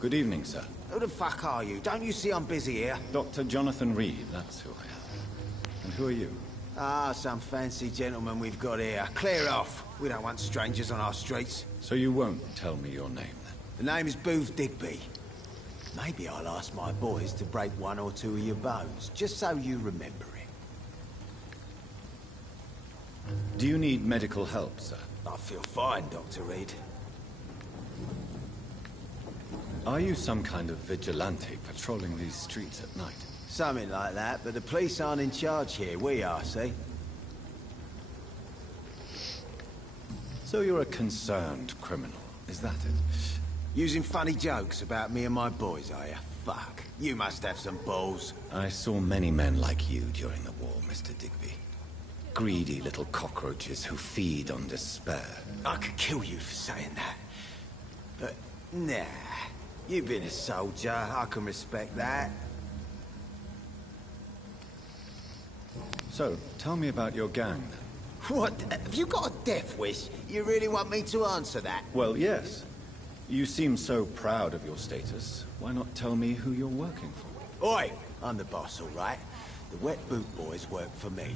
Good evening, sir. Who the fuck are you? Don't you see I'm busy here? Dr. Jonathan Reed, that's who I am. And who are you? Ah, some fancy gentleman we've got here. Clear off. We don't want strangers on our streets. So you won't tell me your name, then? The name is Booth Digby. Maybe I'll ask my boys to break one or two of your bones, just so you remember it. Do you need medical help, sir? I feel fine, Dr. Reed. Are you some kind of vigilante patrolling these streets at night? Something like that, but the police aren't in charge here. We are, see? So you're a concerned criminal, is that it? Using funny jokes about me and my boys, are you? Fuck. You must have some balls. I saw many men like you during the war, Mr. Digby. Greedy little cockroaches who feed on despair. I could kill you for saying that. But, nah. You've been a soldier. I can respect that. So, tell me about your gang, then. What? Have you got a death wish? You really want me to answer that? Well, yes. You seem so proud of your status. Why not tell me who you're working for? Oi! I'm the boss, all right? The Wet Boot Boys work for me.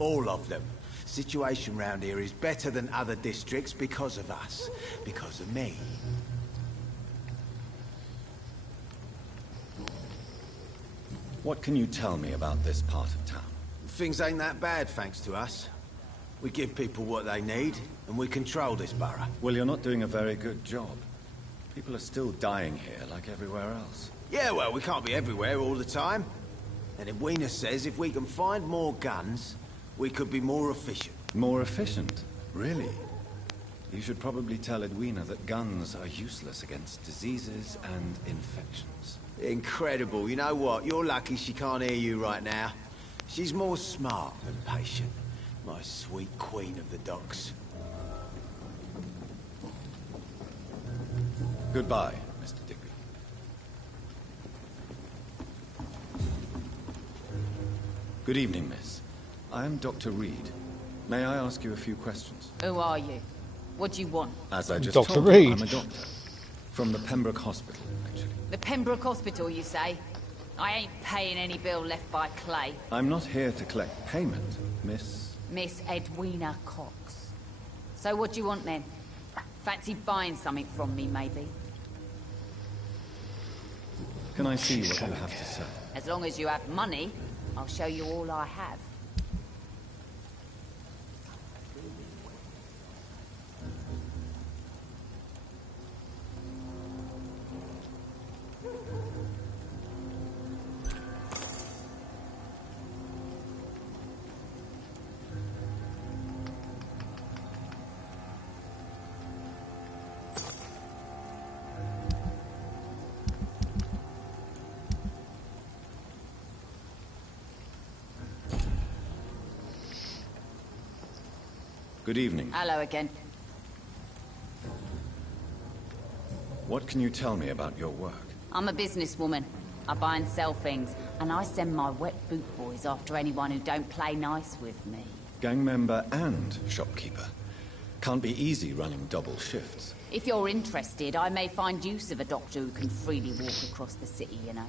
All of them. Situation round here is better than other districts because of us. Because of me. What can you tell me about this part of town? Things ain't that bad, thanks to us. We give people what they need, and we control this borough. Well, you're not doing a very good job. People are still dying here, like everywhere else. Yeah, well, we can't be everywhere all the time. And Edwina says if we can find more guns, we could be more efficient. More efficient? Really? You should probably tell Edwina that guns are useless against diseases and infections. Incredible. You know what? You're lucky she can't hear you right now. She's more smart than patient. My sweet queen of the docks. Goodbye, Mr. Digby. Good evening, miss. I am Dr. Reed. May I ask you a few questions? Who are you? What do you want? As I just Dr. told Reed. you, I'm a doctor. From the Pembroke Hospital, actually. The Pembroke Hospital, you say? I ain't paying any bill left by Clay. I'm not here to collect payment, miss. Miss Edwina Cox. So what do you want then? Fancy buying something from me, maybe? Can I see what you have to say? As long as you have money, I'll show you all I have. Good evening. Hello again. What can you tell me about your work? I'm a businesswoman. I buy and sell things, and I send my wet boot boys after anyone who don't play nice with me. Gang member and shopkeeper. Can't be easy running double shifts. If you're interested, I may find use of a doctor who can freely walk across the city, you know.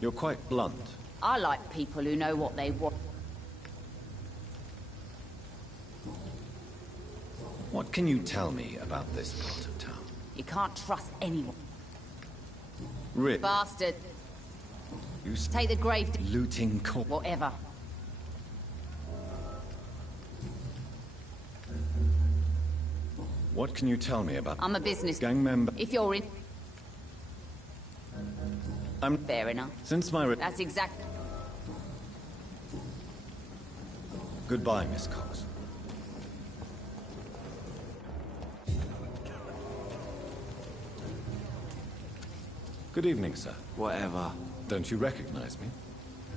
You're quite blunt. I like people who know what they want. What can you tell me about this part of town? You can't trust anyone. Rick. Bastard. You take the grave. Looting corp. Whatever. What can you tell me about? I'm a business gang member. If you're in, I'm fair enough. Since my that's exactly. Goodbye, Miss Cox. Good evening, sir. Whatever. Don't you recognize me?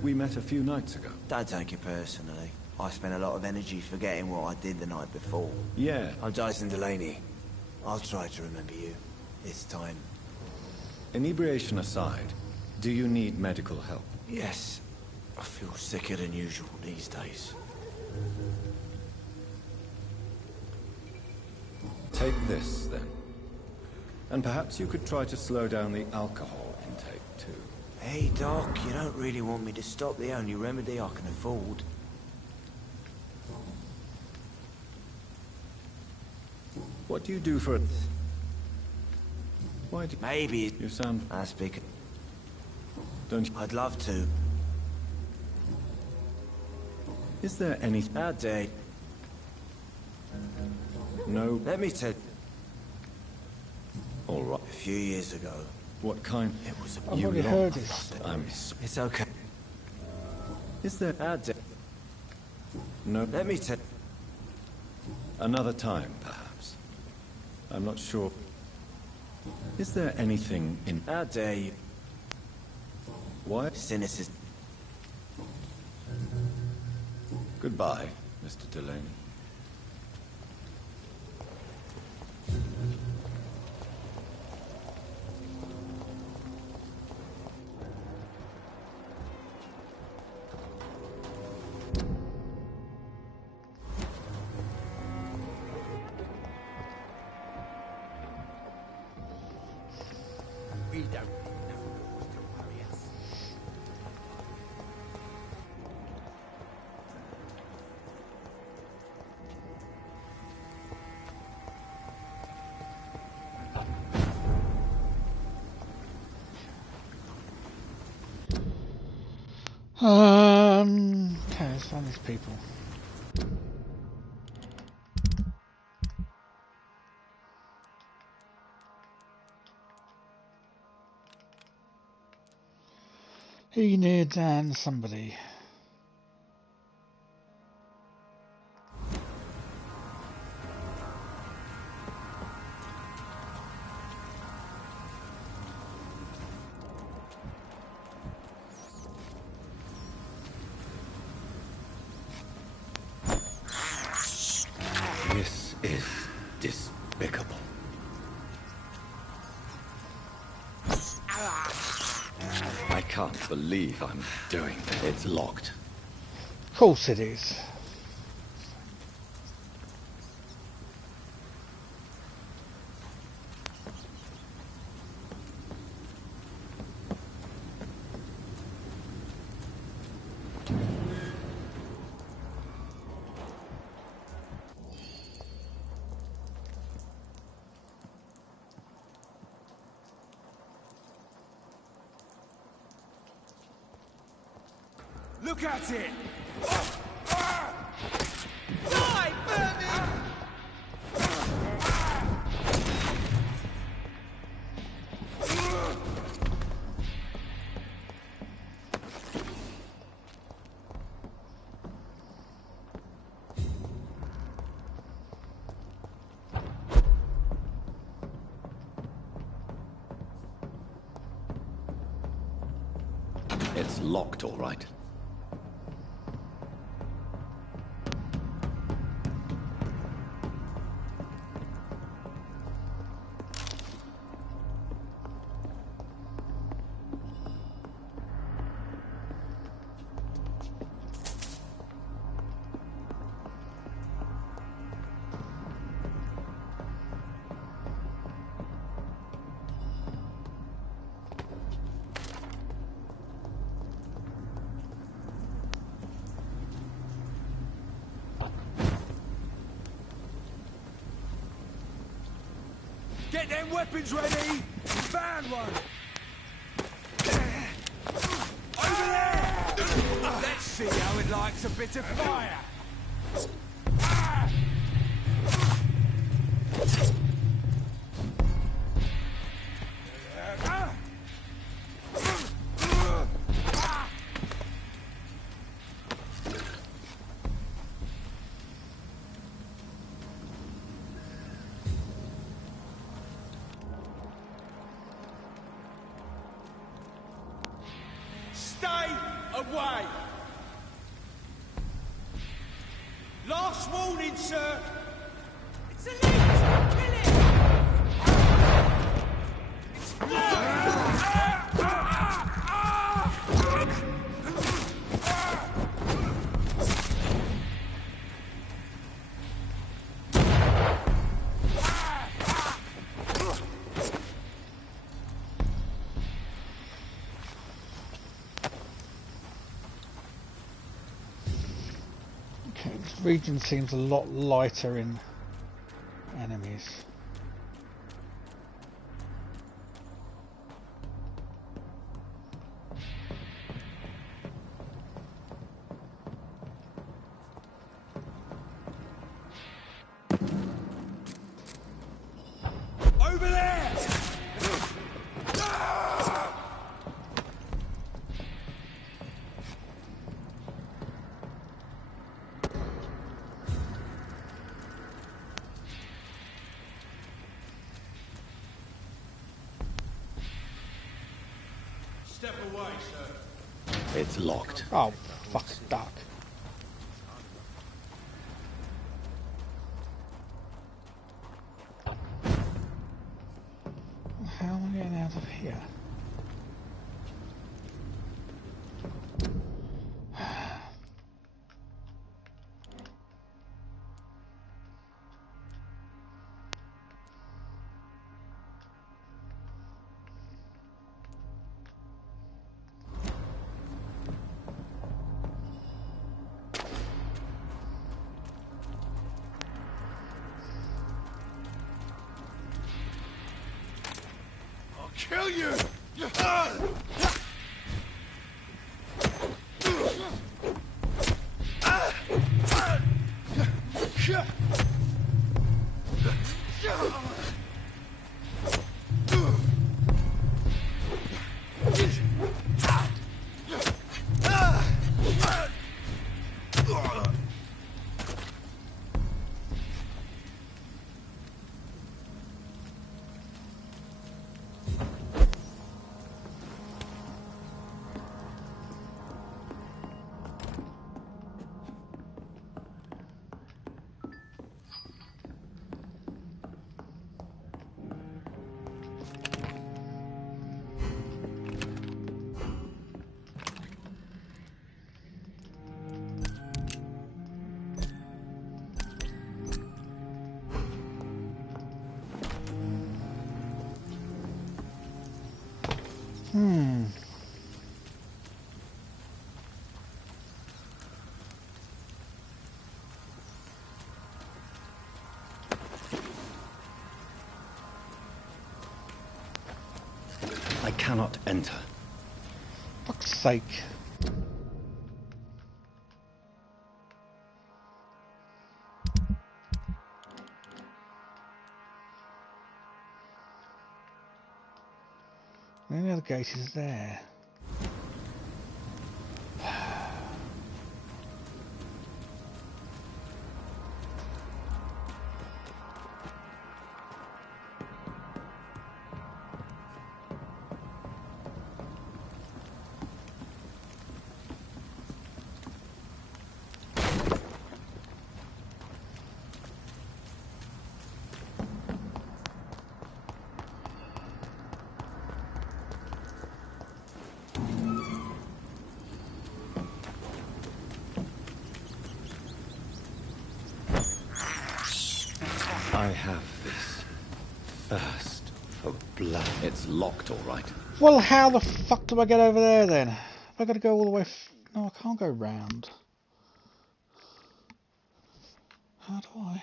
We met a few nights ago. Don't take it personally. I spent a lot of energy forgetting what I did the night before. Yeah. I'm Jason Delaney. I'll try to remember you. This time. Inebriation aside, do you need medical help? Yes. I feel sicker than usual these days. Take this, then. And perhaps you could try to slow down the alcohol intake, too. Hey, Doc, you don't really want me to stop the only remedy I can afford. What do you do for it? Why do Maybe you sound... I speak... Don't you... I'd love to. Is there any... How dare... No... Let me tell... All right. A few years ago. What kind? It was I've already heard it. It's okay. Is there... How dare... No... Let me tell... Another time, perhaps. I'm not sure. Is there anything in... How dare you? Why? Cynicism. Goodbye, Mr. Delaney. We don't need no laws to worry us. Okay, let's find these people. Enid and somebody. This is despicable. I can't believe I'm doing this. It's locked. Of course it is. Look at it! Die, Bernie! It's locked, all right. Get them weapons ready! Found one! Over there! Let's see how it likes a bit of fire! Stay away! Last warning, sir! It's a leech! Kill it! It's This region seems a lot lighter in enemies. over there! Step away, sir. It's locked. Oh, fuck, duck. How am I getting out of here? Kill you! I cannot enter. Fuck's sake. The only other gate is there. I have this thirst for blood. It's locked, all right. Well, how the fuck do I get over there then? Have I got to go all the way? No, I can't go round. How do I?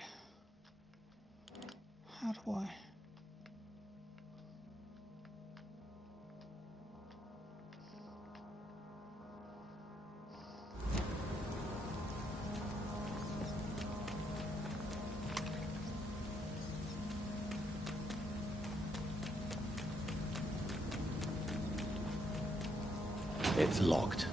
How do I? It's locked.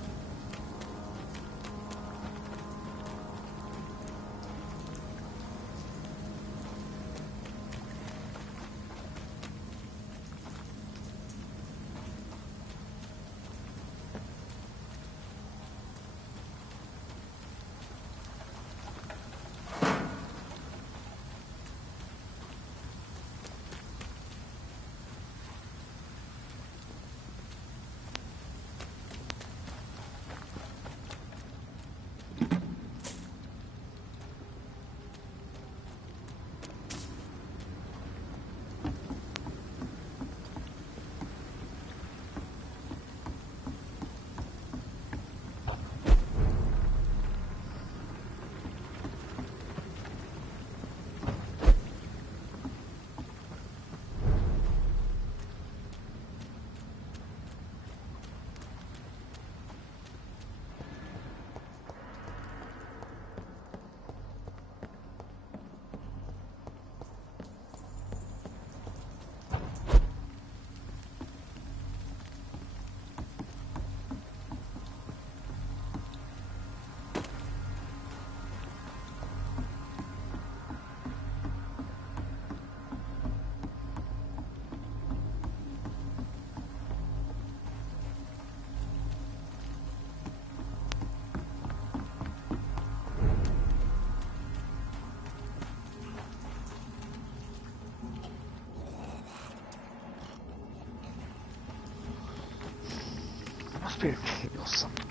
Must be a key or something.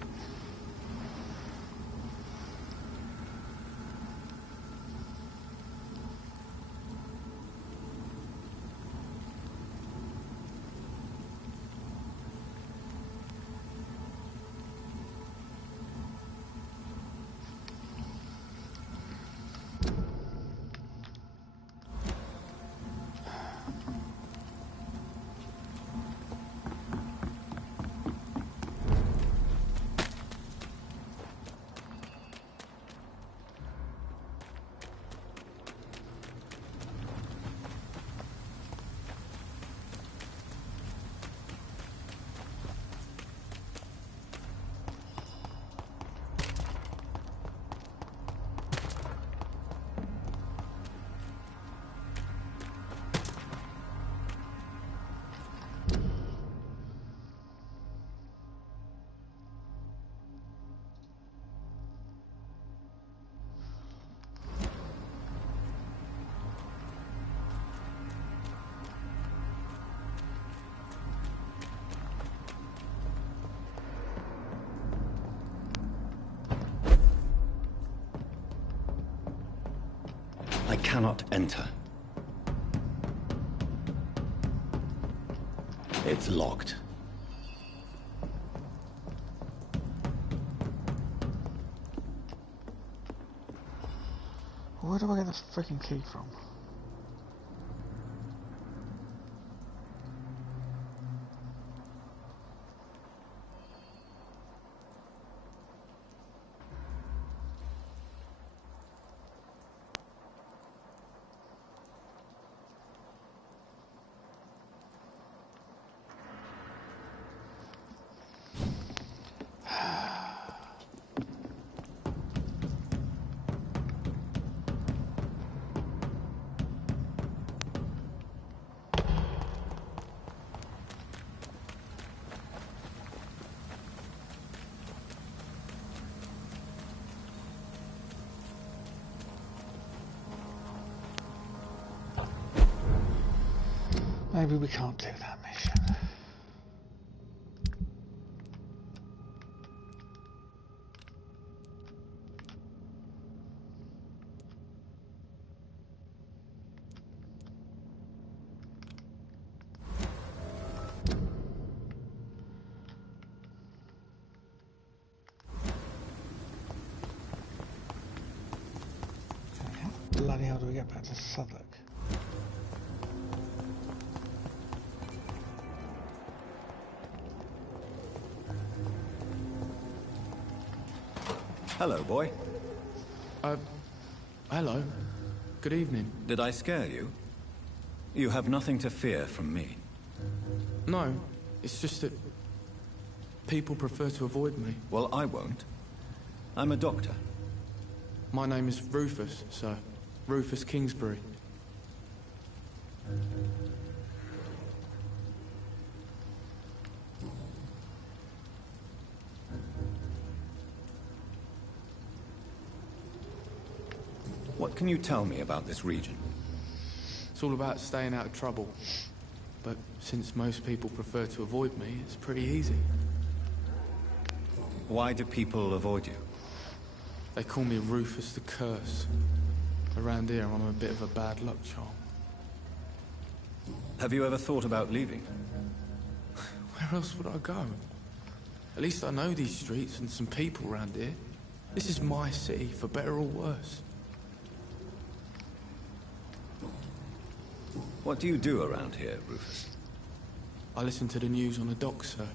I cannot enter. It's locked. Where do I get the freaking key from? Maybe we can't do that mission. Okay, how the bloody hell do we get back to Southwark? Hello, boy. Hello. Good evening. Did I scare you? You have nothing to fear from me. No, it's just that People prefer to avoid me. Well, I won't. I'm a doctor. My name is Rufus, sir. Rufus Kingsbury. What can you tell me about this region? It's all about staying out of trouble. But since most people prefer to avoid me, it's pretty easy. Why do people avoid you? They call me Rufus the Curse. Around here, I'm a bit of a bad luck charm. Have you ever thought about leaving? Where else would I go? At least I know these streets and some people around here. This is my city, for better or worse. What do you do around here, Rufus? I listen to the news on the docks, sir.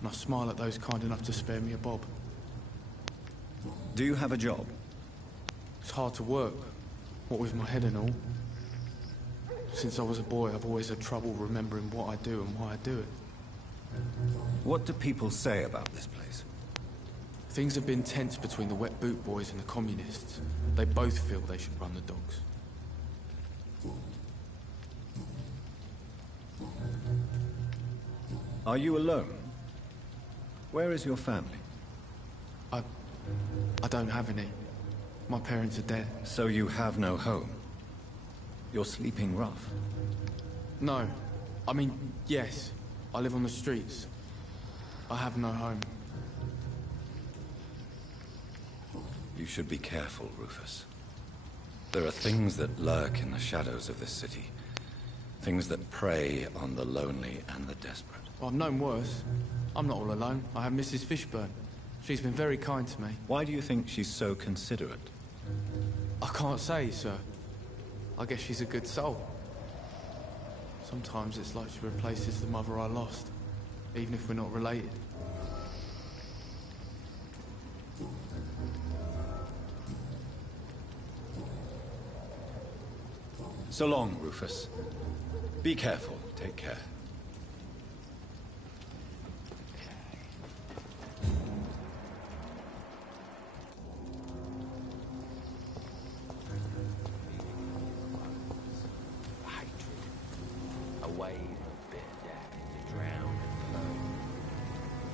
And I smile at those kind enough to spare me a bob. Do you have a job? It's hard to work, what with my head and all. Since I was a boy, I've always had trouble remembering what I do and why I do it. What do people say about this place? Things have been tense between the Wet Boot Boys and the Communists. They both feel they should run the docks. Are you alone? Where is your family? I don't have any. My parents are dead. So you have no home? You're sleeping rough? No. I mean, yes. I live on the streets. I have no home. You should be careful, Rufus. There are things that lurk in the shadows of this city. Things that prey on the lonely and the desperate. Well, I've known worse. I'm not all alone. I have Mrs. Fishburne. She's been very kind to me. Why do you think she's so considerate? I can't say, sir. I guess she's a good soul. Sometimes it's like she replaces the mother I lost, even if we're not related. So long, Rufus. Be careful. Take care.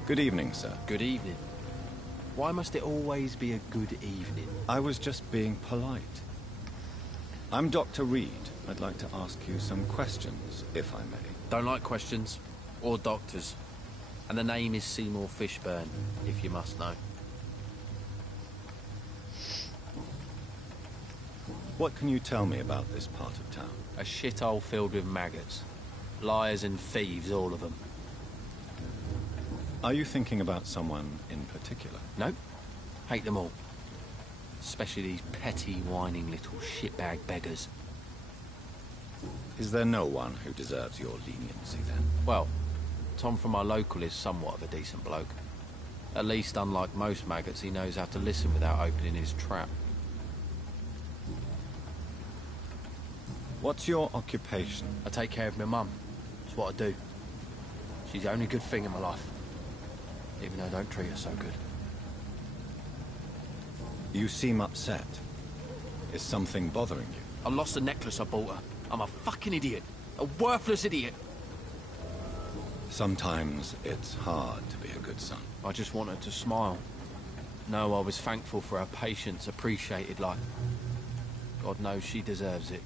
Good evening, sir. Good evening. Why must it always be a good evening? I was just being polite. I'm Dr. Reed. I'd like to ask you some questions, if I may. Don't like questions. Or doctors. And the name is Seymour Fishburne, if you must know. What can you tell me about this part of town? A shithole filled with maggots. Liars and thieves, all of them. Are you thinking about someone in particular? Nope. Hate them all. Especially these petty, whining little shitbag beggars. Is there no one who deserves your leniency, then? Well, Tom from our local is somewhat of a decent bloke. At least, unlike most maggots, he knows how to listen without opening his trap. What's your occupation? I take care of my mum. It's what I do. She's the only good thing in my life. Even though I don't treat her so good. You seem upset. Is something bothering you? I lost the necklace I bought her. I'm a fucking idiot. A worthless idiot. Sometimes it's hard to be a good son. I just want her to smile. No, I was thankful for her patience, appreciated like... God knows she deserves it.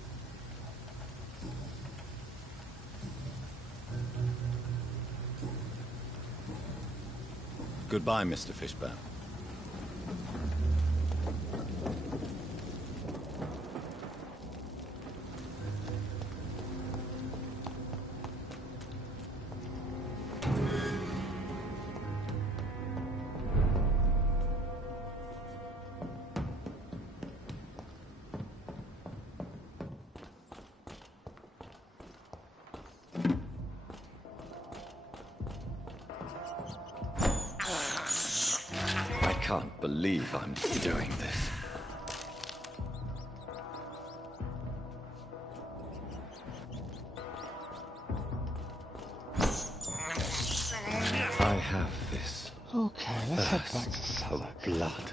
Goodbye, Mr. Fishburne. I can't believe I'm doing this. I have this. Okay, let's head back to the thirst cellar. for blood.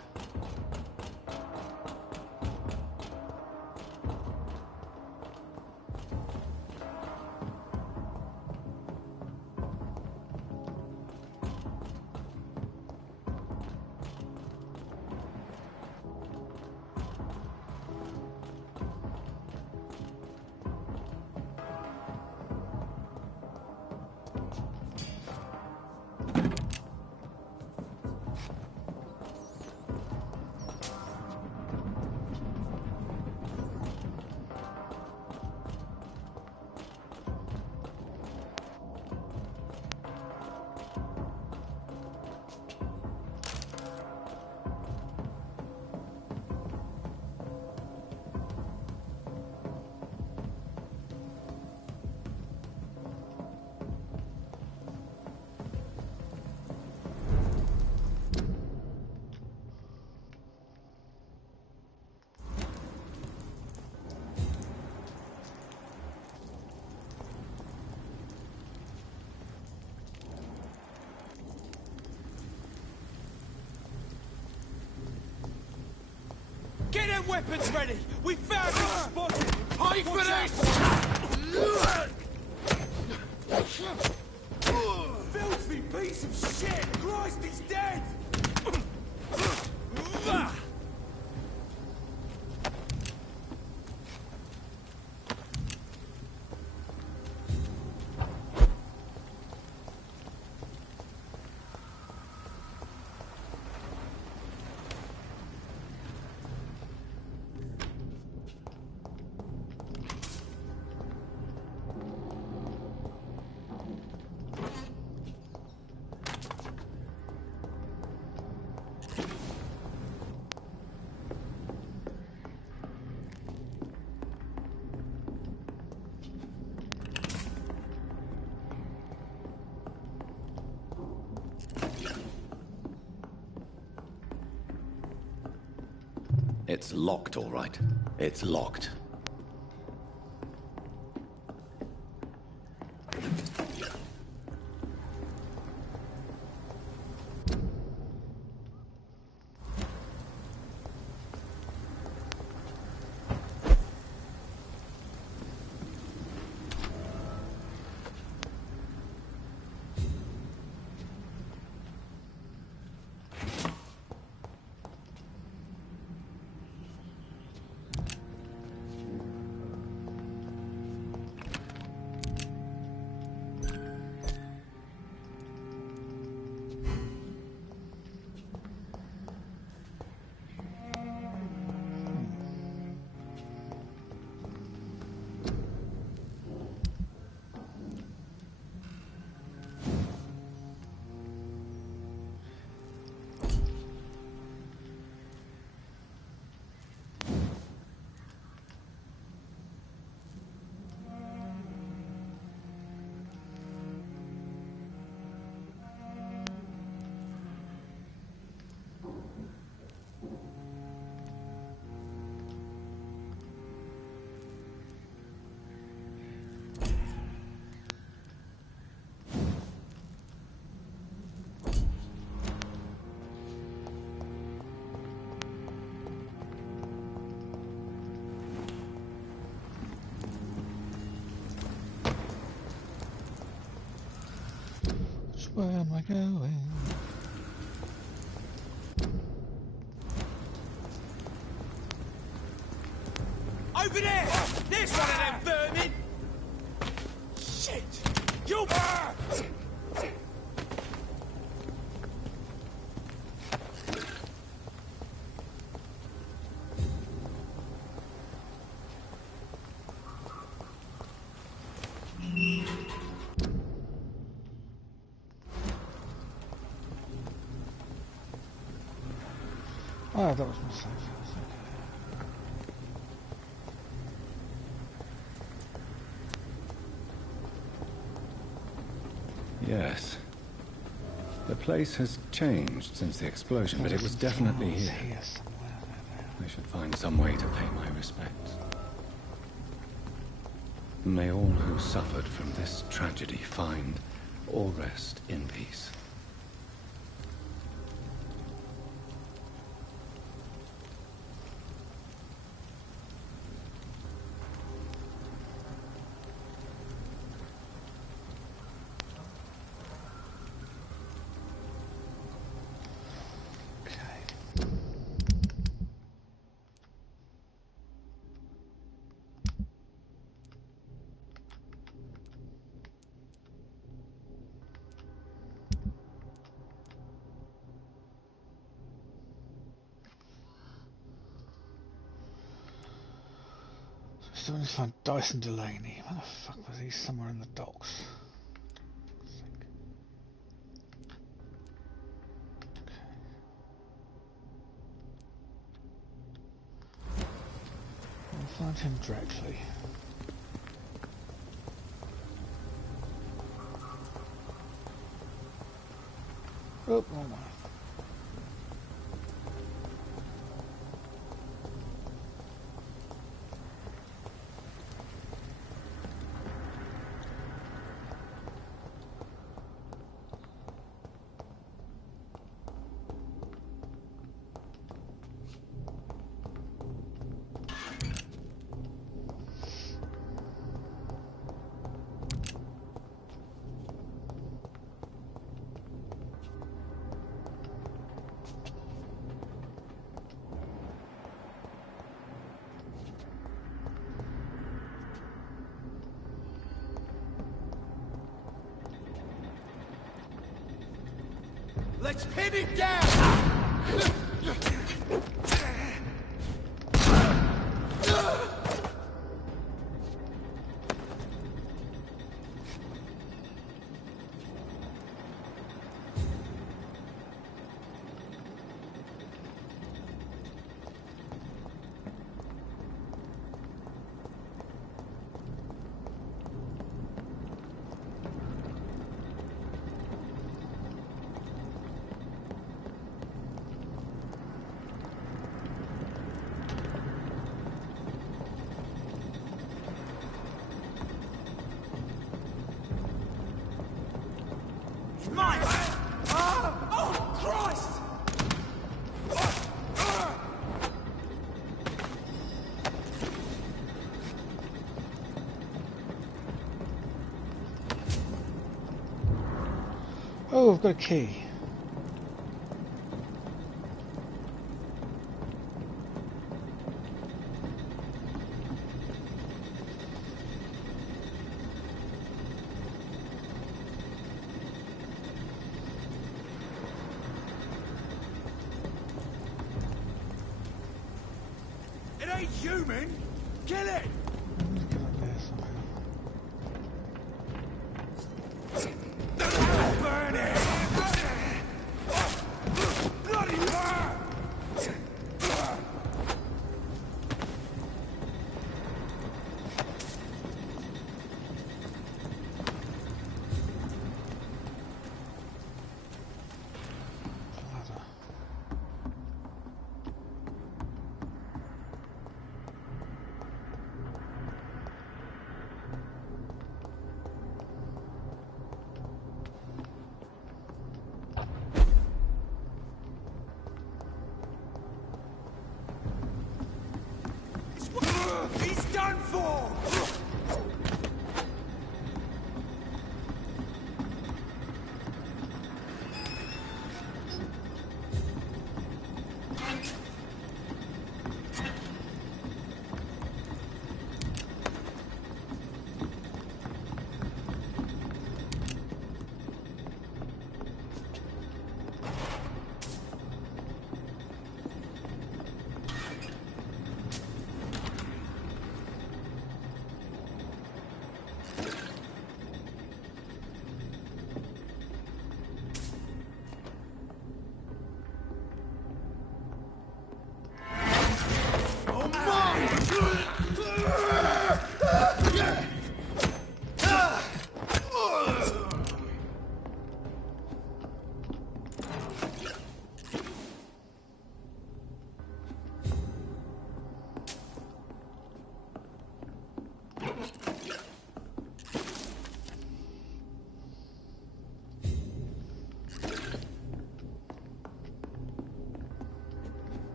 Get them weapons ready! We found it spotted! Pay for this! Filthy piece of shit! Christ, he's dead! It's locked, all right. It's locked. Where am I going? Over there! There's one of them vermin! Shit! You... Oh, that was my safe house. Okay. Yes. The place has changed since the explosion, but it was definitely here. I should find some way to pay my respects. May all who suffered from this tragedy find or rest in peace. Still need to find Dyson Delaney. Where the fuck was he? Somewhere in the docks. I'll find him directly. Oh, wrong one. Let's pin it down! Mine! Oh, Christ! Oh, I've got a key. It ain't human! Kill it! Burn it! Bloody burn! He's done for!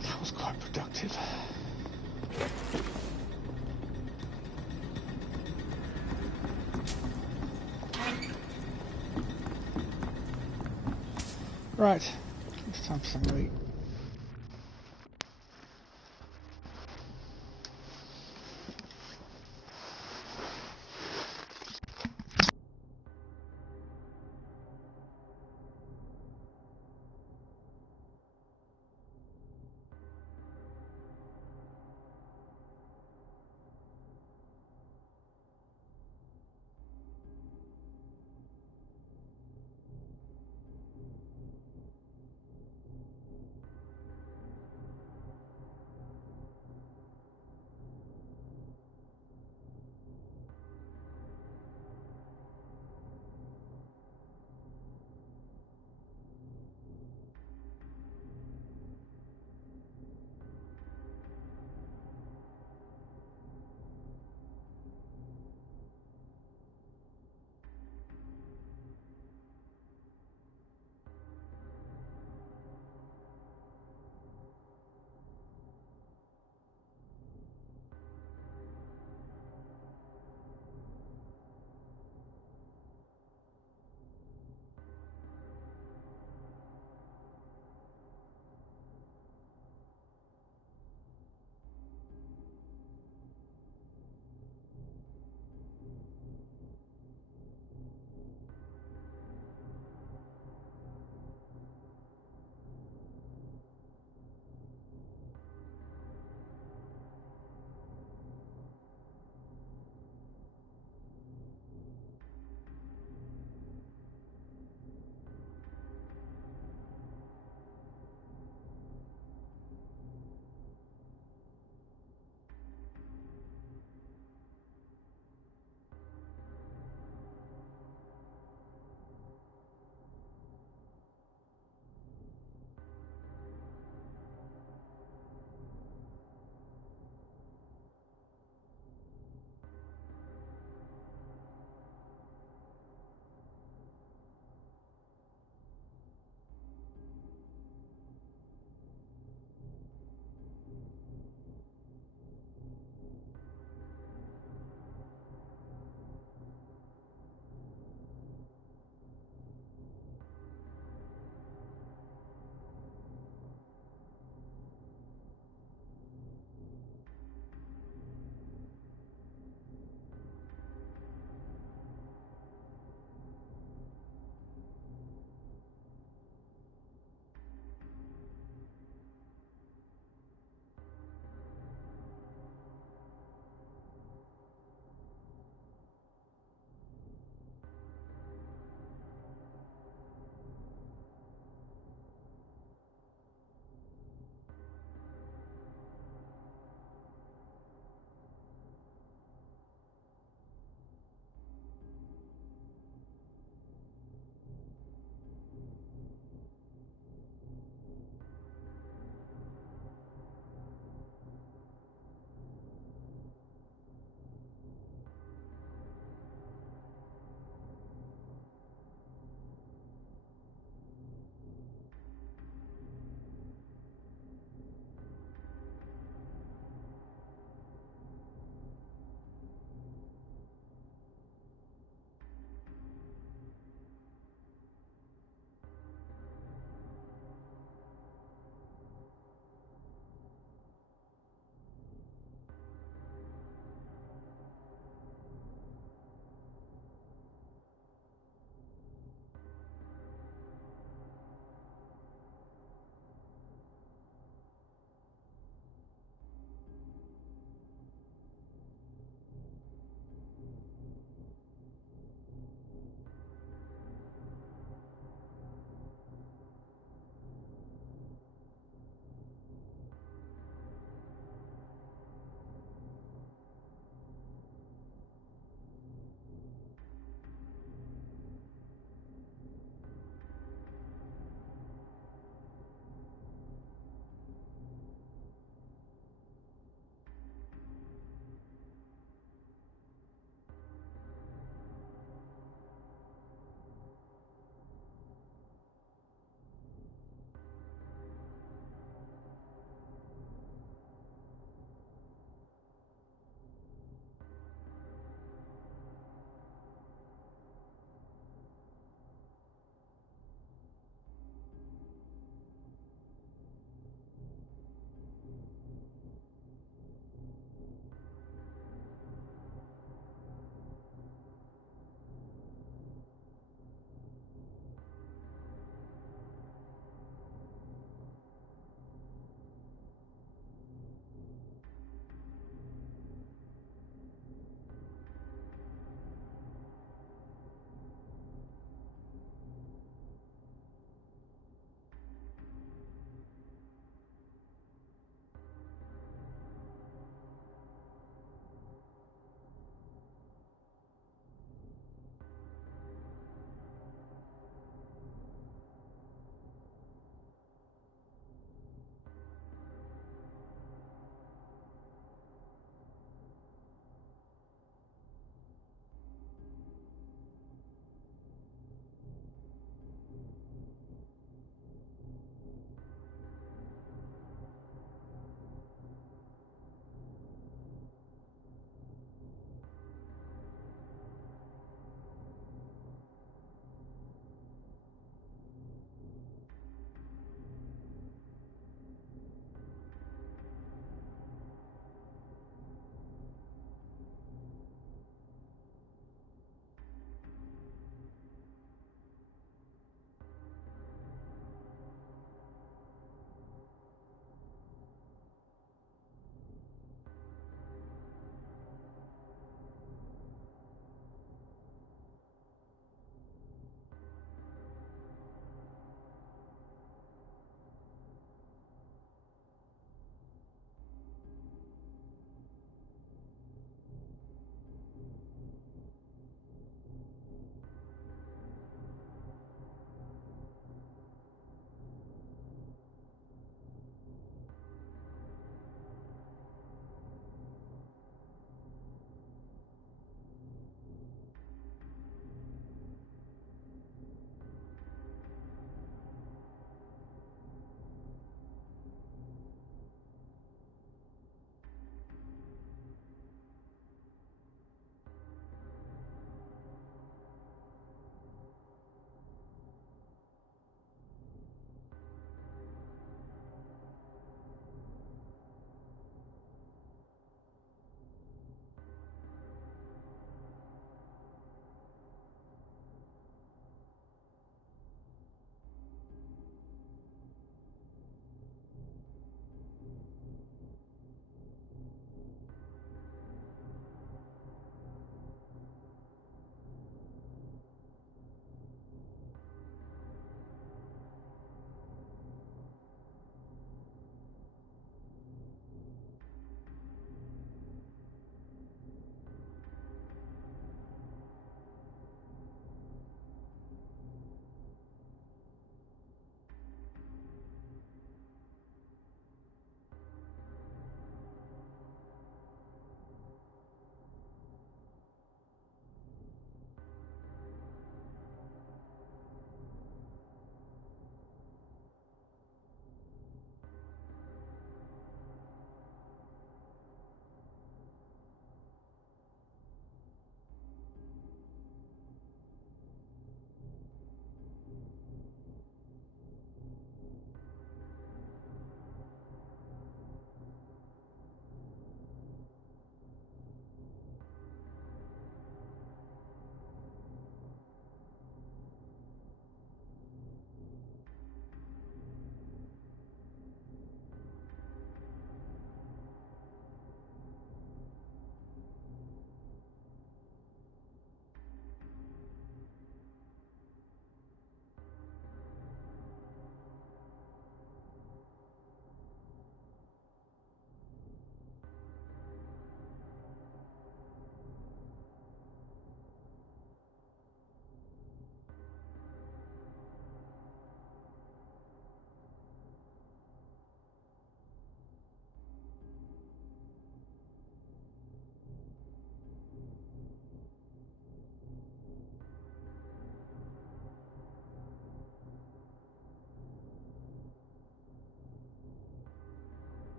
That was quite productive. Right, it's time for some meat.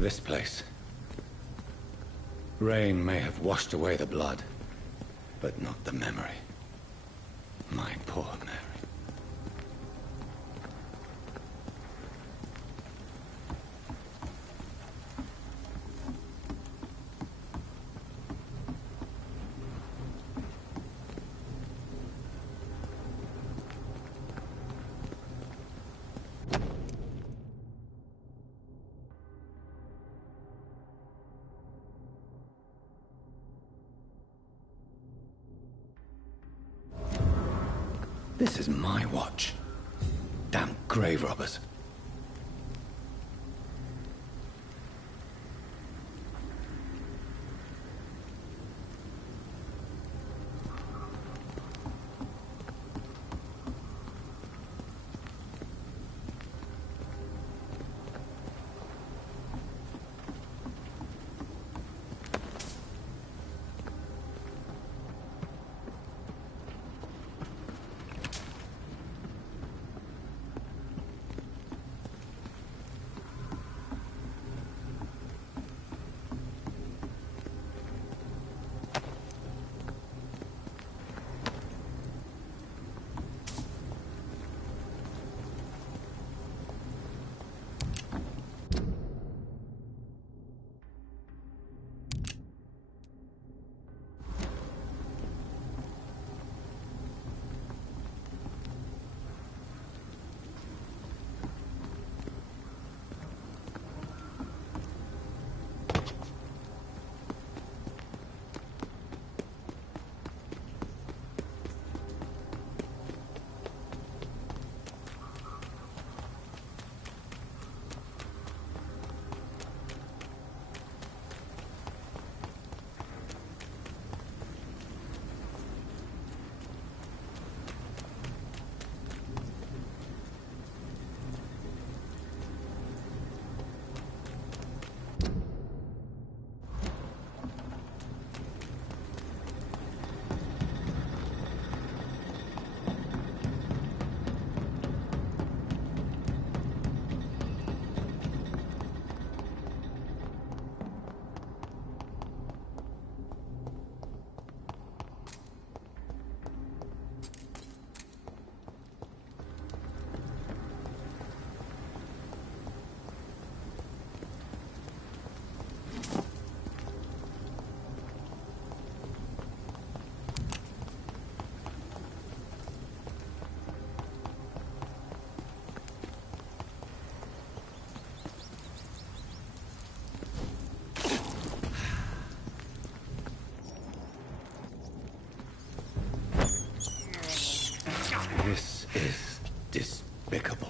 This place. Rain may have washed away the blood, but not the memory. My poor Mary. This is my watch. Damn grave robbers. This is despicable.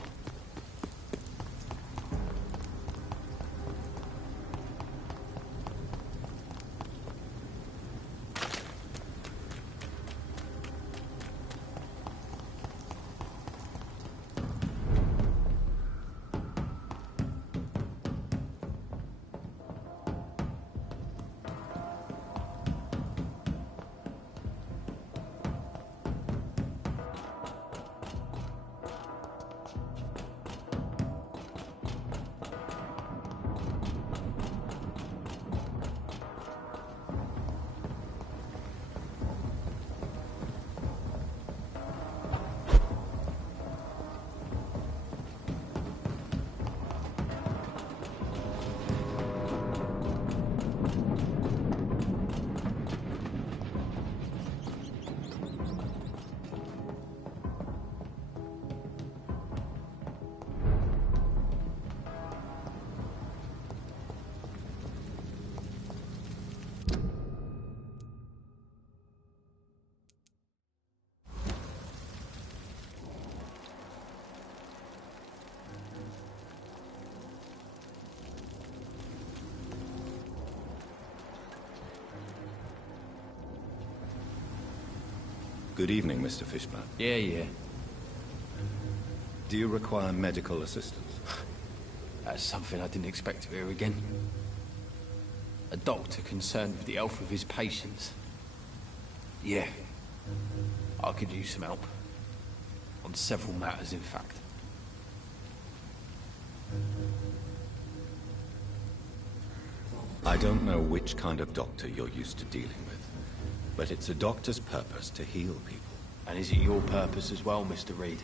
Good evening, Mr. Fishburne. Yeah. Do you require medical assistance? That's something I didn't expect to hear again. A doctor concerned with the health of his patients. Yeah. I could use some help. On several matters, in fact. I don't know which kind of doctor you're used to dealing with, but it's a doctor's purpose to heal people. And is it your purpose as well, Mr. Reed?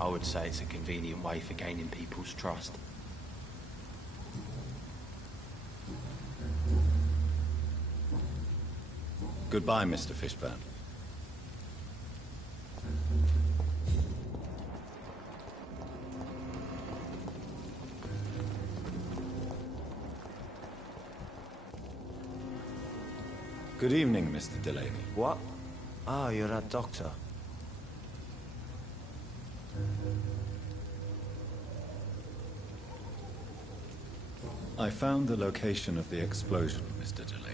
I would say it's a convenient way for gaining people's trust. Goodbye, Mr. Fishburne. Good evening, Mr. Delaney. What? Oh, you're that doctor. I found the location of the explosion, Mr. Delaney.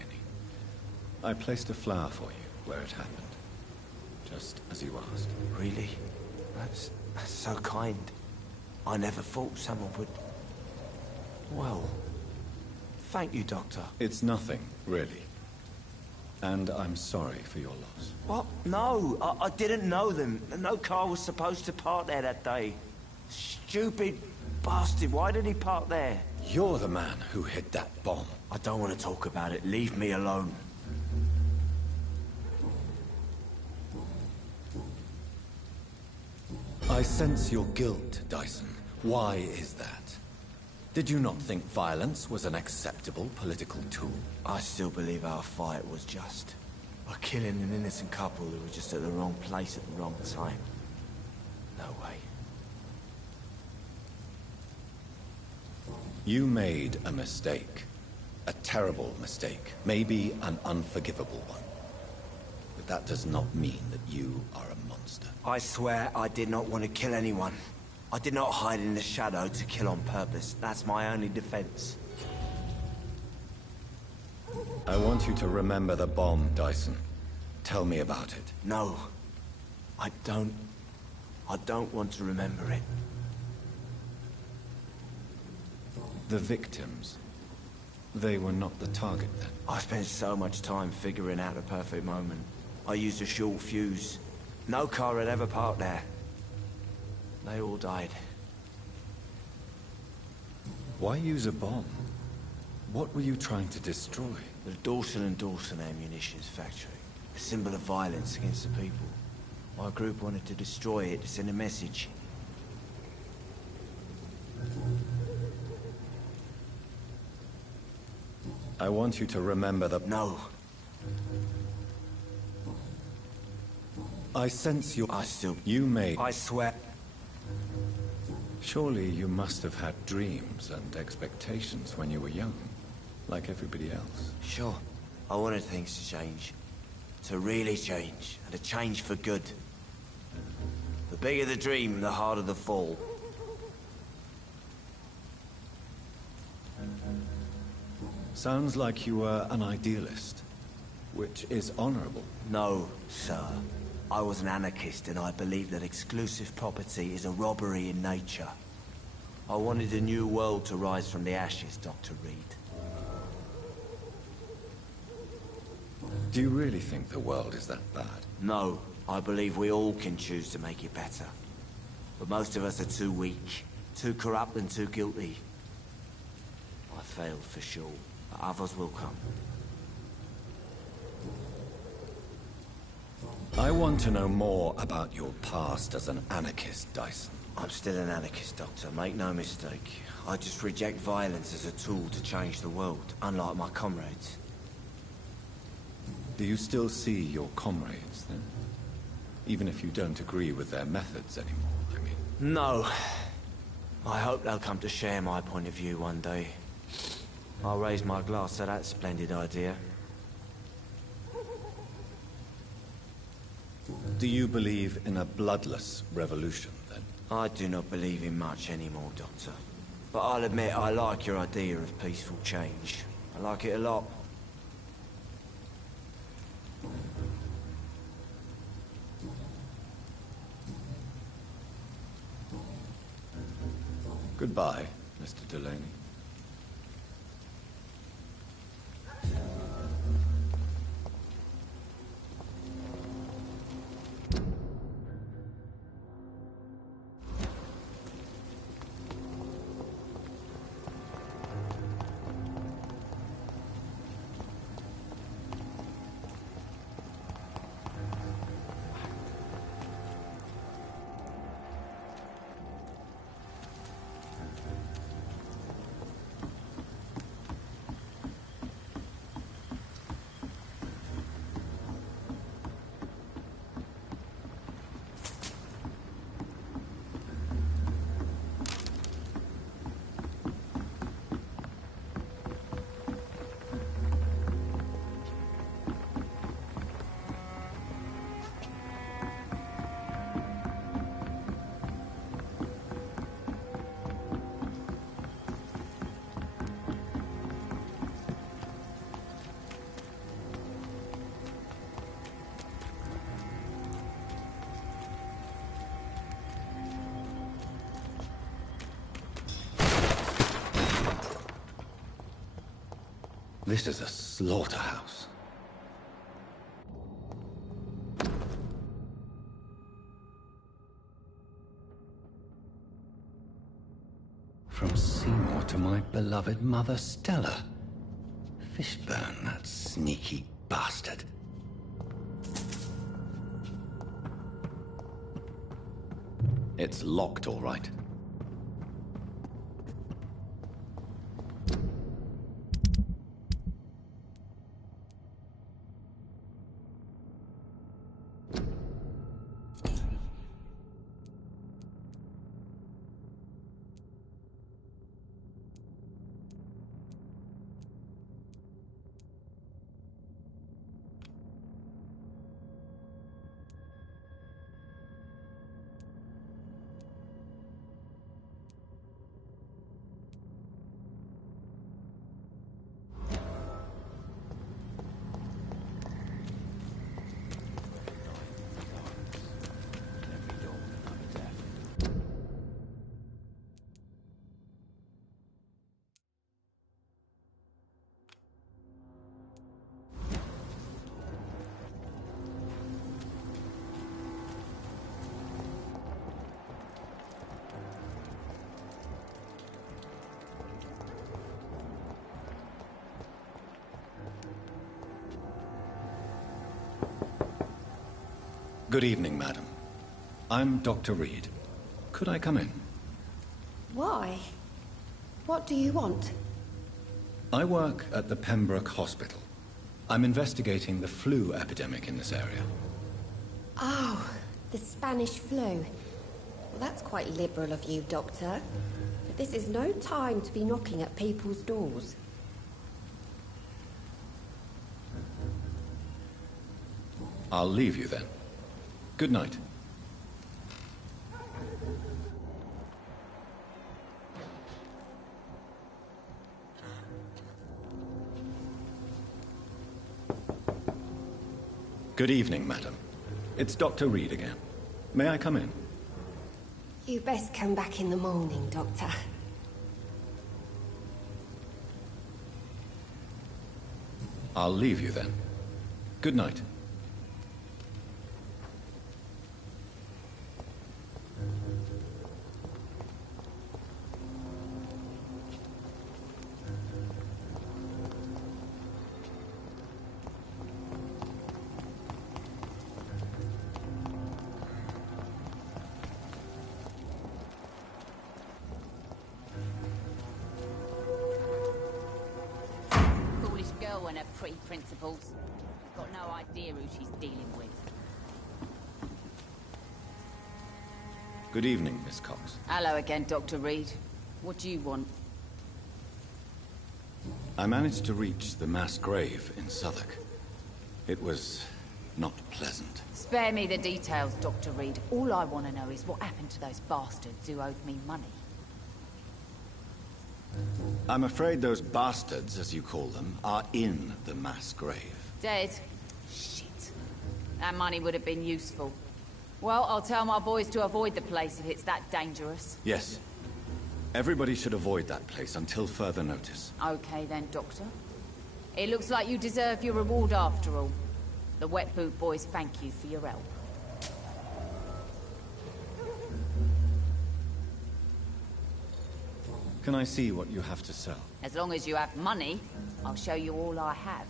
I placed a flower for you where it happened, just as you asked. Really? That's so kind. I never thought someone would... Well, thank you, Doctor. It's nothing, really. And I'm sorry for your loss. What? No, I didn't know them. No car was supposed to park there that day. Stupid bastard, why did he park there? You're the man who hid that bomb. I don't want to talk about it. Leave me alone. I sense your guilt, Dyson. Why is that? Did you not think violence was an acceptable political tool? I still believe our fight was just. By killing an innocent couple who were just at the wrong place at the wrong time. No way. You made a mistake. A terrible mistake. Maybe an unforgivable one. But that does not mean that you are a monster. I swear I did not want to kill anyone. I did not hide in the shadow to kill on purpose. That's my only defense. I want you to remember the bomb, Dyson. Tell me about it. No. I don't want to remember it. The victims. They were not the target then. I spent so much time figuring out the perfect moment. I used a short fuse. No car had ever parked there. They all died. Why use a bomb? What were you trying to destroy? The Dawson and Dawson ammunitions factory. A symbol of violence against the people. My group wanted to destroy it to send a message. I want you to remember the... No. I sense your... I still... You made... I swear... Surely you must have had dreams and expectations when you were young, like everybody else. Sure. I wanted things to change. To really change, and to change for good. The bigger the dream, the harder the fall. Sounds like you were an idealist, which is honorable. No, sir. I was an anarchist, and I believe that exclusive property is a robbery in nature. I wanted a new world to rise from the ashes, Dr. Reed. Do you really think the world is that bad? No, I believe we all can choose to make it better. But most of us are too weak, too corrupt and too guilty. I failed for sure, but others will come. I want to know more about your past as an anarchist, Dyson. I'm still an anarchist, Doctor, make no mistake. I just reject violence as a tool to change the world, unlike my comrades. Do you still see your comrades, then? Even if you don't agree with their methods anymore, I mean. No. I hope they'll come to share my point of view one day. I'll raise my glass to that splendid idea. Do you believe in a bloodless revolution, then? I do not believe in much anymore, Doctor. But I'll admit I like your idea of peaceful change. I like it a lot. Goodbye, Mr. Delaney. This is a slaughterhouse. From Seymour to my beloved mother Stella. Fishburne, that sneaky bastard. It's locked, all right. Good evening, madam. I'm Dr. Reed. Could I come in? Why? What do you want? I work at the Pembroke Hospital. I'm investigating the flu epidemic in this area. Oh, the Spanish flu. Well, that's quite liberal of you, Doctor. But this is no time to be knocking at people's doors. I'll leave you then. Good night. Good evening, madam. It's Dr. Reed again. May I come in? You best come back in the morning, Doctor. I'll leave you then. Good night. And her pre-principles. Got no idea who she's dealing with. Good evening, Miss Cox. Hello again, Dr. Reed. What do you want? I managed to reach the mass grave in Southwark. It was not pleasant. Spare me the details, Dr. Reed. All I want to know is what happened to those bastards who owed me money. I'm afraid those bastards, as you call them, are in the mass grave. Dead? Shit. That money would have been useful. Well, I'll tell my boys to avoid the place if it's that dangerous. Yes. Everybody should avoid that place until further notice. Okay then, Doctor. It looks like you deserve your reward after all. The Wet Boot Boys thank you for your help. Can I see what you have to sell? As long as you have money, I'll show you all I have.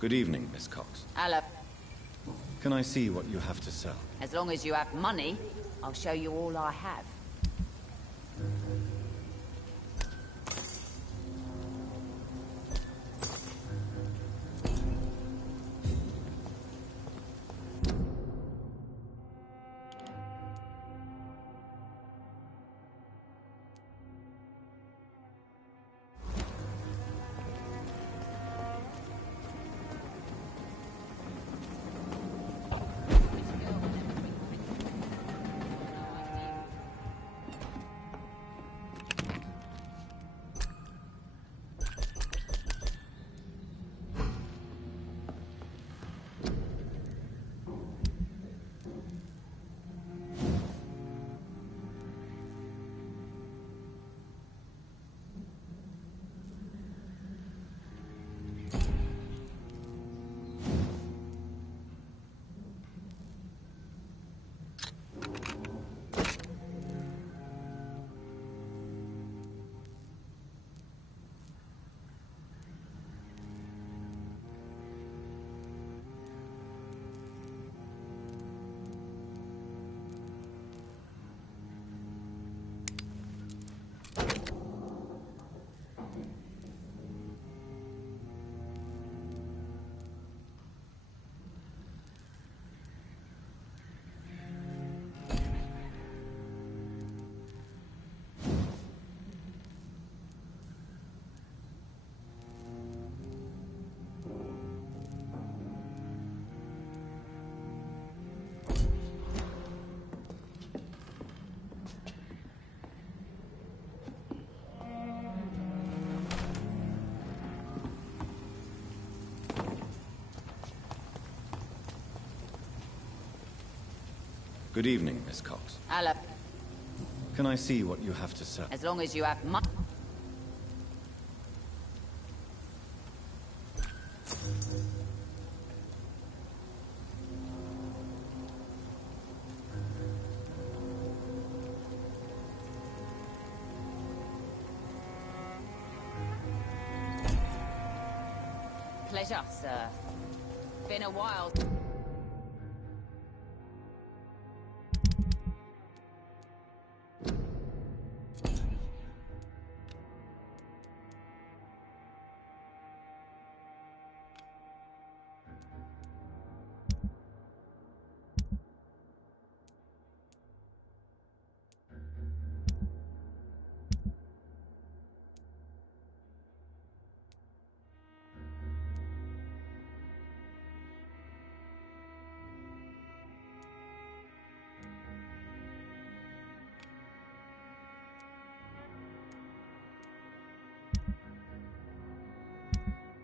Good evening, Miss Cox. Hello. Can I see what you have to sell? As long as you have money, I'll show you all I have. Good evening, Miss Cox. Hello. Can I see what you have to sell? As long as you have money. Pleasure, sir. Been a while.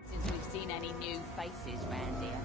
Since we've seen any new faces round here.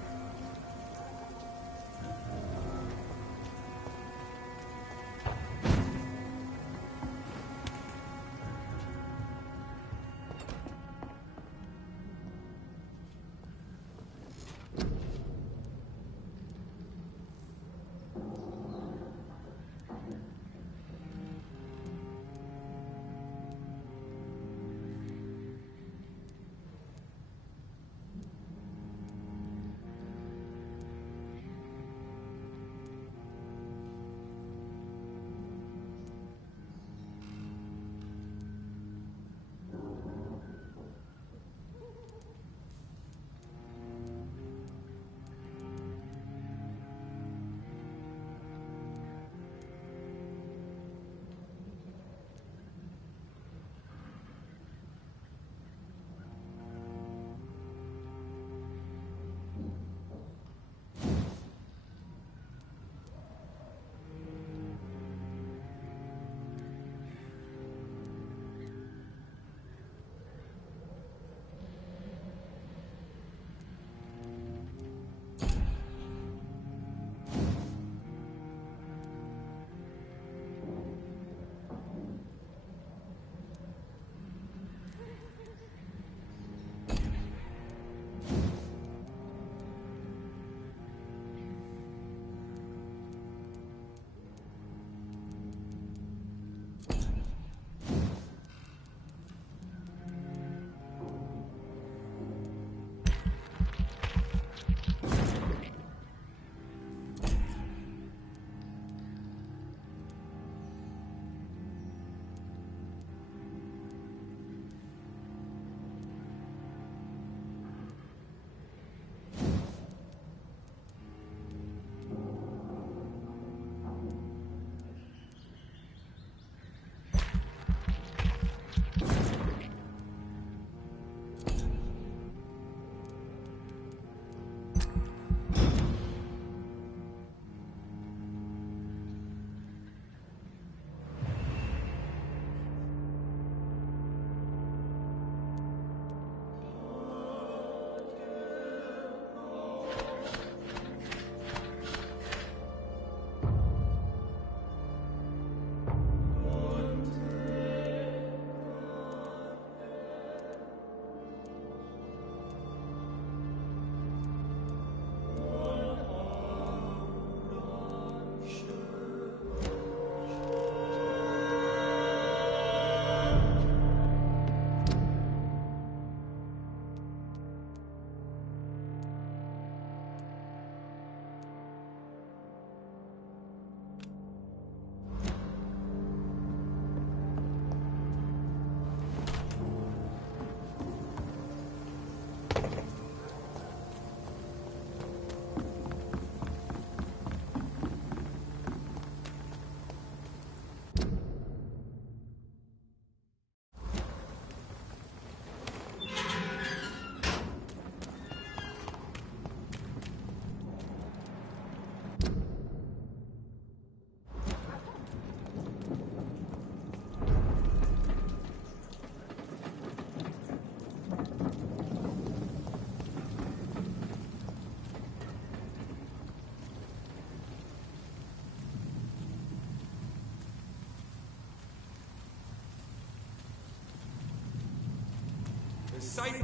safe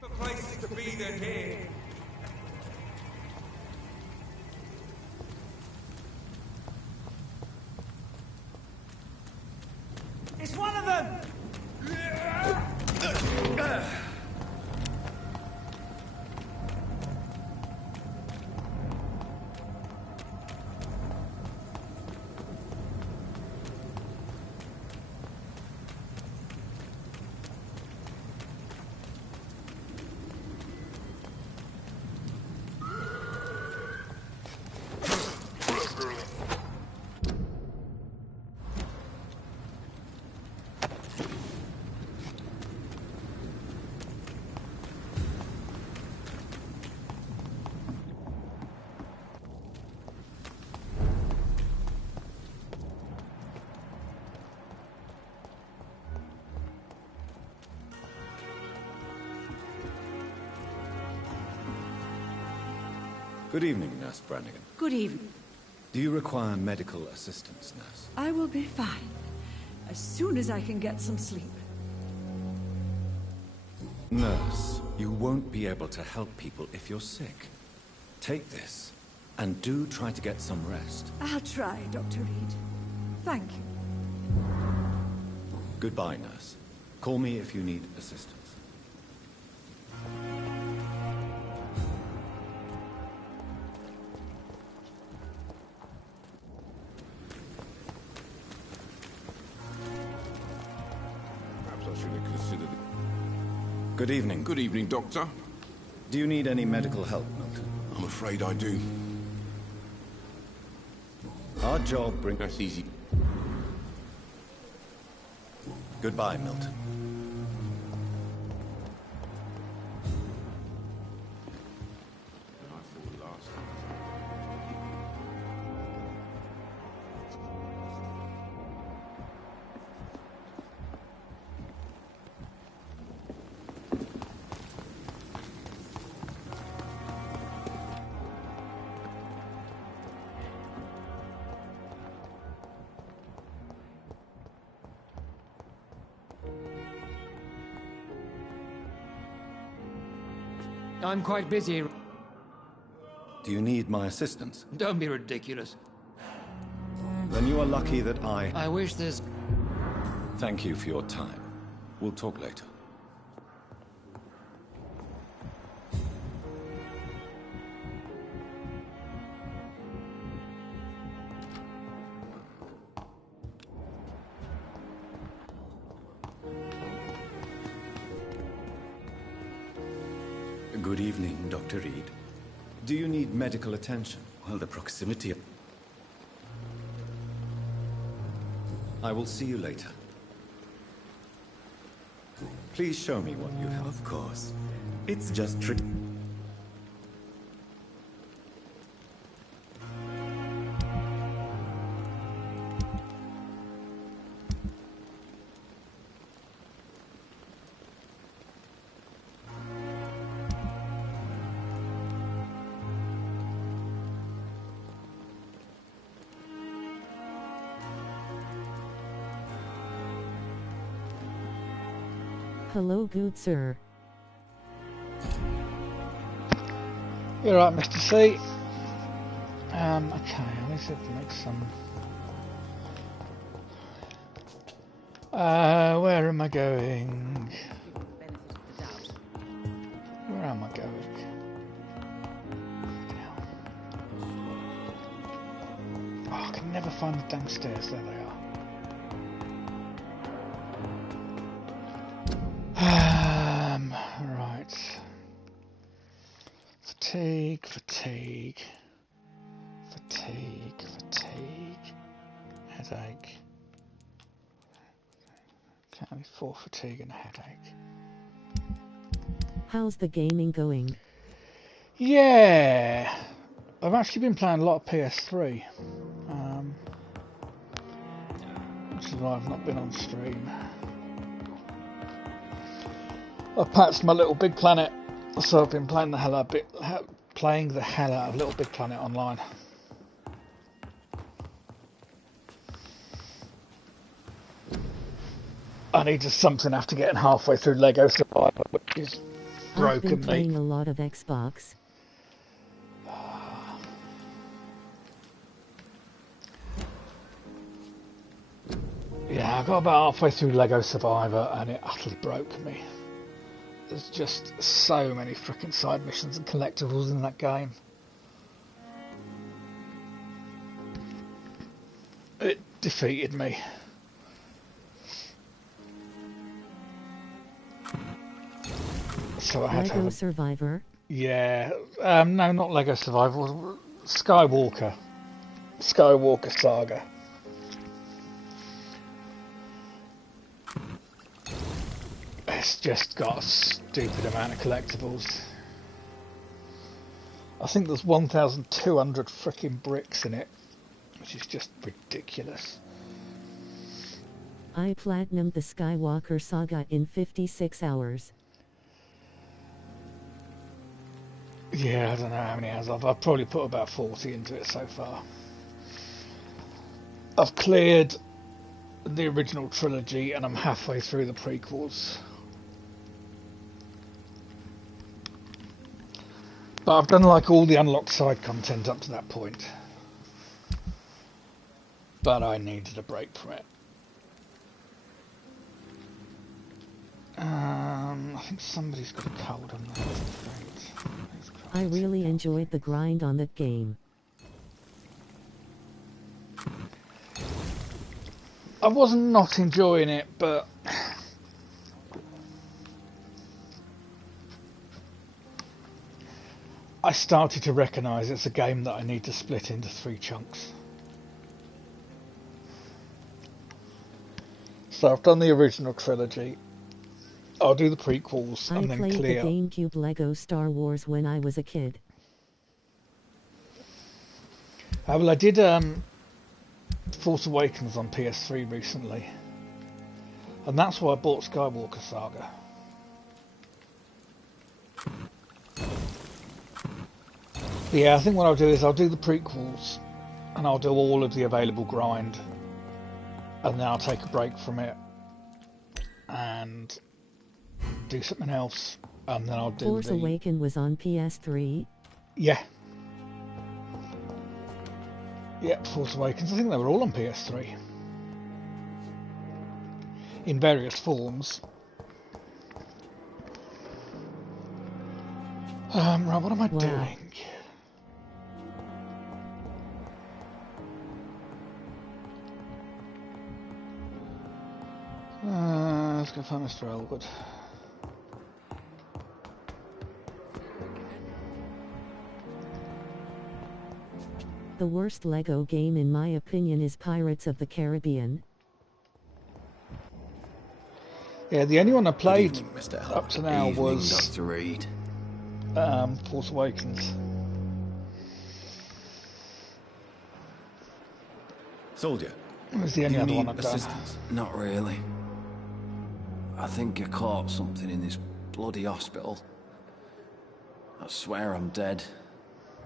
for places to be than here. It's one of them! Good evening, Nurse Brannigan. Good evening. Do you require medical assistance, Nurse? I will be fine. As soon as I can get some sleep. Nurse, you won't be able to help people if you're sick. Take this, and do try to get some rest. I'll try, Dr. Reed. Thank you. Goodbye, Nurse. Call me if you need assistance. Perhaps I should have considered it. Good evening. Good evening, Doctor. Do you need any medical help, Milton? I'm afraid I do. Our job brings... That's easy. Goodbye, Milton. I'm quite busy. Do you need my assistance? Don't be ridiculous. Then you are lucky that I wish this... Thank you for your time. We'll talk later. Good evening, Dr. Reed. Do you need medical attention? Well, the proximity of... I will see you later. Please show me what you have. Of course. It's just trick. Hello, good sir. You're right, Mr. C. Okay, I need to make some... where am I going? Where am I going? Oh, I can never find the damn stairs. There they are. Right. Fatigue, fatigue, fatigue, fatigue, headache. Okay, 4 fatigue and a headache. How's the gaming going? Yeah, I've actually been playing a lot of PS3, which is why I've not been on stream. I've patched my Little Big Planet, so I've been playing the hell out of Little Big Planet online. I need just something after getting halfway through Lego Survivor, which is broken I've been me. playing a lot of Xbox. Yeah, I got about halfway through Lego Survivor and it utterly broke me. There's just so many freaking side missions and collectibles in that game. It defeated me. So I had Lego to have Survivor? Yeah, no, not Lego Survivor. Skywalker Saga. It's just got a stupid amount of collectibles. I think there's 1,200 frickin' bricks in it, which is just ridiculous. I platinumed the Skywalker Saga in 56 hours. Yeah, I don't know how many hours I've probably put about 40 into it so far. I've cleared the original trilogy and I'm halfway through the prequels. But I've done like all the unlocked side content up to that point. But I needed a break from it. I think somebody's got a cold on there. I really enjoyed the grind on that game. I wasn't not enjoying it, but I started to recognise it's a game that I need to split into 3 chunks. So I've done the original trilogy. I'll do the prequels and then clear. I played the GameCube Lego Star Wars when I was a kid. Well, I did Force Awakens on PS3 recently. And that's why I bought Skywalker Saga. But yeah, I think what I'll do is I'll do the prequels and I'll do all of the available grind. And then I'll take a break from it and do something else, and then I'll do Force Awakens was on PS3? Yeah. Yeah, Force Awakens. I think they were all on PS3. In various forms. Right, what am I doing? Let's go find Mr. Elwood. The worst Lego game in my opinion is Pirates of the Caribbean. Yeah, the only one I played evening, Mr. up to now was Dr. Reed. Force Awakens. Soldier, It was the only other one I've done. Not really. I think I caught something in this bloody hospital. I swear I'm dead.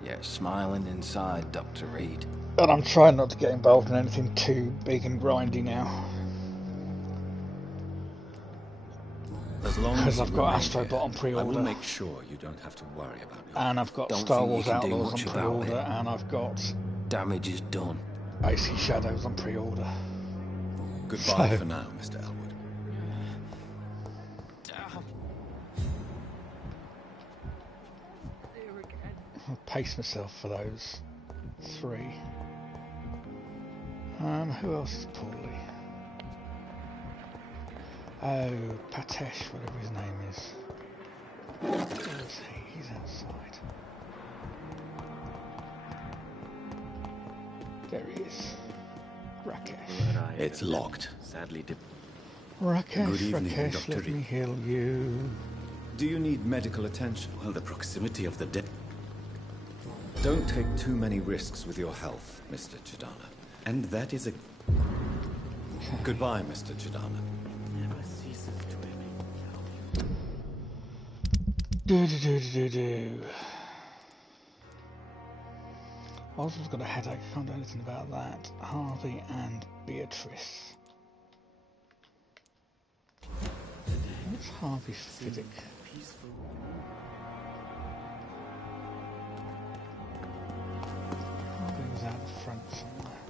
Yet smiling inside, Dr. Reed. And I'm trying not to get involved in anything too big and grindy now. As long Because as I've got Astrobot on pre-order. I will make sure you don't have to worry about it. And I've got Star Wars Outlaws on pre-order, and I've got damage is done. AC Shadows on pre-order. Goodbye for now, Mr. Elwood. I'll pace myself for those 3. Who else is poorly? Oh, Patesh, whatever his name is. Where is he? He's outside. There he is. Rakesh. It's locked. Sadly, Rakesh, Good evening, Rakesh, Dr. let Reed. me heal you. Do you need medical attention? Well, the proximity of the dead. Don't take too many risks with your health, Mr. Chidana. And that is a... Goodbye, Mr. Chidana. never ceases to amaze me. Oswald's got a headache, I can't do anything about that. Harvey and Beatrice. It's Harvey Fiddick. Harvey was out the front somewhere.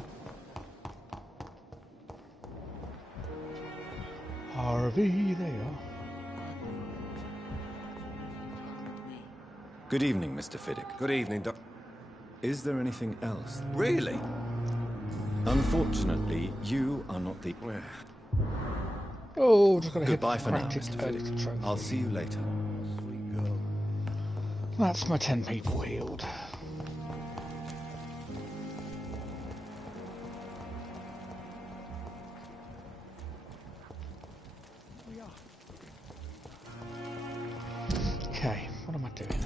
Harvey, there you are. Good evening, Mr. Fiddick. Good evening, Doc. Is there anything else? Really? Unfortunately, you are not the... Oh, just got a Goodbye for now, Hippocratic Mr. Fiddick. trophy. I'll see you later. That's my 10 people healed. Okay, what am I doing?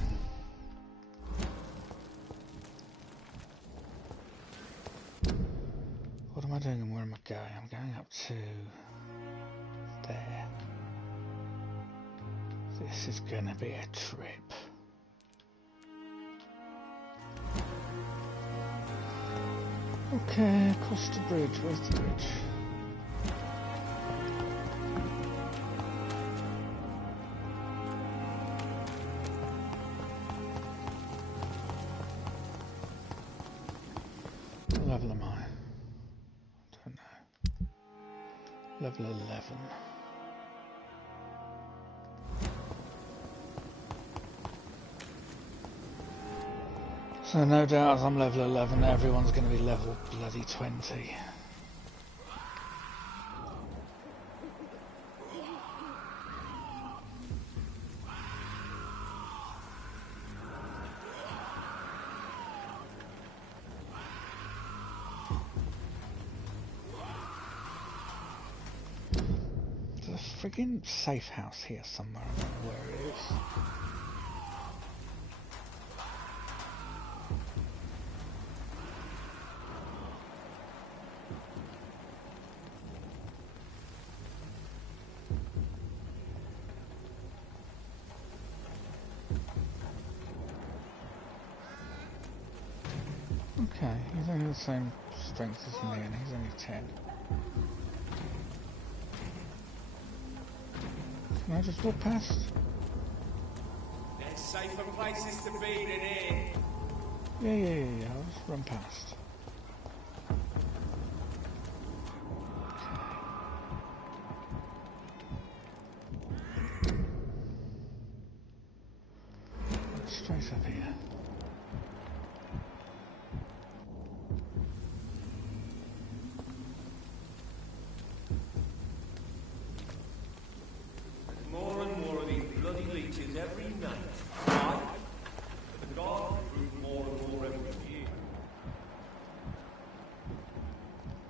What am I doing and where am I going? I'm going up to there. This is gonna be a trip. Okay, across the bridge. Where's the bridge? What level am I? Don't know. Level 11. So no doubt as I'm level 11, everyone's going to be level bloody 20. There's a friggin' safe house here somewhere, I don't know where it is. Okay, he's only the same strength as me and he's only 10. Can I just walk past? There's safer places to be than here. Yeah, I'll just run past. Okay. Straight up here. More and more of these bloody leeches every night. Why? The guard grew more and more every year.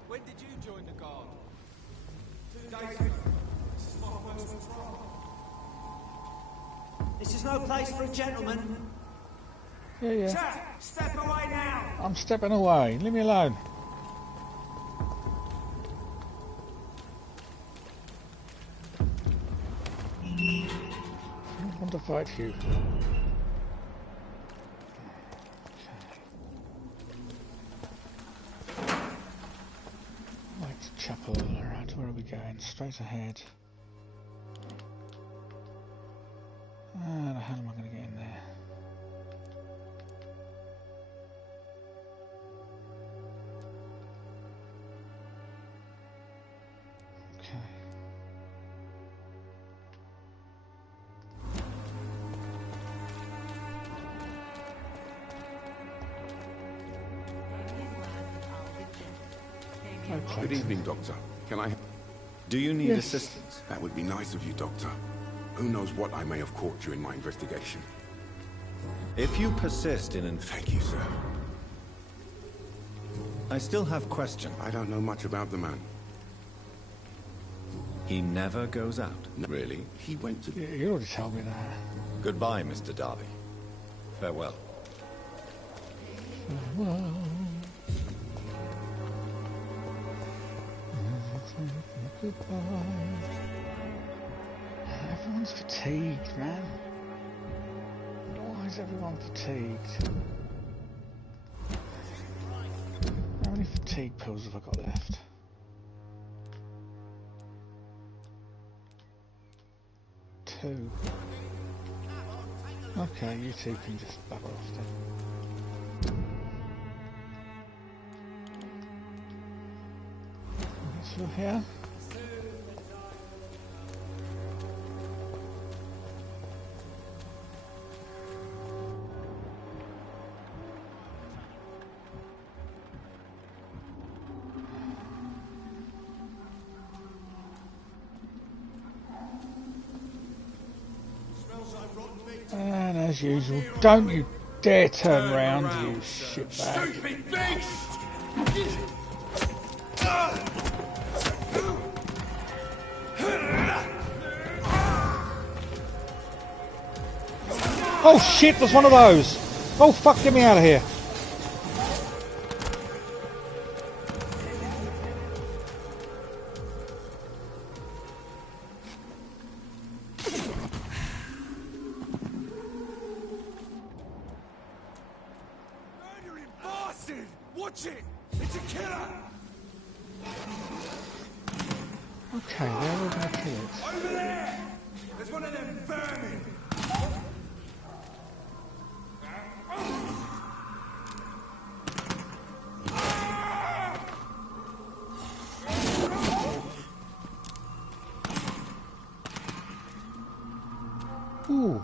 When did you join the guard? 2 days ago. This is my first trial. This is no place for a gentleman. Yeah. Chap, step away now. I'm stepping away. Leave me alone. I want to fight you. Light chapel. Alright, where are we going? Straight ahead. How the hell am I going to get in there? Okay. Good evening, Doctor. Can I... Do you need assistance? That would be nice of you, Doctor. Who knows what I may have caught during my investigation. If you persist in... Thank you, sir. I still have questions. I don't know much about the man. He never goes out. No, really? He went to... Yeah, you already told me that. Goodbye, Mr. Darby. Farewell. Farewell. Goodbye. Everyone's fatigued, man. Why is everyone fatigued? How many fatigue pills have I got left? 2. Okay, you two can just bugger off then. Through here. And as usual, don't you dare turn round, you shitbag. Stupid beast! Oh shit, there's one of those! Oh fuck, get me out of here! Watch it! It's a killer! Okay, where are we going to kill it? Over there! There's one of them vermin! Ooh.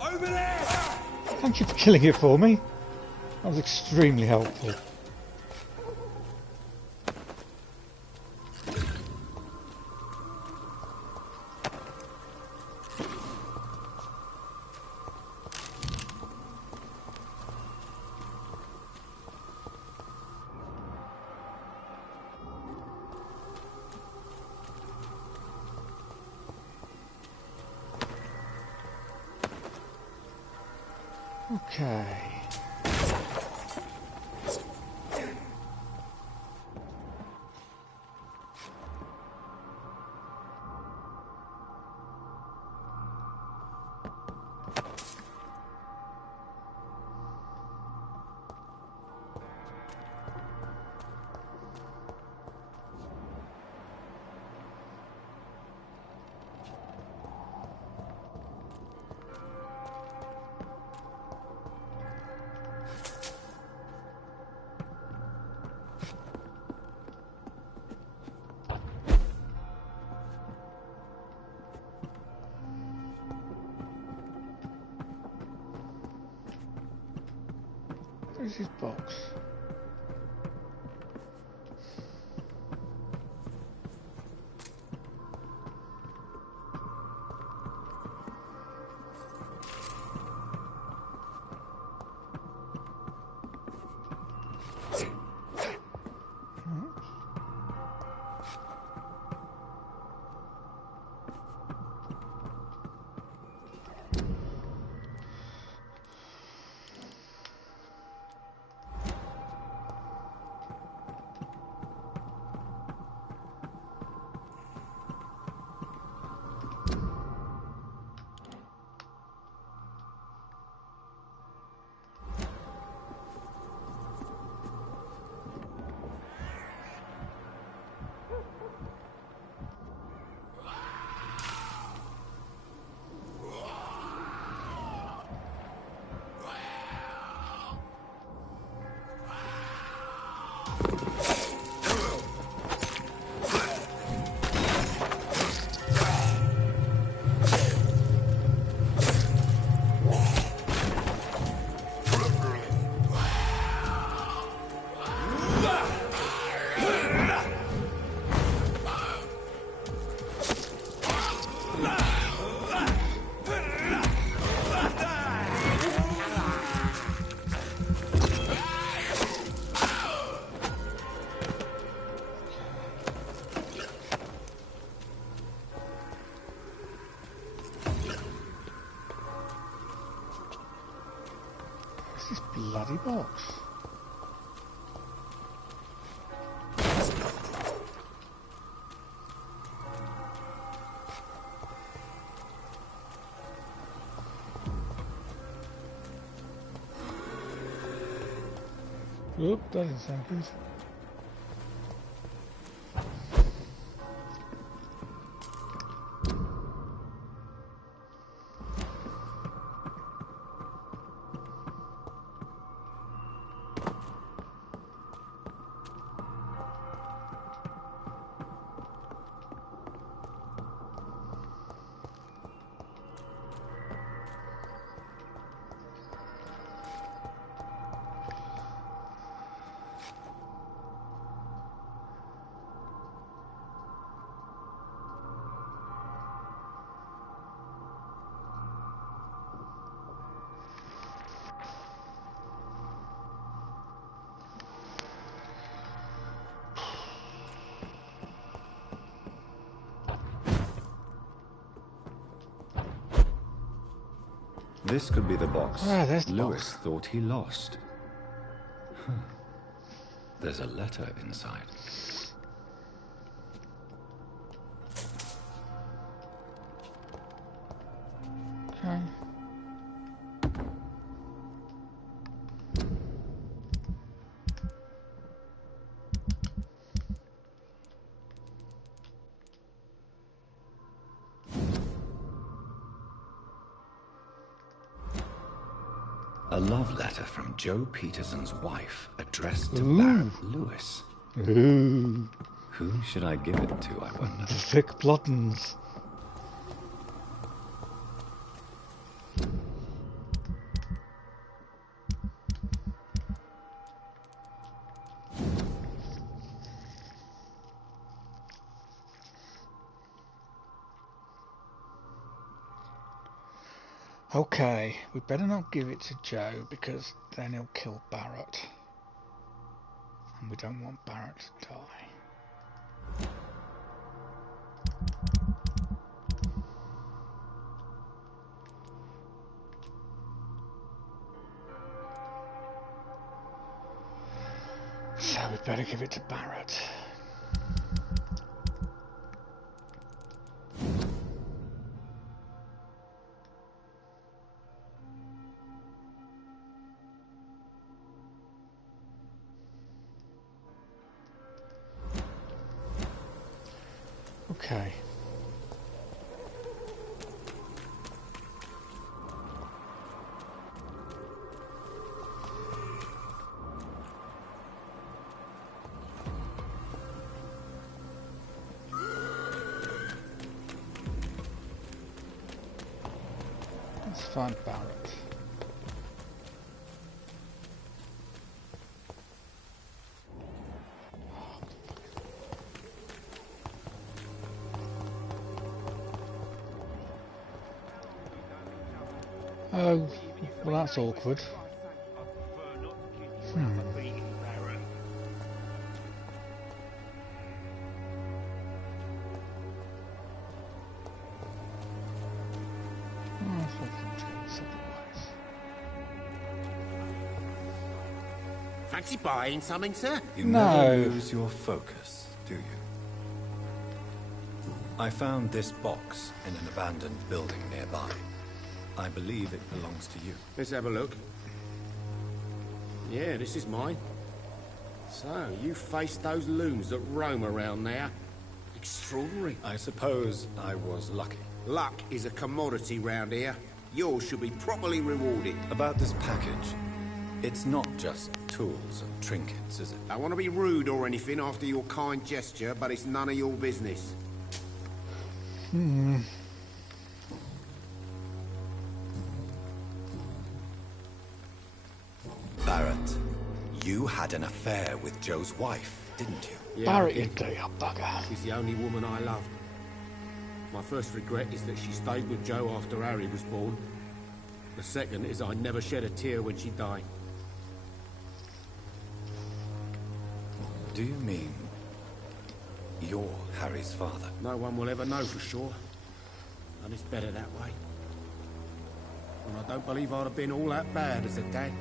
Over there! Thank you for killing it for me. That was extremely helpful. Okay. Where's his box? Where's this bloody box? Oop, that didn't sound good. This could be the box there's the Lewis box. thought he lost. Huh. There's a letter inside. Okay. A love letter from Joe Peterson's wife, addressed to Barrett Lewis. Ooh. Who should I give it to, I wonder? The thick bloodens. Okay, we better not give it to Joe because then he'll kill Barrett. And we don't want Barrett to die. So we better give it to Barrett. Okay. Let's find Barrett. Oh, well that's awkward. Fancy buying something, sir? You never lose your focus, do you? I found this box in an abandoned building nearby. I believe it belongs to you. Let's have a look. Yeah, this is mine. So, you faced those loons that roam around there. Extraordinary. I suppose I was lucky. Luck is a commodity round here. Yours should be properly rewarded. About this package, it's not just tools and trinkets, is it? I want to be rude or anything after your kind gesture, but it's none of your business. Barrett, you had an affair with Joe's wife, didn't you? Yeah, Barrett, you dirty bugger. She's the only woman I loved. My first regret is that she stayed with Joe after Harry was born. The second is I never shed a tear when she died. Do you mean you're Harry's father? No one will ever know for sure. And it's better that way. And I don't believe I'd have been all that bad as a dad.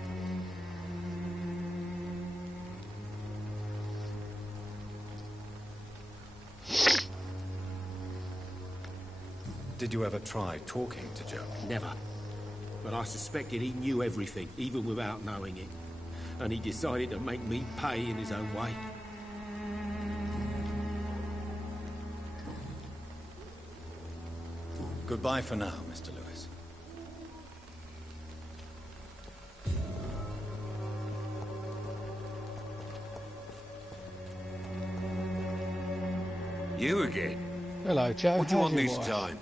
Did you ever try talking to Joe? Never. But I suspected he knew everything, even without knowing it. and he decided to make me pay in his own way. Goodbye for now, Mr. Lewis. You again? Hello, Joe. What do you How's want your this wife? time?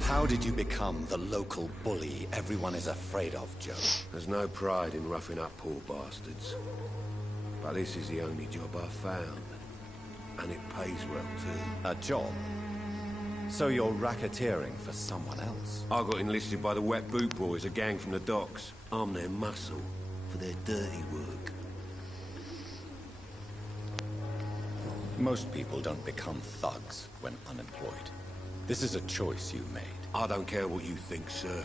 How did you become the local bully everyone is afraid of, Joe? There's no pride in roughing up poor bastards. But this is the only job I've found. And it pays well, too. A job? So you're racketeering for someone else? I got enlisted by the Wet Boot Boys, a gang from the docks. I'm their muscle for their dirty work. Most people don't become thugs when unemployed. This is a choice you made. I don't care what you think, sir.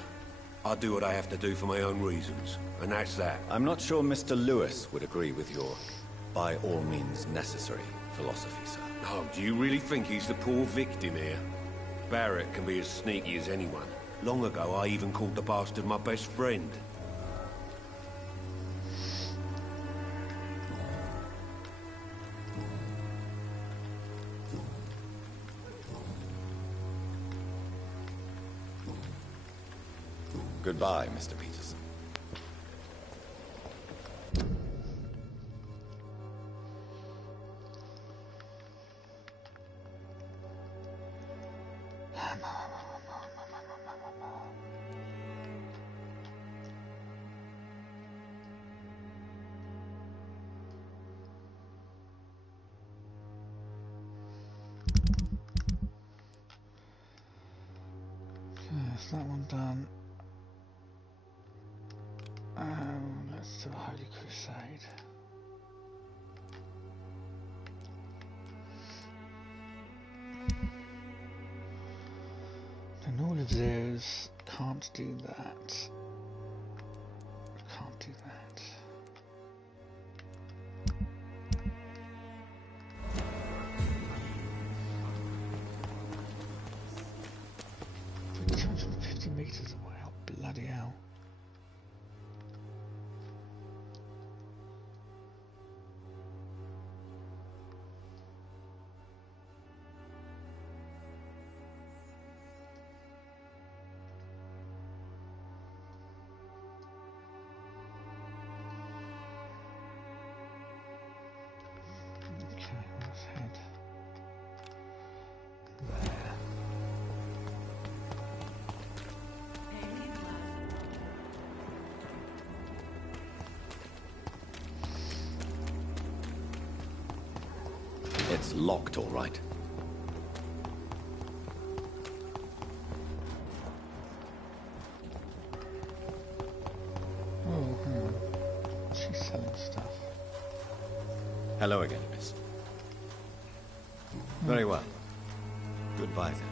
I do what I have to do for my own reasons, and that's that. I'm not sure Mr. Lewis would agree with your by all means necessary philosophy, sir. Oh, do you really think he's the poor victim here? Barrett can be as sneaky as anyone. Long ago, I even called the bastard my best friend. Goodbye, Mr. Peterson. Yes, that one done. Let's do a Holy Crusade. Then all of those can't do that. Can't do that. We're 250 meters away. Oh, bloody hell. It's locked, all right. Oh, hang on. She's selling stuff. Hello again, miss. Very well. Goodbye, then.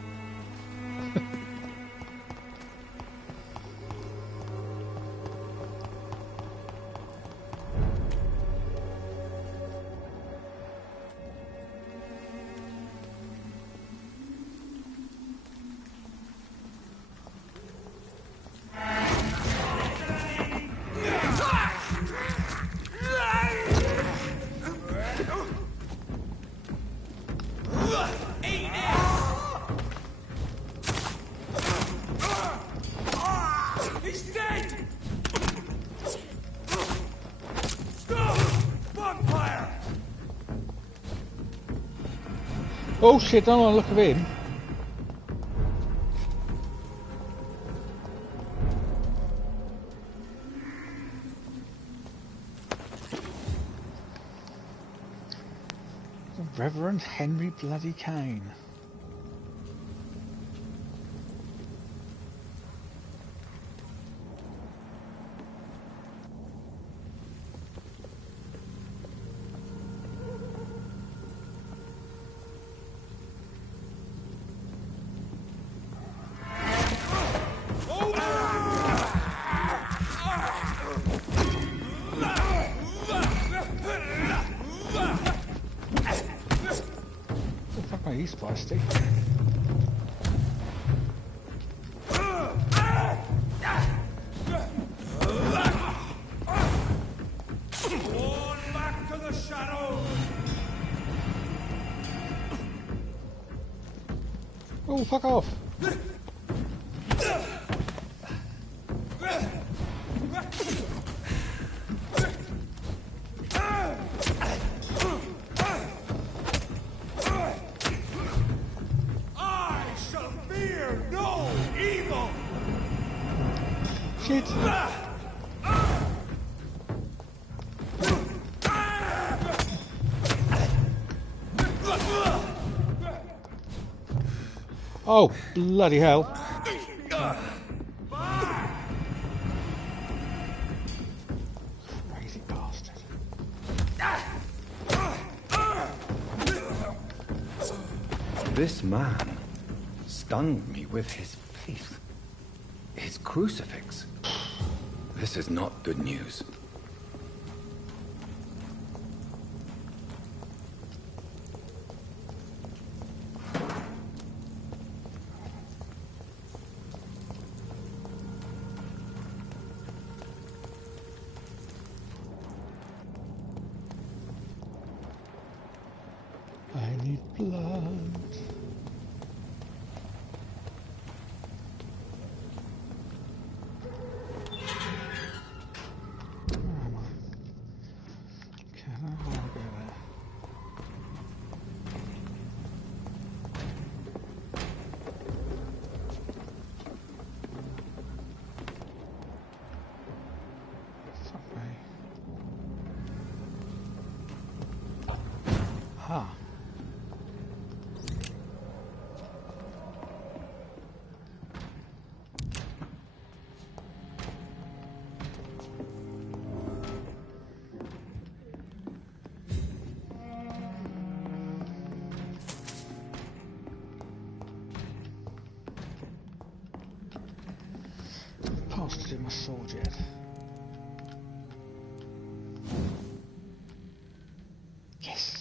He's dead! Stop! Vampyr! Oh shit, don't want to look at him. Reverend Henry Bloody Kane. He's feisty. Oh, fuck off! I shall fear no evil! Shit! Oh, bloody hell. Crazy bastard. This man stunned me with his faith. His crucifix. This is not good news. I need blood. Where am I? Can I go there? Fuck me. Ha. Passed it in my sword yet. Yes.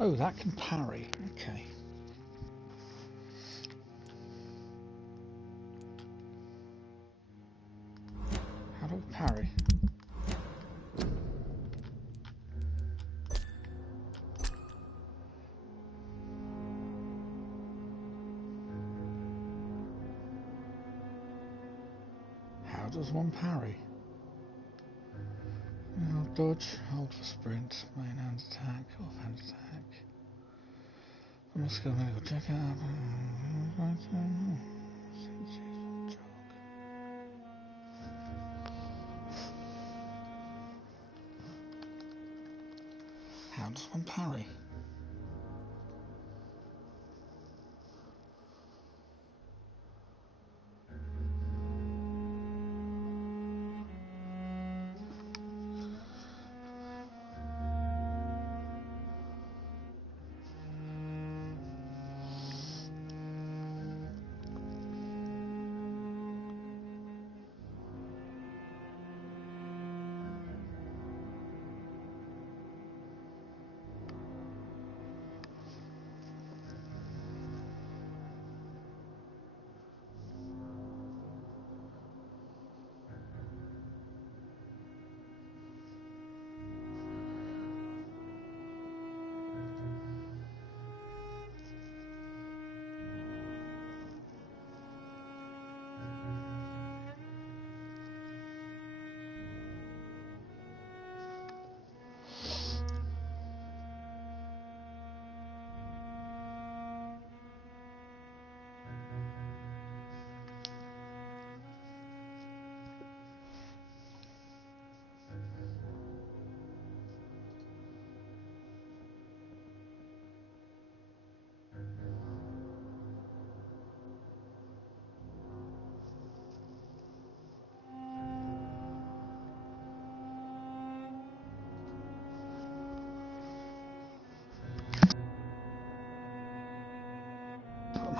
Oh, that can parry. Okay. How do I parry? How does one parry? Dodge, hold for sprint, main hand attack, off hand attack. I must go medical check out. How does one parry?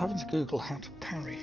having to Google how to parry.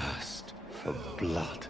thirst for blood.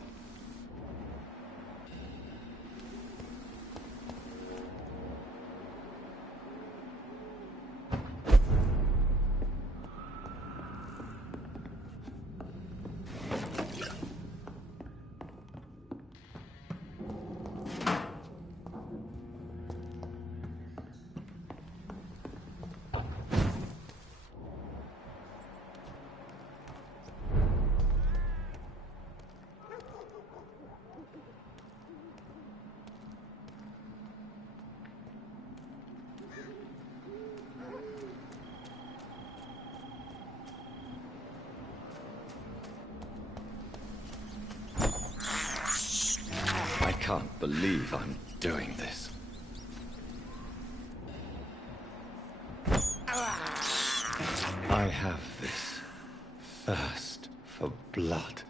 I can't believe I'm doing this. I have this thirst for blood.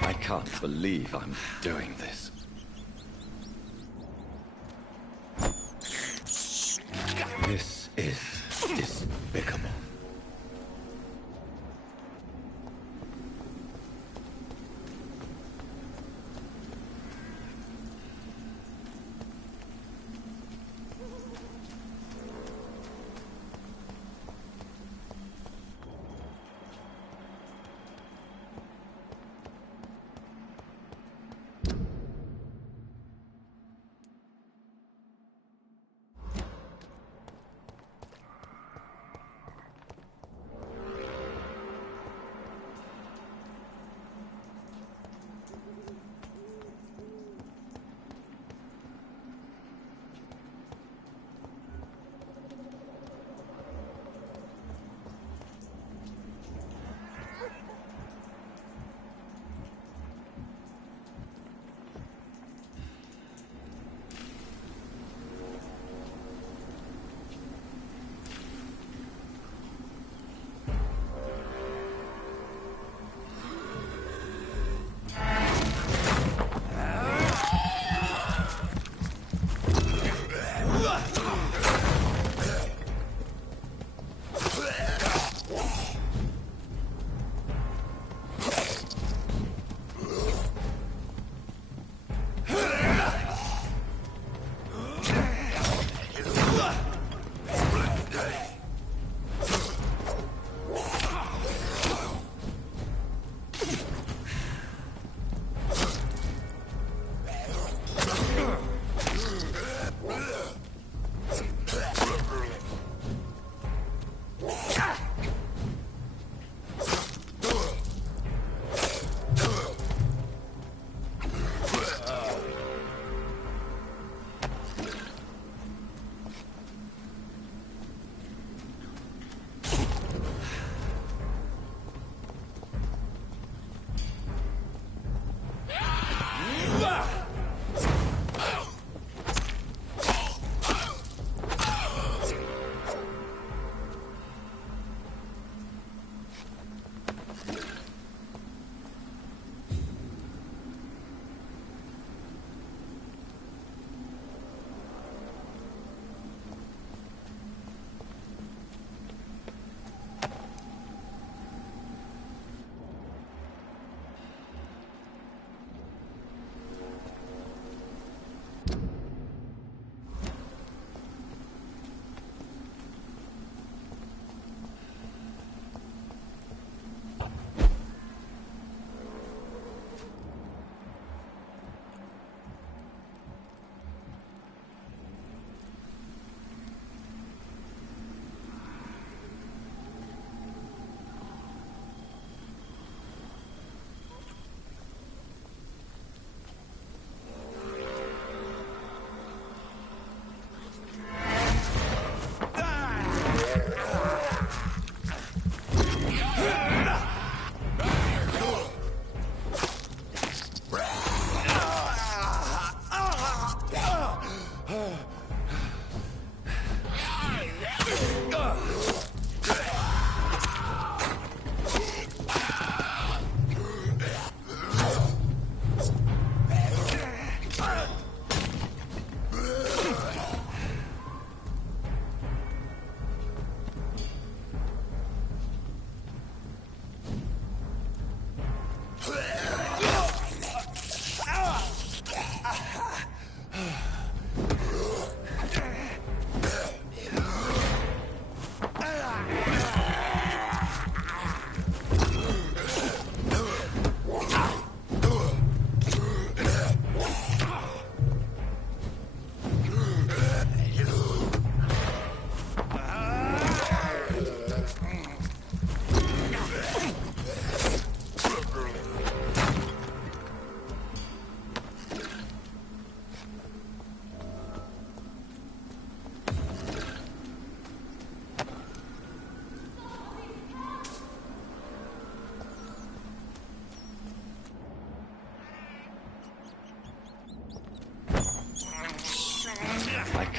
I can't believe I'm doing this. This is despicable.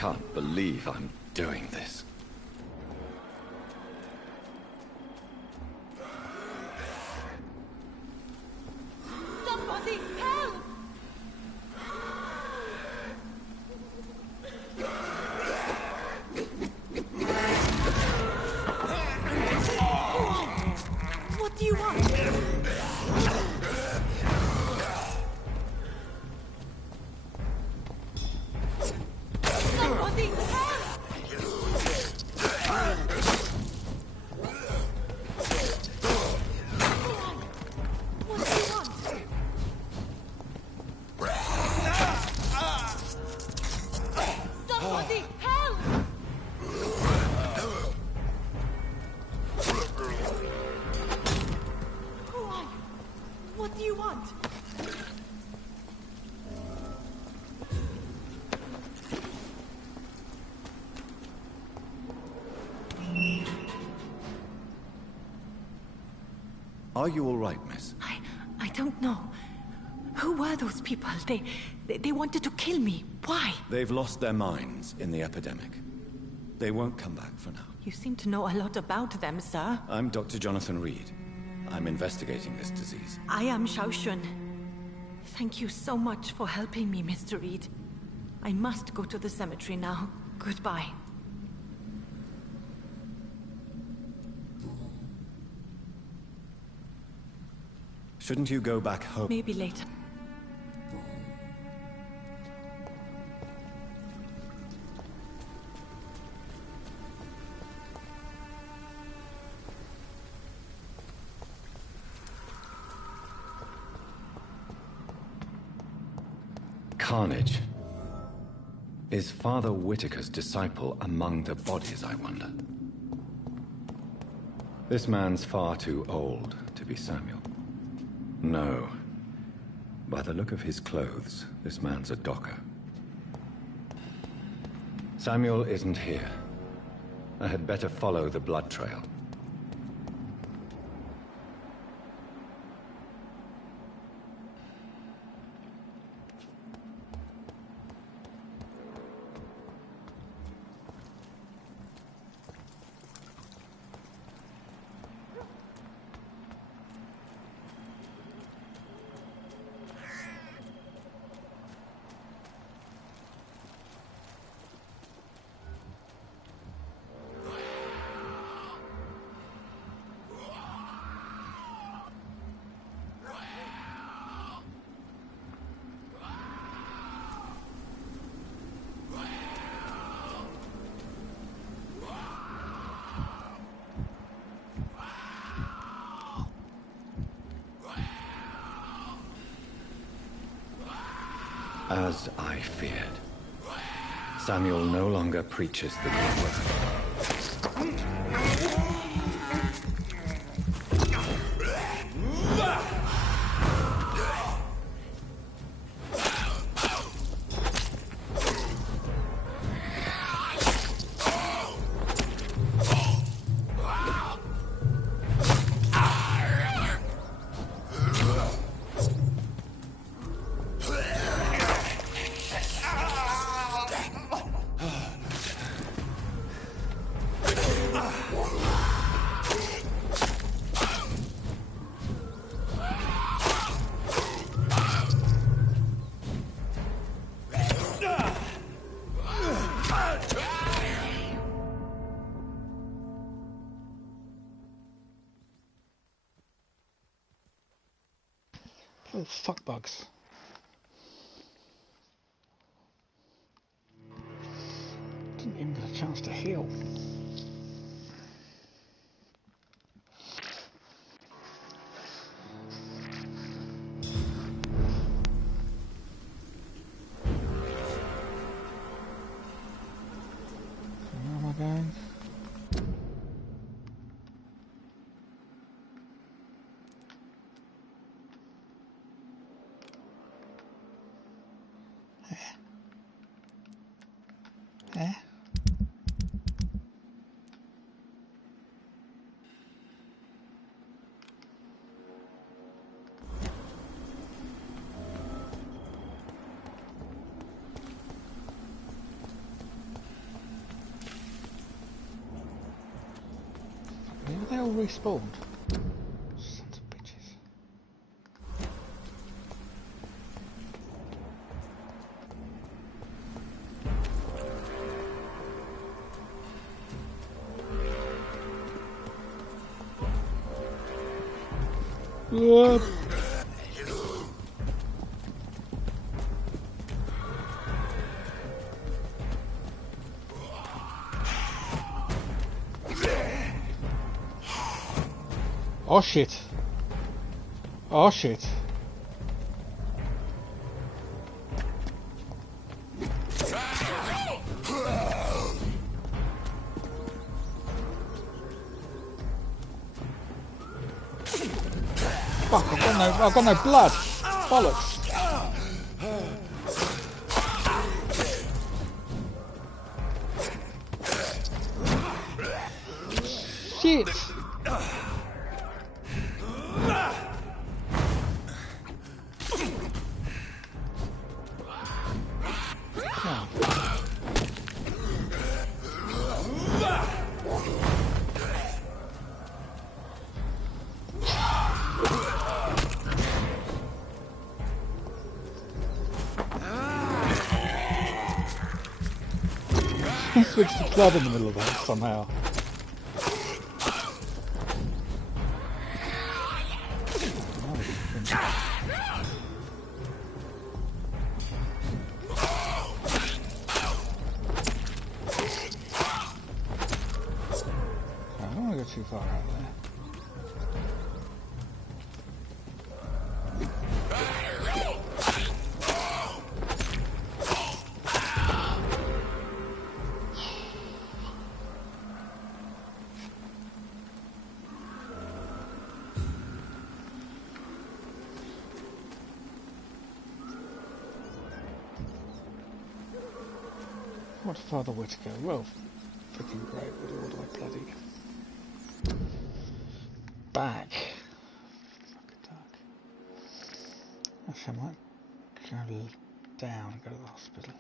can't believe I'm doing this. Somebody help! What do you want? Somebody help! What do you want? Somebody help! Who are you? What do you want? Are you all right, miss? I don't know. Who were those people? They wanted to kill me. Why? They've lost their minds in the epidemic. They won't come back for now. You seem to know a lot about them, sir. I'm Dr. Jonathan Reed. I'm investigating this disease. I am Xiaoxun. Thank you so much for helping me, Mr. Reed. I must go to the cemetery now. Goodbye. Shouldn't you go back home? Maybe later. Carnage. Is Father Whitaker's disciple among the bodies, I wonder? This man's far too old to be Samuel. No. By the look of his clothes, this man's a docker. Samuel isn't here. I had better follow the blood trail. As I feared. Samuel no longer preaches the good word. Little fuckbugs. Didn't even get a chance to heal. Where am I going? Eh? They all respawned. Sons of bitches. Oh shit. Oh shit. Fuck, I've got no blood. Bollocks. Shit. Switch to club in the middle of that somehow. I don't want to go too far out there. What further way to go? Well, freaking great. What do I bloody... Back. Fucking dark. Actually, I might go down and go to the hospital.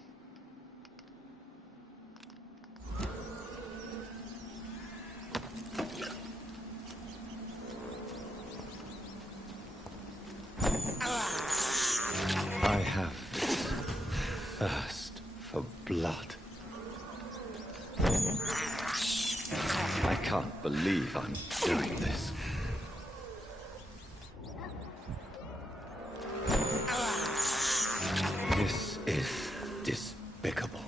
I have thirst for blood. I can't believe I'm doing this. This is despicable.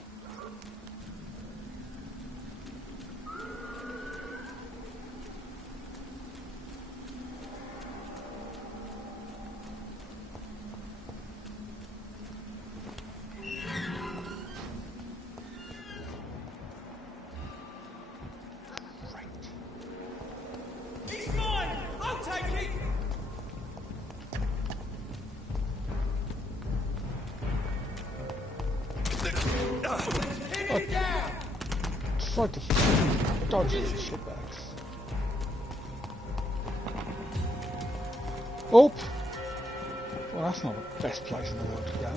He's mine! I'll take it! Pin him down! Tried to dodge these shitbags. Oh! Well, that's not the best place in the world to go.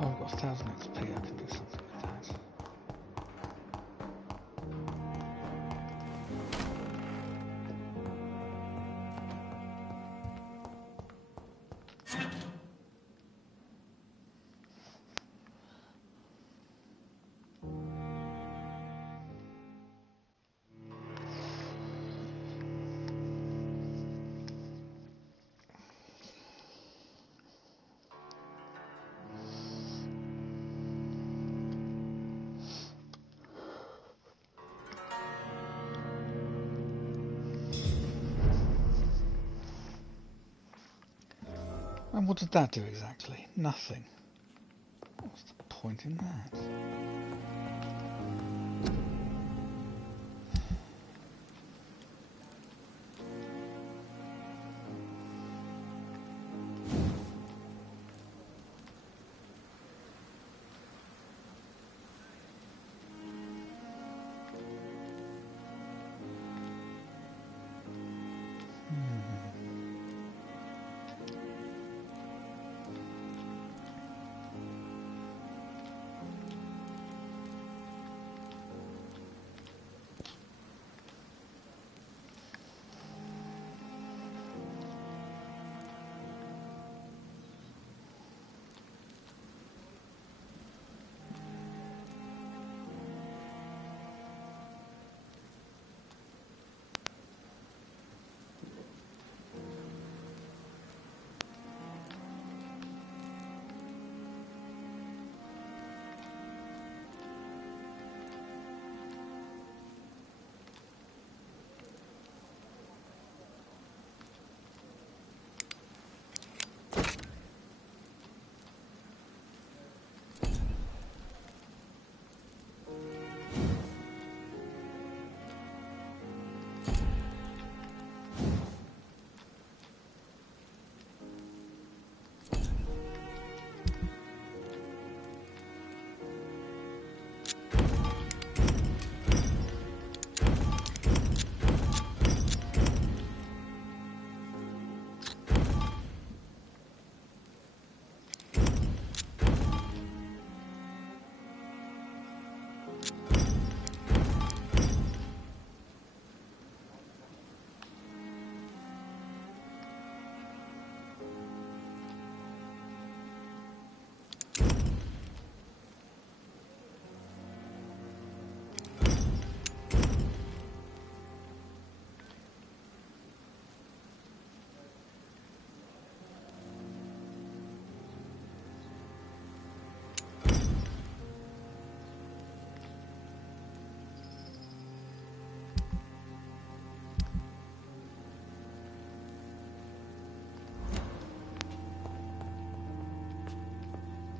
Oh, I've got 1,000 XP, I can do something with that. And what did that do exactly? Nothing. What's the point in that?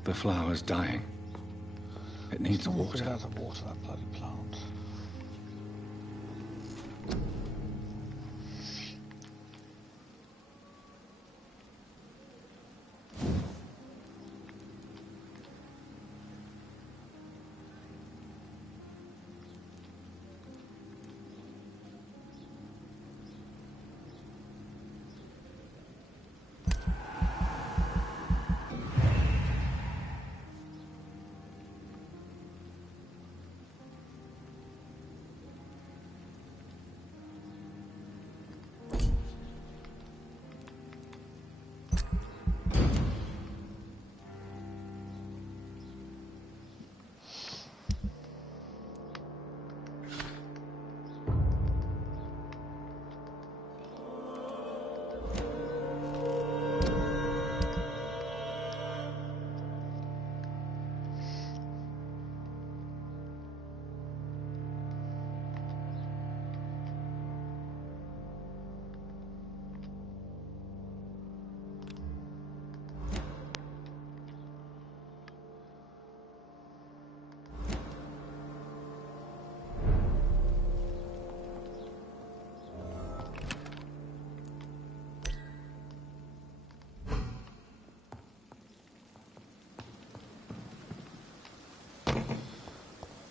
The flower's dying. It needs water. It has to water that bloody plant.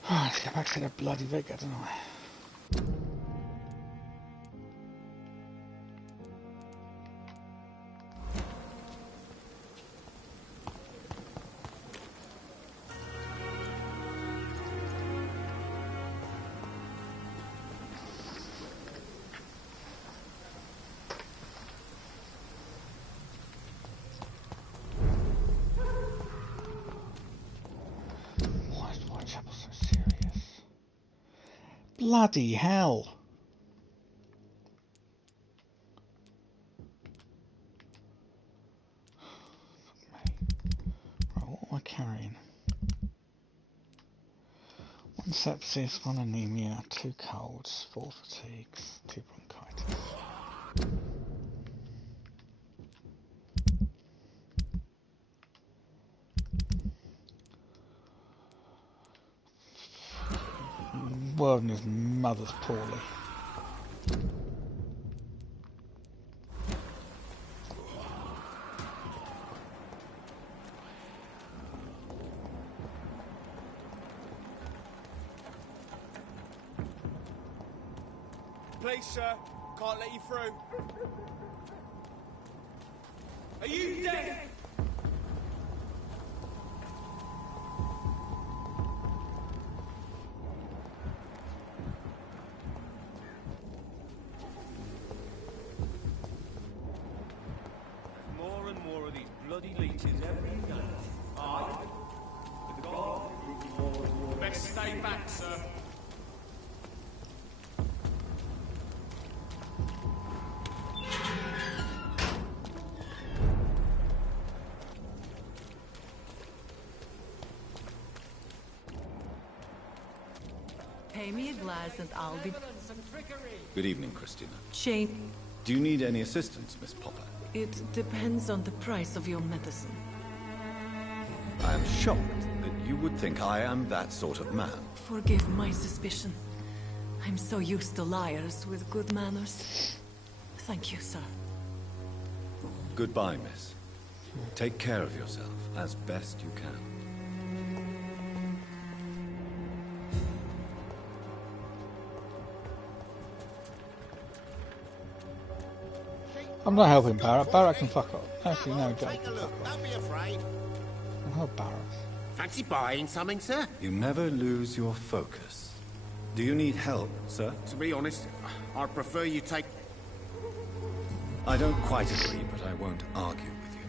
Oh, let's get back to the bloody vicar, don't I? Bloody hell. Right, what am I carrying? 1 sepsis, 1 anemia, 2 colds, 4 fatigues, 2 bronchitis. World and his mother's poorly. Please, sir. Can't let you through. Are you dead? More and more of these bloody leeches every night. I, with the guard, more and more. Best stay back, sir. Pay me a glass and I'll be... Good evening, Christina. Shane, Do you need any assistance, Miss Popper? it depends on the price of your medicine. I am shocked that you would think I am that sort of man. Forgive my suspicion. I'm so used to liars with good manners. Thank you, sir. Goodbye, miss. Take care of yourself as best you can. I'm not helping Barrett. Barrett can fuck off. Actually, no, Joe can fuck off. Don't be afraid. I'll help Barrett. Fancy buying something, sir? You never lose your focus. Do you need help, sir? To be honest, I'd prefer you take... I don't quite agree, but I won't argue with you.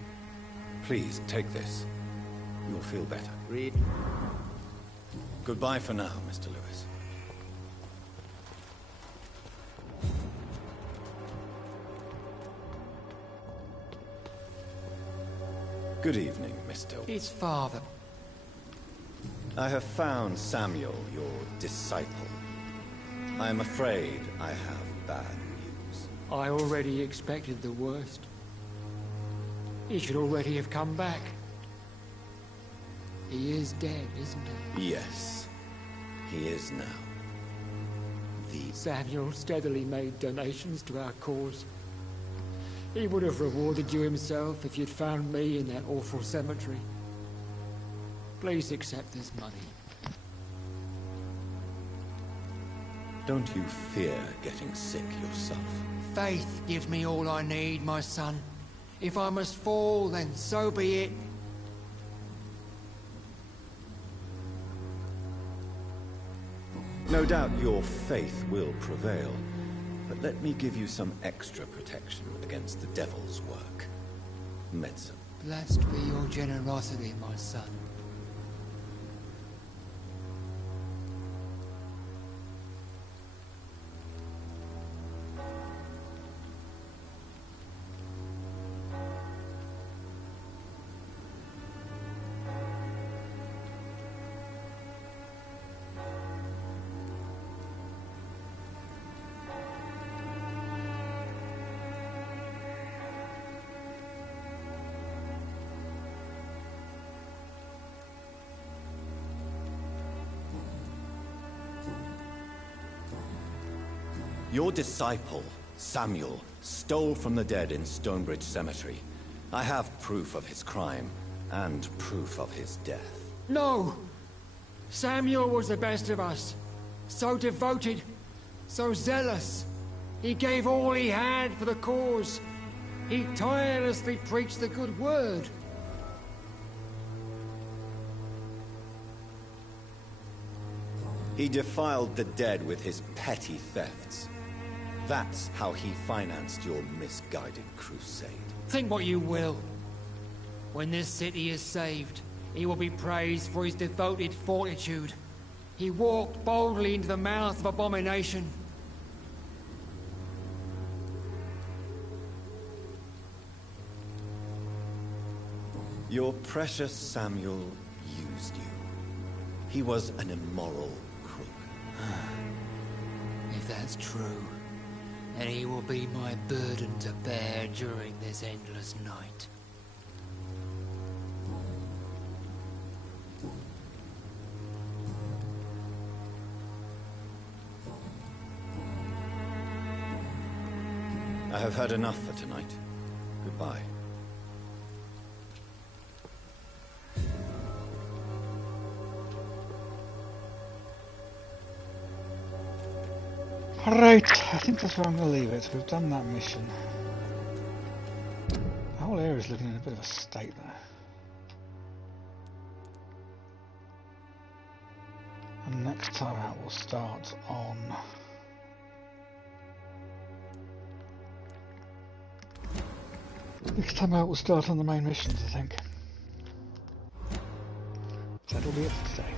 Please, take this. You'll feel better. Read. Goodbye for now, Mr. Lewis. Good evening, Mr. His father. I have found Samuel, your disciple. I am afraid I have bad news. I already expected the worst. He should already have come back. He is dead, isn't he? Yes, he is now. Samuel steadily made donations to our cause. He would have rewarded you himself if you'd found me in that awful cemetery. Please accept this money. Don't you fear getting sick yourself? Faith gives me all I need, my son. If I must fall, then so be it. No doubt your faith will prevail, but let me give you some extra protection against the devil's work. Medicine. Blessed be your generosity, my son. Your disciple, Samuel, stole from the dead in Stonebridge Cemetery. I have proof of his crime, and proof of his death. No! Samuel was the best of us. So devoted, so zealous. He gave all he had for the cause. He tirelessly preached the good word. He defiled the dead with his petty thefts. That's how he financed your misguided crusade. Think what you will. When this city is saved, he will be praised for his devoted fortitude. He walked boldly into the mouth of abomination. Your precious Samuel used you. He was an immoral crook. If that's true, then he will be my burden to bear during this endless night. I have had enough for tonight. Goodbye. Right, I think that's where I'm going to leave it. We've done that mission. The whole area's looking in a bit of a state there. And next time out we'll start on... Next time out we'll start on the main missions, I think. That'll be it for today.